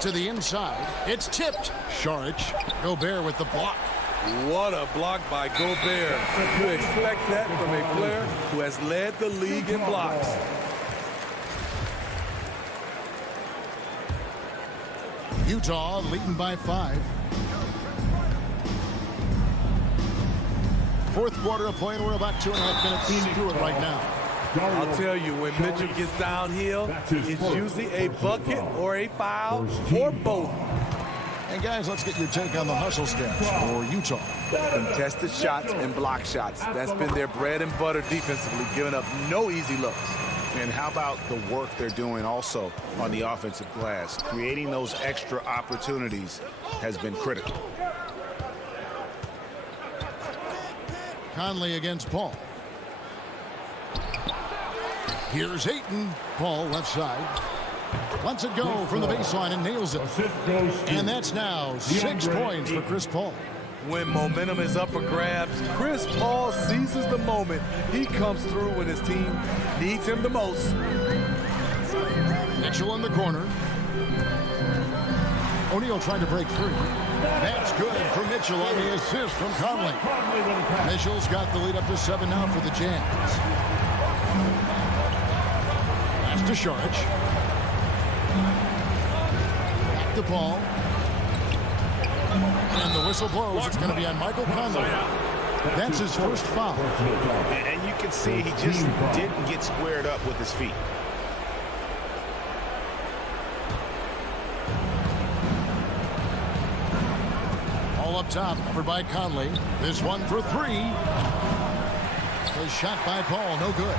To the inside. It's tipped. Šarić. Gobert with the block. What a block by Gobert. You expect that from a player who has led the league in blocks. Utah leading by 5. Fourth quarter of play, and we're about 2.5 minutes through it right now. I'll tell you, when Mitchell gets downhill, it's usually a bucket or a foul or both. And guys, let's get your take on the hustle stats for Utah. Contested shots and block shots. That's been their bread and butter defensively, giving up no easy looks. And how about the work they're doing also on the offensive glass? Creating those extra opportunities has been critical. Conley against Paul. Here's Ayton. Paul left side. Lets it go from the baseline and nails it. And that's now 6 points for Chris Paul. When momentum is up for grabs, Chris Paul seizes the moment. He comes through when his team needs him the most. Mitchell in the corner. O'Neal trying to break free. That's good for Mitchell on the assist from Conley. Mitchell's got the lead up to 7 now for the Jazz. Pass to Šarić. Back to Paul. And the whistle blows. It's going to be on Michael Conley. That's his first foul. And you can see he just didn't get squared up with his feet. All up top, covered by Conley. This one for 3. The shot by Paul, no good.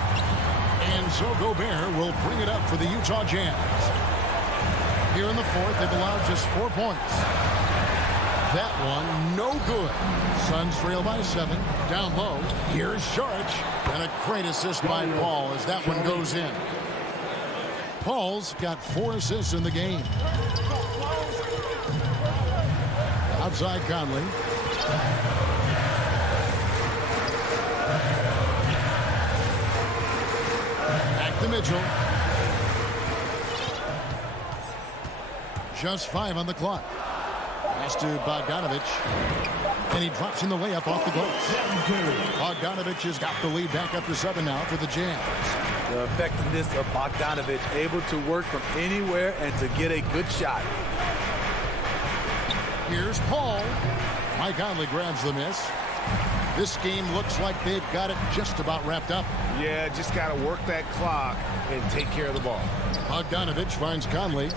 And so Gobert will bring it up for the Utah Jazz. Here in the fourth, they've allowed just 4 points. That one, no good. Suns trail by 7. Down low. Here's Šarić. And a great assist by Paul as that one goes in. Paul's got 4 assists in the game. Outside Conley. Back to Mitchell. Just 5 on the clock. Pass to Bogdanović. And he drops in the layup off the glass. Bogdanović has got the lead back up to 7 now for the Jazz. The effectiveness of Bogdanović, able to work from anywhere and to get a good shot. Here's Paul. Mike Conley grabs the miss. This game looks like they've got it just about wrapped up. Yeah, just got to work that clock and take care of the ball. Bogdanović finds Conley.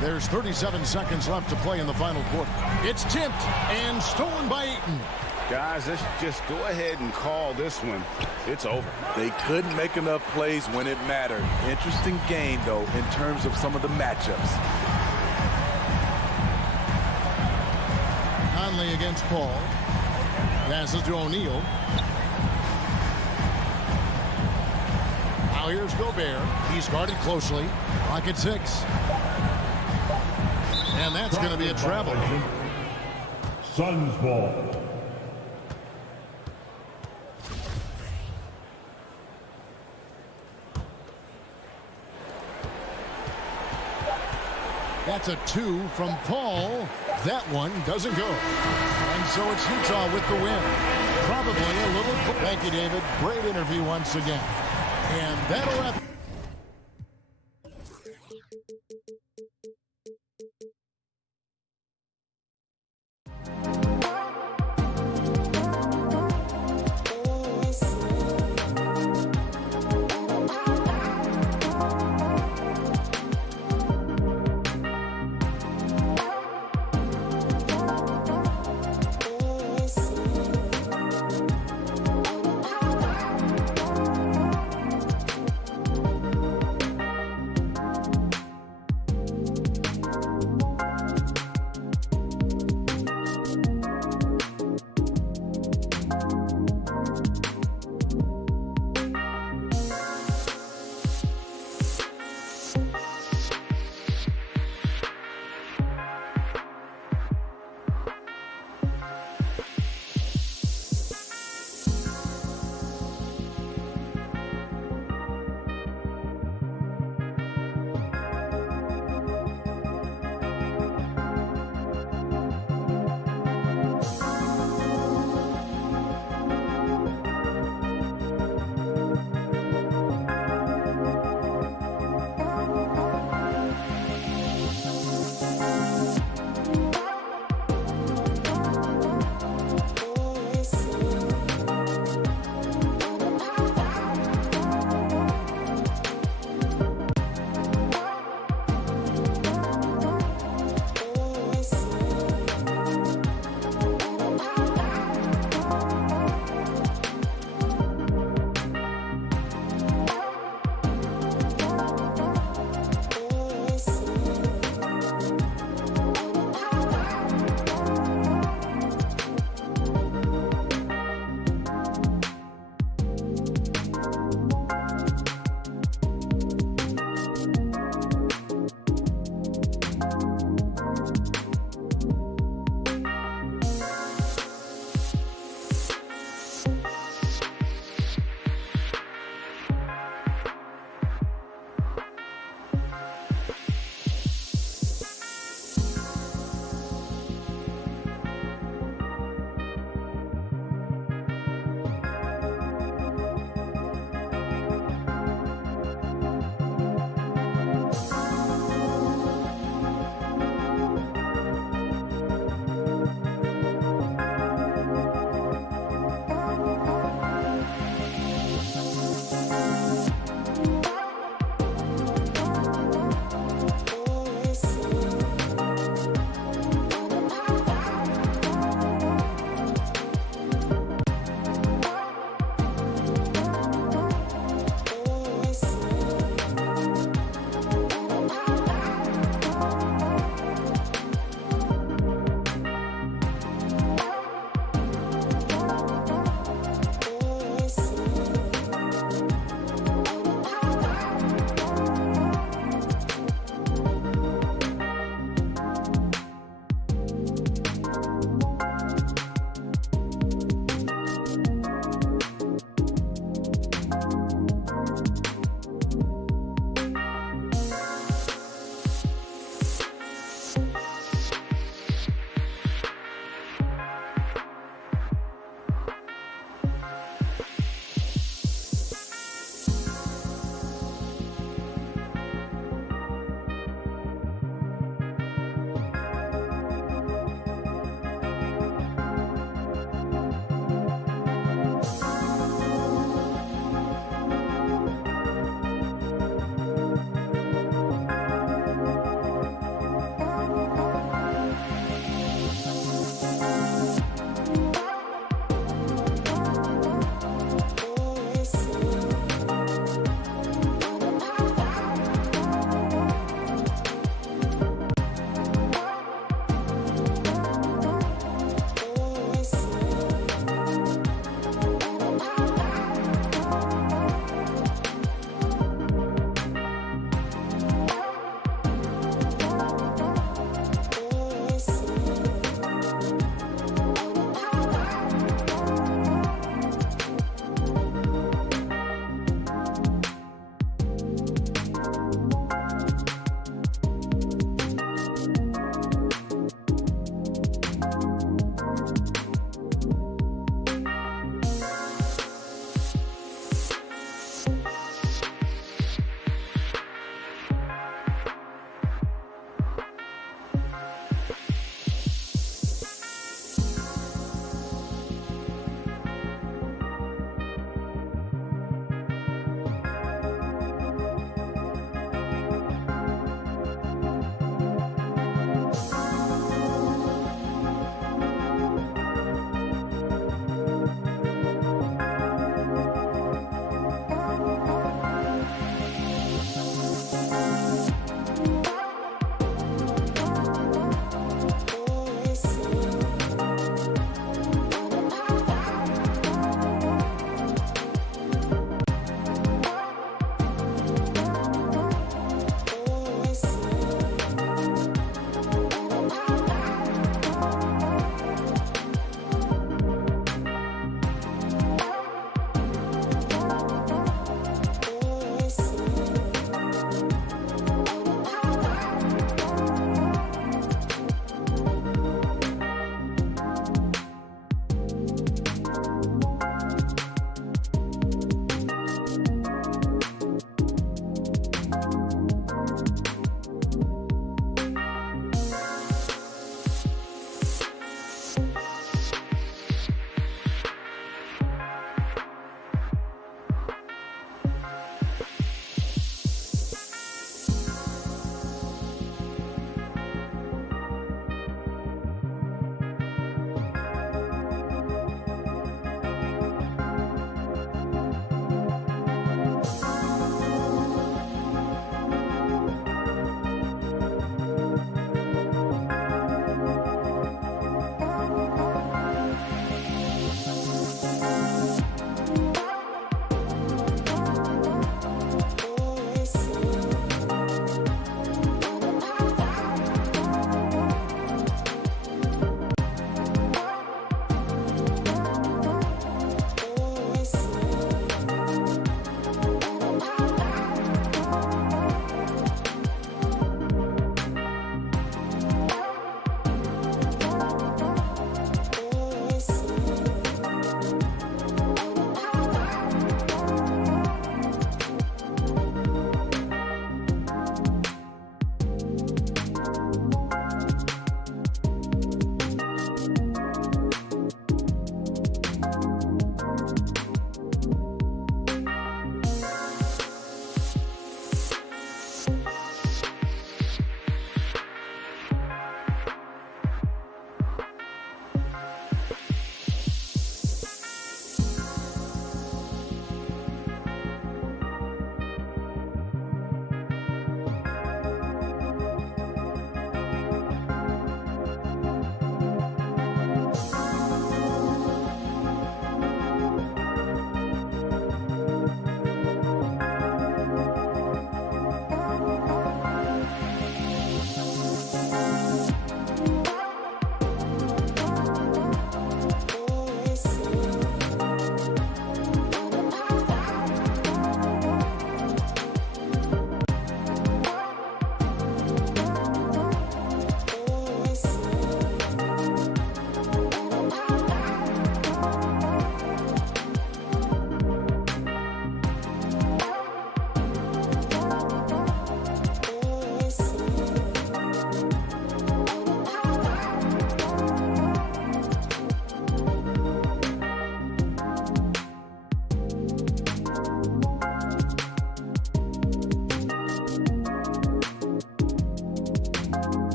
There's 37 seconds left to play in the final quarter. It's tipped and stolen by Ayton. Guys, let's just go ahead and call this one. It's over. They couldn't make enough plays when it mattered. Interesting game, though, in terms of some of the matchups. Conley against Paul. Passes to O'Neal. Now here's Gobert. He's guarded closely. Clock at 6. And that's going to be a travel. Suns ball. That's a 2 from Paul. That one doesn't go. And so it's Utah with the win. Probably a little... Thank you, David. Great interview once again. And that'll wrap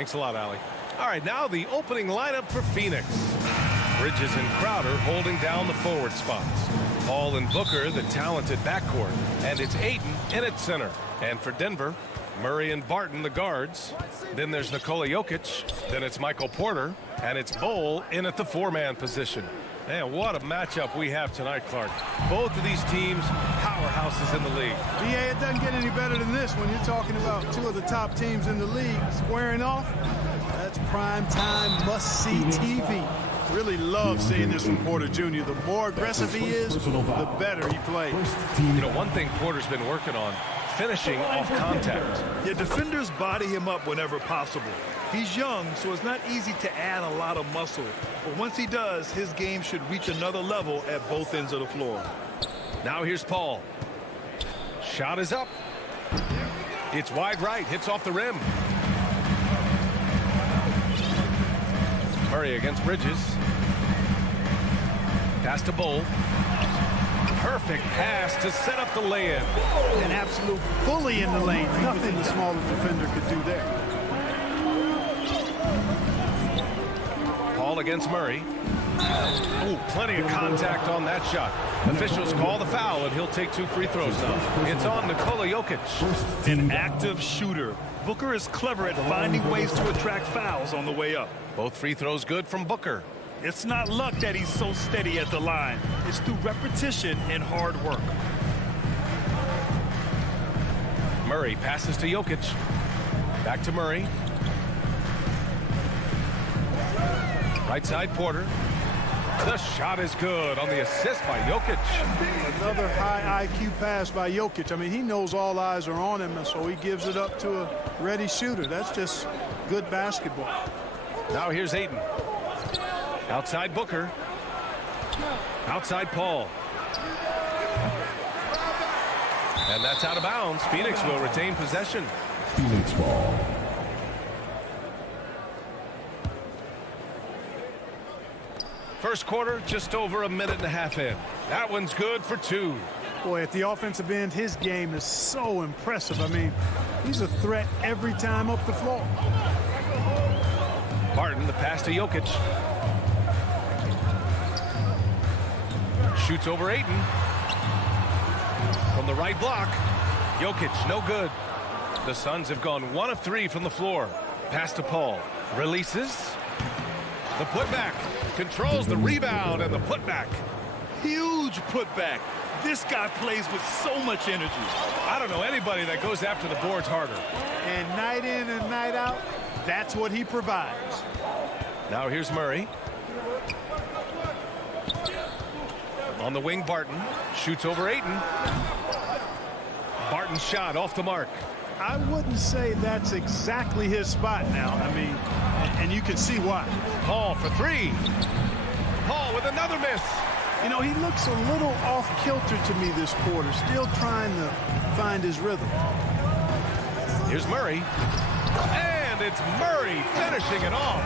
Thanks a lot, Allie. All right, now the opening lineup for Phoenix. Bridges and Crowder holding down the forward spots. Paul and Booker, the talented backcourt. And it's Ayton in at center. And for Denver, Murray and Barton, the guards. Then there's Nikola Jokic. Then it's Michael Porter. And it's Bol in at the four-man position. Man, what a matchup we have tonight, Clark. Both of these teams, powerhouses in the league. Yeah, it doesn't get any better than this when you're talking about two of the top teams in the league squaring off. That's prime time, must-see TV. Really love seeing this from Porter Jr. The more aggressive he is, the better he plays. You know, one thing Porter's been working on, finishing off contact. Yeah, defenders body him up whenever possible. He's young, so it's not easy to add a lot of muscle. But once he does, his game should reach another level at both ends of the floor. Now here's Paul. Shot is up. It's wide right, hits off the rim. Murray against Bridges. Pass to Bol. Perfect pass to set up the lay-in. An absolute bully in the lane. Nothing the smaller defender could do there. Paul against Murray. Oh, plenty of contact on that shot. Officials call the foul, and he'll take 2 free throws now. It's on Nikola Jokic. An active shooter. Booker is clever at finding ways to attract fouls on the way up. Both free throws good from Booker. It's not luck that he's so steady at the line. It's through repetition and hard work. Murray passes to Jokic. Back to Murray. Right side, Porter. The shot is good on the assist by Jokic. Another high IQ pass by Jokic. I mean, he knows all eyes are on him, and so he gives it up to a ready shooter. That's just good basketball. Now here's Ayton. Outside Booker. Outside Paul. And that's out of bounds. Phoenix will retain possession. Phoenix ball. First quarter, just over a minute and a half in. That one's good for 2. Boy, at the offensive end, his game is so impressive. I mean, he's a threat every time up the floor. Barton, the pass to Jokic. Shoots over Ayton. From the right block. Jokic, no good. The Suns have gone 1 of 3 from the floor. Pass to Paul. Releases. The putback. Controls the rebound and the putback. Huge putback. This guy plays with so much energy. I don't know anybody that goes after the boards harder. And night in and night out, that's what he provides. Now here's Murray. On the wing, Barton. Shoots over Ayton. Barton's shot off the mark. I wouldn't say that's exactly his spot now. I mean, and you can see why. Paul for 3. Paul with another miss. You know, he looks a little off-kilter to me this quarter, still trying to find his rhythm. Here's Murray. And it's Murray finishing it off.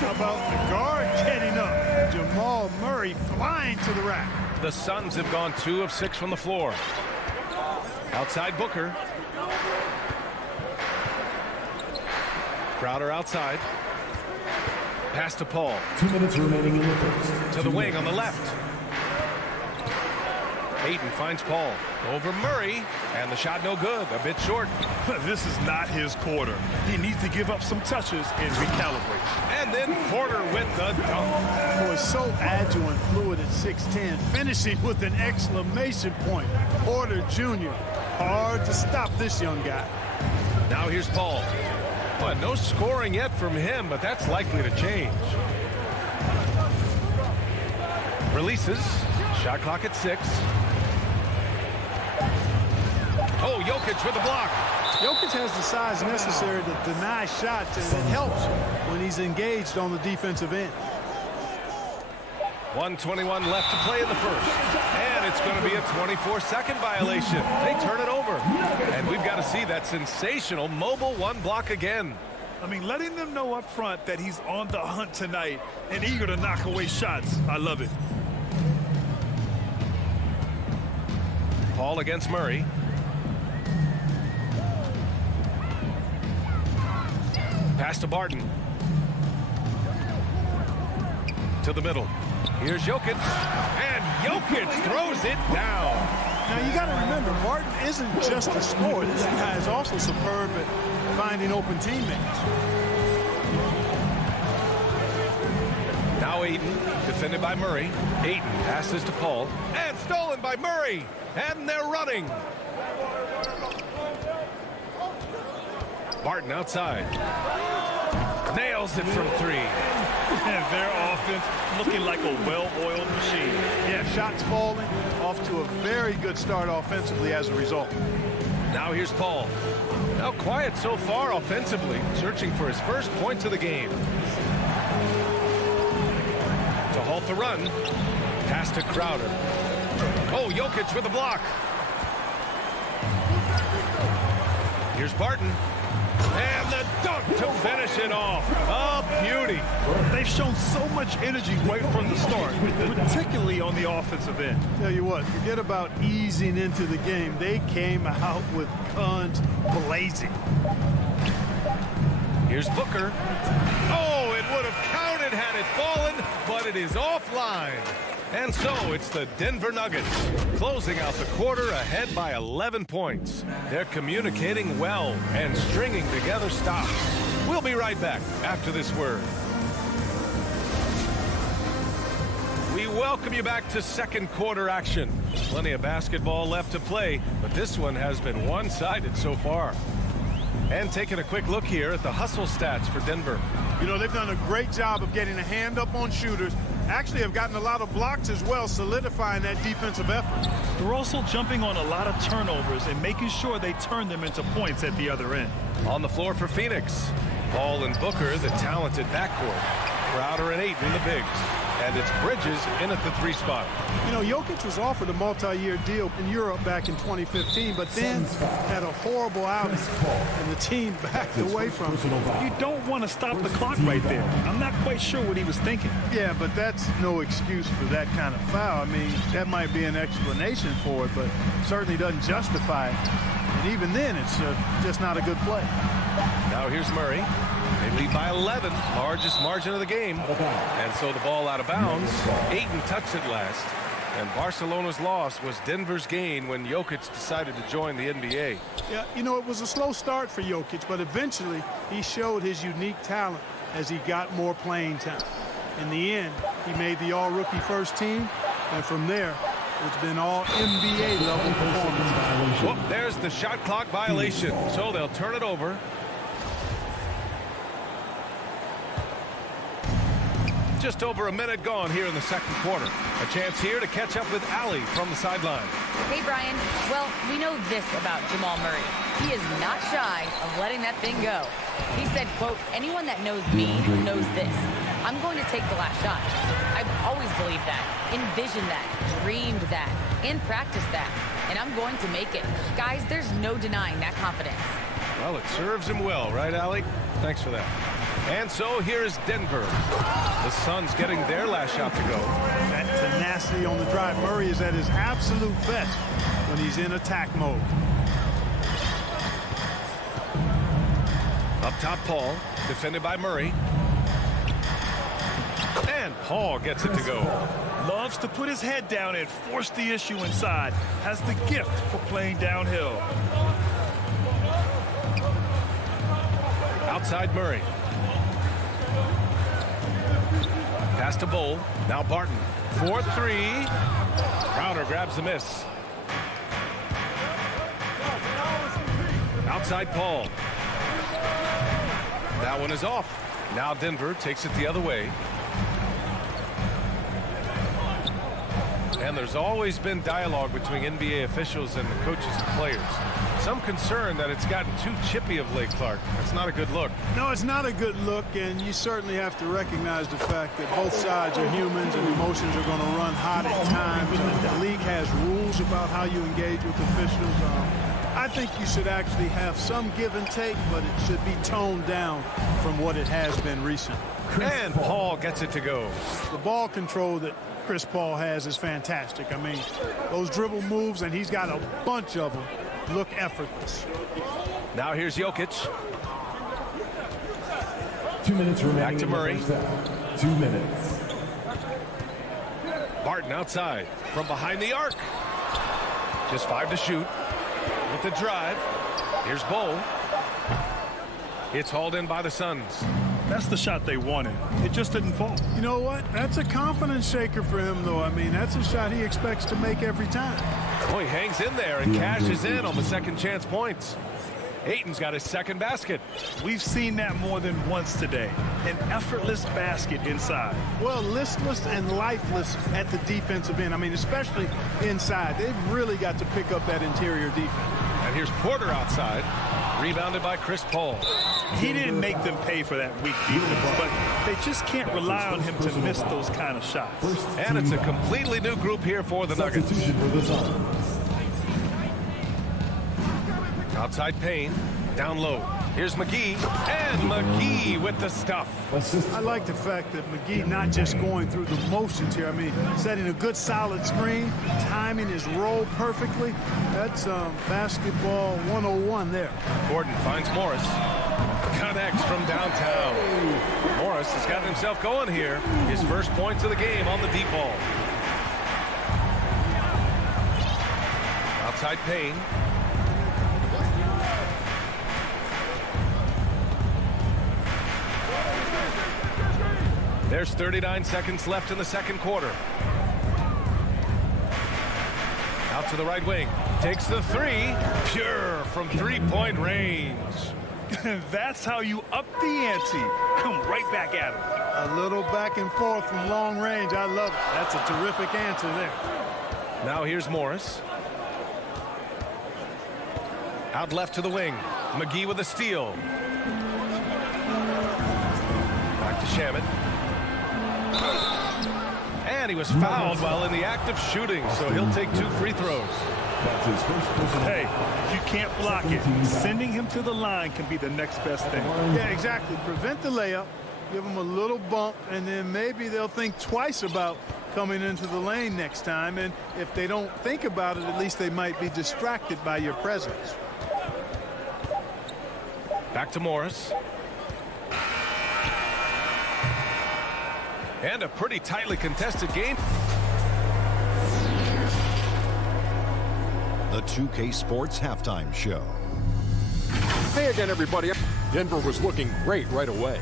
How about the guard getting up? Jamal Murray flying to the rack. The Suns have gone 2 of 6 from the floor. Outside Booker. Crowder outside. Pass to Paul. 2 minutes remaining in the first. To the wing on the left. Ayton finds Paul. Over Murray. And the shot no good. A bit short. This is not his quarter. He needs to give up some touches and recalibrate. And then Porter with the dunk. Boy, so agile and fluid at 6'10", finishing with an exclamation point. Porter Jr. Hard to stop this young guy. Now here's Paul. Well, no scoring yet from him, but that's likely to change. Releases. Shot clock at 6. Oh, Jokic with the block. Jokic has the size necessary to deny shots, and it helps when he's engaged on the defensive end. 1:21 left to play in the first. And it's going to be a 24-second violation. They turn it over. And we've got to see that sensational mobile 1 block again. I mean, letting them know up front that he's on the hunt tonight and eager to knock away shots. I love it. Paul against Murray. Pass to Barton. To the middle. Here's Jokic. And Jokic throws it down. Now, you got to remember, Barton isn't just a scorer. This guy is also superb at finding open teammates. Now Aiden, defended by Murray. Aiden passes to Paul. And stolen by Murray. And they're running. Barton outside. Nails it from 3. And their offense looking like a well-oiled machine. Yeah, shots falling, off to a very good start offensively as a result. Now here's Paul. Now quiet so far offensively, searching for his first points of the game. To halt the run. Pass to Crowder. Oh, Jokic with a block. Here's Barton. And the dunk to finish it off. A beauty. They've shown so much energy right from the start, particularly on the offensive end. Tell you what, forget about easing into the game. They came out with guns blazing. Here's Booker. Oh, it would have counted had it fallen, but it is offline. And so it's the Denver Nuggets closing out the quarter ahead by 11 points. They're communicating well and stringing together stops. We'll be right back after this word. We welcome you back to second quarter action. Plenty of basketball left to play, but this one has been one-sided so far. And taking a quick look here at the hustle stats for Denver. You know, they've done a great job of getting a hand up on shooters. Actually have gotten a lot of blocks as well, solidifying that defensive effort. They're also jumping on a lot of turnovers and making sure they turn them into points at the other end. On the floor for Phoenix, Paul and Booker, the talented backcourt. Crowder and Ayton, the bigs. And it's Bridges in at the 3 spot. You know, Jokic was offered a multi-year deal in Europe back in 2015, but then had a horrible outing, and the team backed away from him. You don't want to stop the clock right there. I'm not quite sure what he was thinking. Yeah, but that's no excuse for that kind of foul. I mean, that might be an explanation for it, but certainly doesn't justify it. And even then, it's just not a good play. Now here's Murray. They lead by 11, largest margin of the game. And so the ball out of bounds. Ayton touched it last. And Barcelona's loss was Denver's gain when Jokic decided to join the NBA. Yeah, you know, it was a slow start for Jokic, but eventually he showed his unique talent as he got more playing time. In the end, he made the all-rookie first team, and from there, it's been all NBA level performance. Well, there's the shot clock violation, so they'll turn it over. Just over a minute gone here in the second quarter. A chance here to catch up with Allie from the sideline. Hey, Brian. Well, we know this about Jamal Murray. He is not shy of letting that thing go. He said, quote, anyone that knows me knows this. I'm going to take the last shot. I've always believed that, envisioned that, dreamed that, and practiced that. And I'm going to make it. Guys, there's no denying that confidence. Well, it serves him well, right, Allie? Thanks for that. And so here's Denver. The Suns getting their last shot to go. That tenacity on the drive. Murray is at his absolute best when he's in attack mode. Up top, Paul, defended by Murray. And Paul gets it to go. Loves to put his head down and force the issue inside. Has the gift for playing downhill. Outside Murray. Pass to Bowl. Now Barton. 4-3. Crowder grabs the miss. Outside Paul. That one is off. Now Denver takes it the other way. And there's always been dialogue between NBA officials and the coaches and players. Some concern that it's gotten too chippy of late, Clark. That's not a good look. No, it's not a good look, and you certainly have to recognize the fact that both sides are humans and emotions are going to run hot at times. The league has rules about how you engage with officials. I think you should actually have some give and take, but it should be toned down from what it has been recently. And Paul gets it to go. The ball control that Chris Paul has is fantastic. I mean, those dribble moves, and he's got a bunch of them, look effortless. Now here's Jokic. 2 minutes remaining. Back to Murray. 2 minutes. Barton outside from behind the arc. Just 5 to shoot. With the drive. Here's Bowl. It's hauled in by the Suns. That's the shot they wanted. It just didn't fall. You know what? That's a confidence shaker for him, though. I mean, that's a shot he expects to make every time. Oh, he hangs in there and cashes in on the second chance points. Ayton's got his second basket. We've seen that more than once today. An effortless basket inside. Well, listless and lifeless at the defensive end. I mean, especially inside. They've really got to pick up that interior defense. And here's Porter outside. Rebounded by Chris Paul. He didn't make them pay for that weak defense, but they just can't rely on him to miss those kind of shots. And it's a completely new group here for the Nuggets. Outside Payne, down low. Here's McGee, and McGee with the stuff. I like the fact that McGee not just going through the motions here. I mean, setting a good solid screen, timing his roll perfectly. That's basketball 101 there. Gordon finds Morris. Connects from downtown. Morris has got himself going here. His first points of the game on the deep ball. Outside Payne. There's 39 seconds left in the second quarter. Out to the right wing. Takes the three. Pure from three-point range. That's how you up the ante. Come right back at him. A little back and forth from long range. I love it. That's a terrific answer there. Now here's Morris. Out left to the wing. McGee with a steal. Back to Shamet. And he was fouled while in the act of shooting, so he'll take 2 free throws. That's his first personal. Hey, if you can't block it, sending him to the line can be the next best thing. Yeah, exactly. Prevent the layup, give them a little bump, and then maybe they'll think twice about coming into the lane next time. And if they don't think about it, at least they might be distracted by your presence. Back to Morris. And a pretty tightly contested game. The 2K Sports Halftime Show. Hey again, everybody. Denver was looking great right away.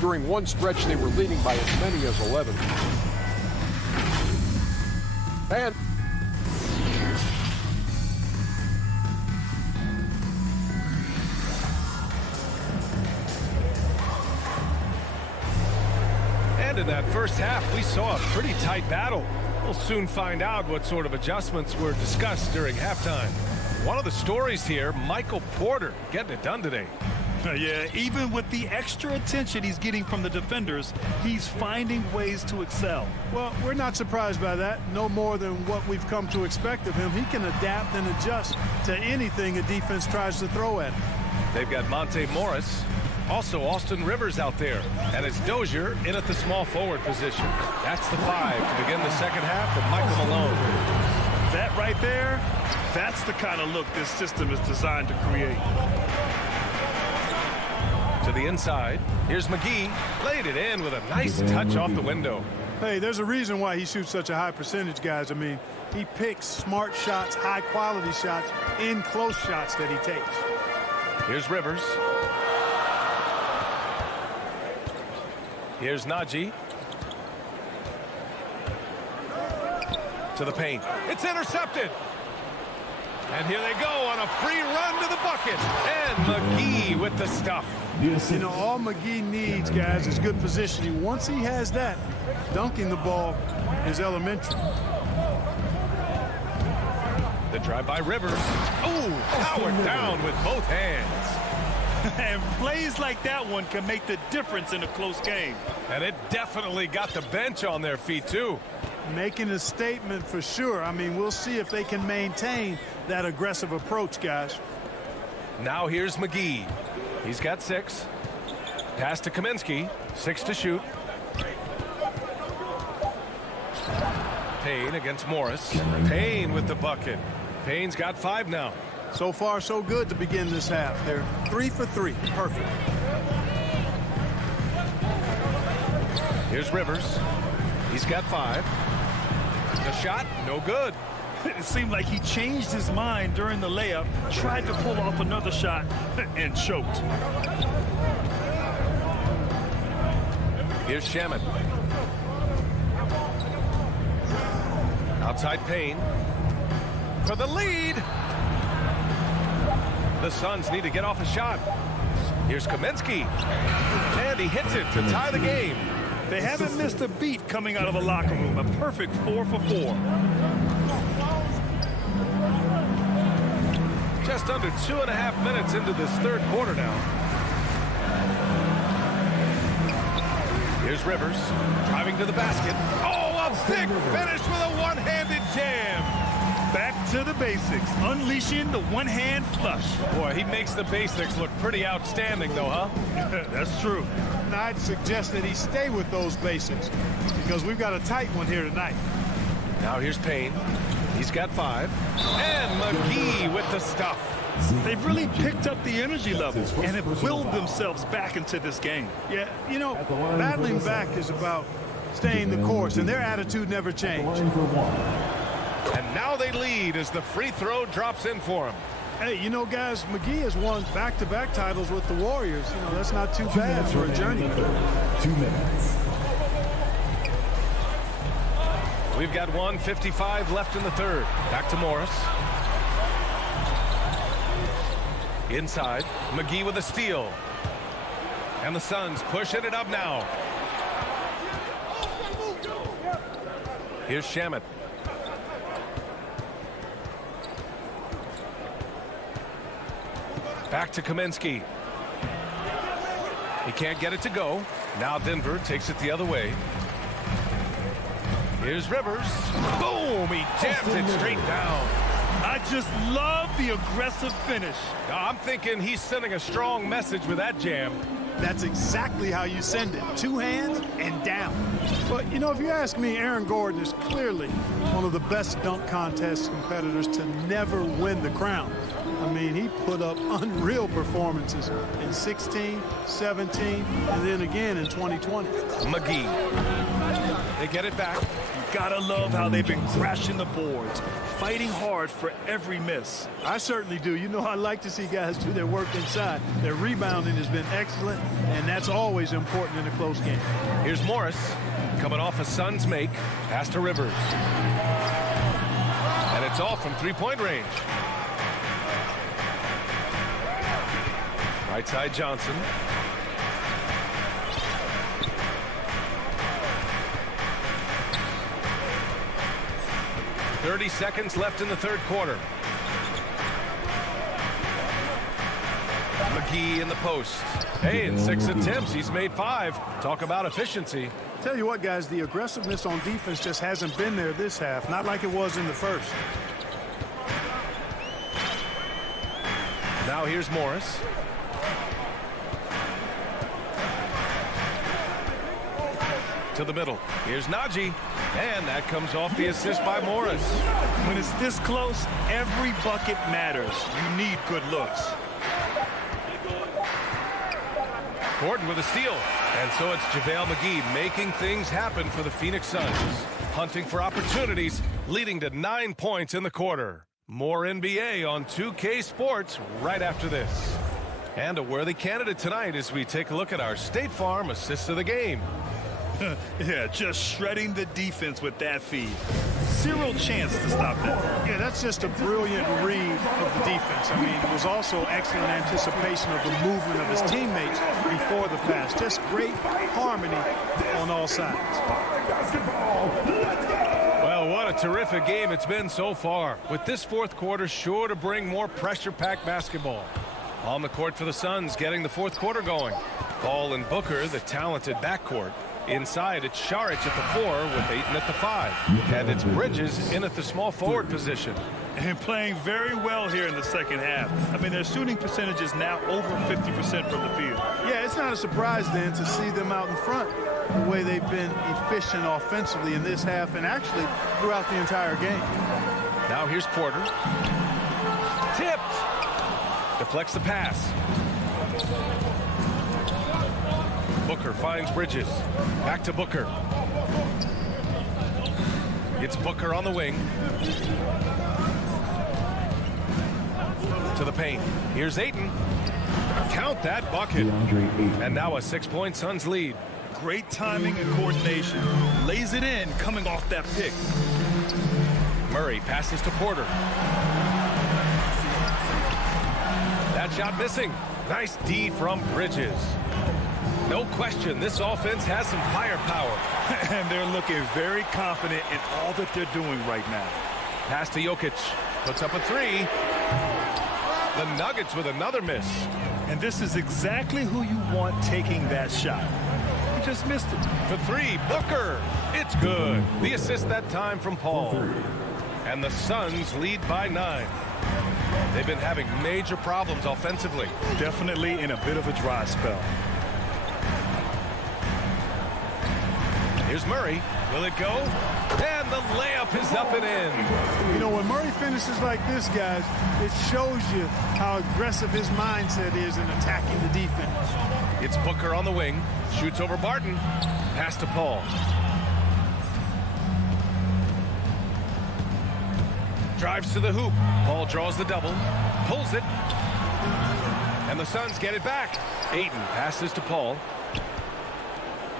During one stretch, they were leading by as many as 11. And in that first half, we saw a pretty tight battle. We'll soon find out what sort of adjustments were discussed during halftime. One of the stories here, Michael Porter getting it done today. Yeah, even with the extra attention he's getting from the defenders, he's finding ways to excel. Well, we're not surprised by that. No more than what we've come to expect of him. He can adapt and adjust to anything a defense tries to throw at him. They've got Monte Morris. Also, Austin Rivers out there, and it's Dozier in at the small forward position. That's the 5 to begin the second half with Michael Malone. That right there, that's the kind of look this system is designed to create. To the inside, here's McGee. Laid it in with a nice touch off the window. Hey, there's a reason why he shoots such a high percentage, guys. I mean, he picks smart shots, high-quality shots, in close shots that he takes. Here's Rivers. Here's Najee. To the paint. It's intercepted. And here they go on a free run to the bucket. And McGee with the stuff. You know, all McGee needs, guys, is good positioning. Once he has that, dunking the ball is elementary. The drive by Rivers. Oh, powered down with both hands. And plays like that one can make the difference in a close game. And it definitely got the bench on their feet, too. Making a statement for sure. I mean, we'll see if they can maintain that aggressive approach, guys. Now here's McGee. He's got 6. Pass to Kaminsky. 6 to shoot. Payne against Morris. Payne with the bucket. Payne's got 5 now. So far, so good to begin this half. They're 3 for 3. Perfect. Here's Rivers. He's got 5. The shot, no good. It seemed like he changed his mind during the layup, tried to pull off another shot, and choked. Here's Shaman. Outside Payne. For the lead. The Suns need to get off a shot. Here's Kaminsky. And he hits it to tie the game. They haven't missed a beat coming out of the locker room. A perfect 4 for 4. Just under 2.5 minutes into this third quarter now. Here's Rivers driving to the basket. Oh, a big finish with a one-handed jam. Back to the basics, unleashing the one-hand flush. Boy, he makes the basics look pretty outstanding, though, huh? That's true. And I'd suggest that he stay with those basics because we've got a tight one here tonight. Now here's Payne. He's got 5. And McGee with the stuff. They've really picked up the energy levels and have willed themselves back into this game. Yeah, you know, battling back is about staying the course, and their attitude never changed. And now they lead as the free throw drops in for him. Hey, you know, guys, McGee has won back-to-back titles with the Warriors. You know, that's not too bad for a journeyman. 2 minutes. We've got 1:55 left in the third. Back to Morris. Inside, McGee with a steal. And the Suns pushing it up now. Here's Shamet. Back to Kaminsky. He can't get it to go. Now Denver takes it the other way. Here's Rivers. Boom! He jams it straight down. I just love the aggressive finish. I'm thinking he's sending a strong message with that jam. That's exactly how you send it. 2 hands and down. But, you know, if you ask me, Aaron Gordon is clearly one of the best dunk contest competitors to never win the crown. I mean, he put up unreal performances in 16, 17, and then again in 2020. McGee. They get it back. You gotta love how they've been crashing the boards, fighting hard for every miss. I certainly do. You know, I like to see guys do their work inside. Their rebounding has been excellent, and that's always important in a close game. Here's Morris coming off a Suns make. Pass to Rivers. And it's all from three-point range. Right side Johnson. .30 seconds left in the third quarter. McGee in the post. Hey, in 6 attempts, he's made 5. Talk about efficiency. Tell you what, guys, the aggressiveness on defense just hasn't been there this half. Not like it was in the first. Now here's Morris. To the middle. Here's Najee. And that comes off the assist by Morris. When it's this close, every bucket matters. You need good looks. Gordon with a steal. And so it's JaVale McGee making things happen for the Phoenix Suns. Hunting for opportunities, leading to 9 points in the quarter. More NBA on 2K Sports right after this. And a worthy candidate tonight as we take a look at our State Farm assist of the game. Yeah, just shredding the defense with that feed. Zero chance to stop that. Yeah, that's just a brilliant read of the defense. I mean, it was also excellent anticipation of the movement of his teammates before the pass. Just great harmony on all sides. Well, what a terrific game it's been so far. With this fourth quarter sure to bring more pressure-packed basketball. On the court for the Suns, getting the fourth quarter going. Ball and Booker, the talented backcourt. Inside, it's Šarić at the 4 with Ayton at the 5. And it's Bridges in at the small forward position. And playing very well here in the second half. I mean, their shooting percentage is now over 50% from the field. Yeah, it's not a surprise then to see them out in front the way they've been efficient offensively in this half and actually throughout the entire game. Now here's Porter. Tipped. Deflects the pass. Booker finds Bridges. Back to Booker. It's Booker on the wing. To the paint. Here's Ayton. Count that bucket. And now a 6-point Suns lead. Great timing and coordination. Lays it in coming off that pick. Murray passes to Porter. That shot missing. Nice D from Bridges. No question, this offense has some firepower. And they're looking very confident in all that they're doing right now. Pass to Jokic. Puts up a 3. The Nuggets with another miss. And this is exactly who you want taking that shot. He just missed it. For 3, Booker. It's good. The assist that time from Paul. And the Suns lead by 9. They've been having major problems offensively. Definitely in a bit of a dry spell. Here's Murray. Will it go? And the layup is up and in. You know, when Murray finishes like this, guys, it shows you how aggressive his mindset is in attacking the defense. It's Booker on the wing. Shoots over Barton. Pass to Paul. Drives to the hoop. Paul draws the double. Pulls it. And the Suns get it back. Ayton passes to Paul.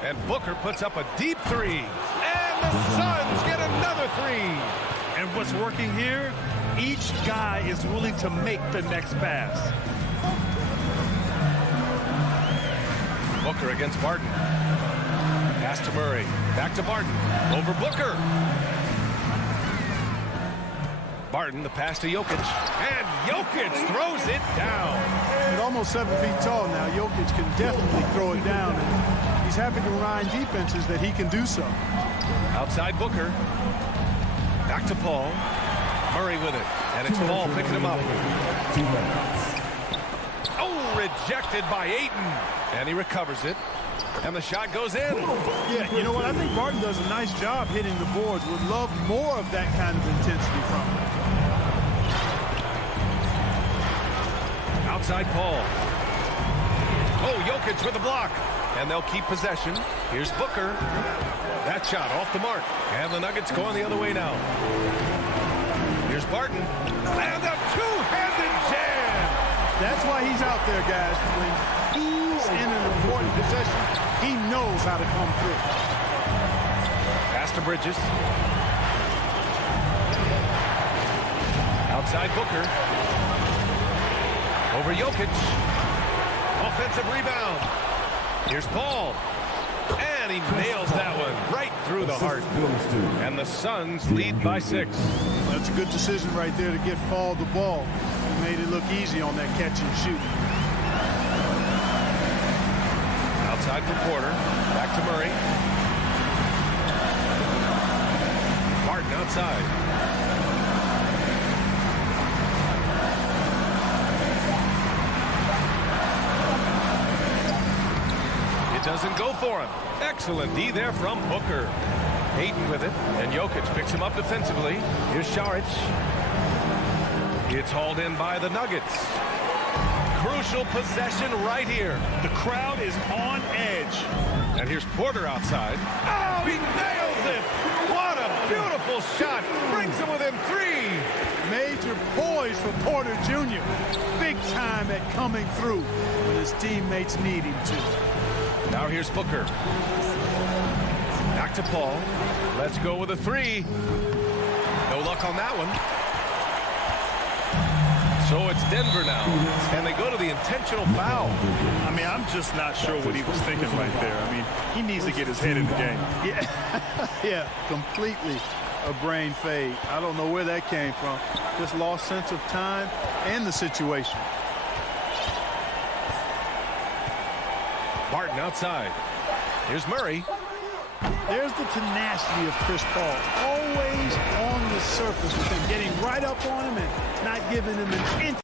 And Booker puts up a deep 3. And the Suns get another 3. And what's working here? Each guy is willing to make the next pass. Booker against Barton. Pass to Murray. Back to Barton. Over Booker. Barton, the pass to Jokic. And Jokic throws it down. At almost 7 feet tall now, Jokic can definitely throw it down. And he's having to remind defenses that he can do so. Outside Booker. Back to Paul. Murray with it. And it's Paul picking him up. Oh, rejected by Ayton. And he recovers it. And the shot goes in. Yeah, you know what? I think Barton does a nice job hitting the boards. Would love more of that kind of intensity from him. Outside Paul. Oh, Jokic with a block. And they'll keep possession. Here's Booker. That shot off the mark. And the Nuggets going the other way now. Here's Barton. And a two-handed jam. That's why he's out there, guys. When he's in an important possession, he knows how to come through. Pass to Bridges. Outside Booker. Over Jokic. Offensive rebound. Here's Paul. And he nails that one right through the heart. And the Suns lead by 6. That's a good decision right there to get Paul the ball. He made it look easy on that catch and shoot. Outside for Porter. Back to Murray. Barton outside. It doesn't go for him. Excellent D there from Booker. Ayton with it, and Jokic picks him up defensively. Here's Šarić. It's hauled in by the Nuggets. Crucial possession right here. The crowd is on edge. And here's Porter outside. Oh, he nails it! What a beautiful shot. Brings him within 3. Major poise for Porter Jr. Big time at coming through when his teammates need him to. Now here's Booker. Back to Paul. Let's go with a 3. No luck on that one. So it's Denver now, and they go to the intentional foul. I mean, I'm just not sure what he was thinking right there. I mean, he needs to get his head in the game. Yeah, completely a brain fade. I don't know where that came from. Just lost sense of time and the situation. Barton outside. Here's Murray. There's the tenacity of Chris Paul. Always on the surface with him, getting right up on him and not giving him an inch.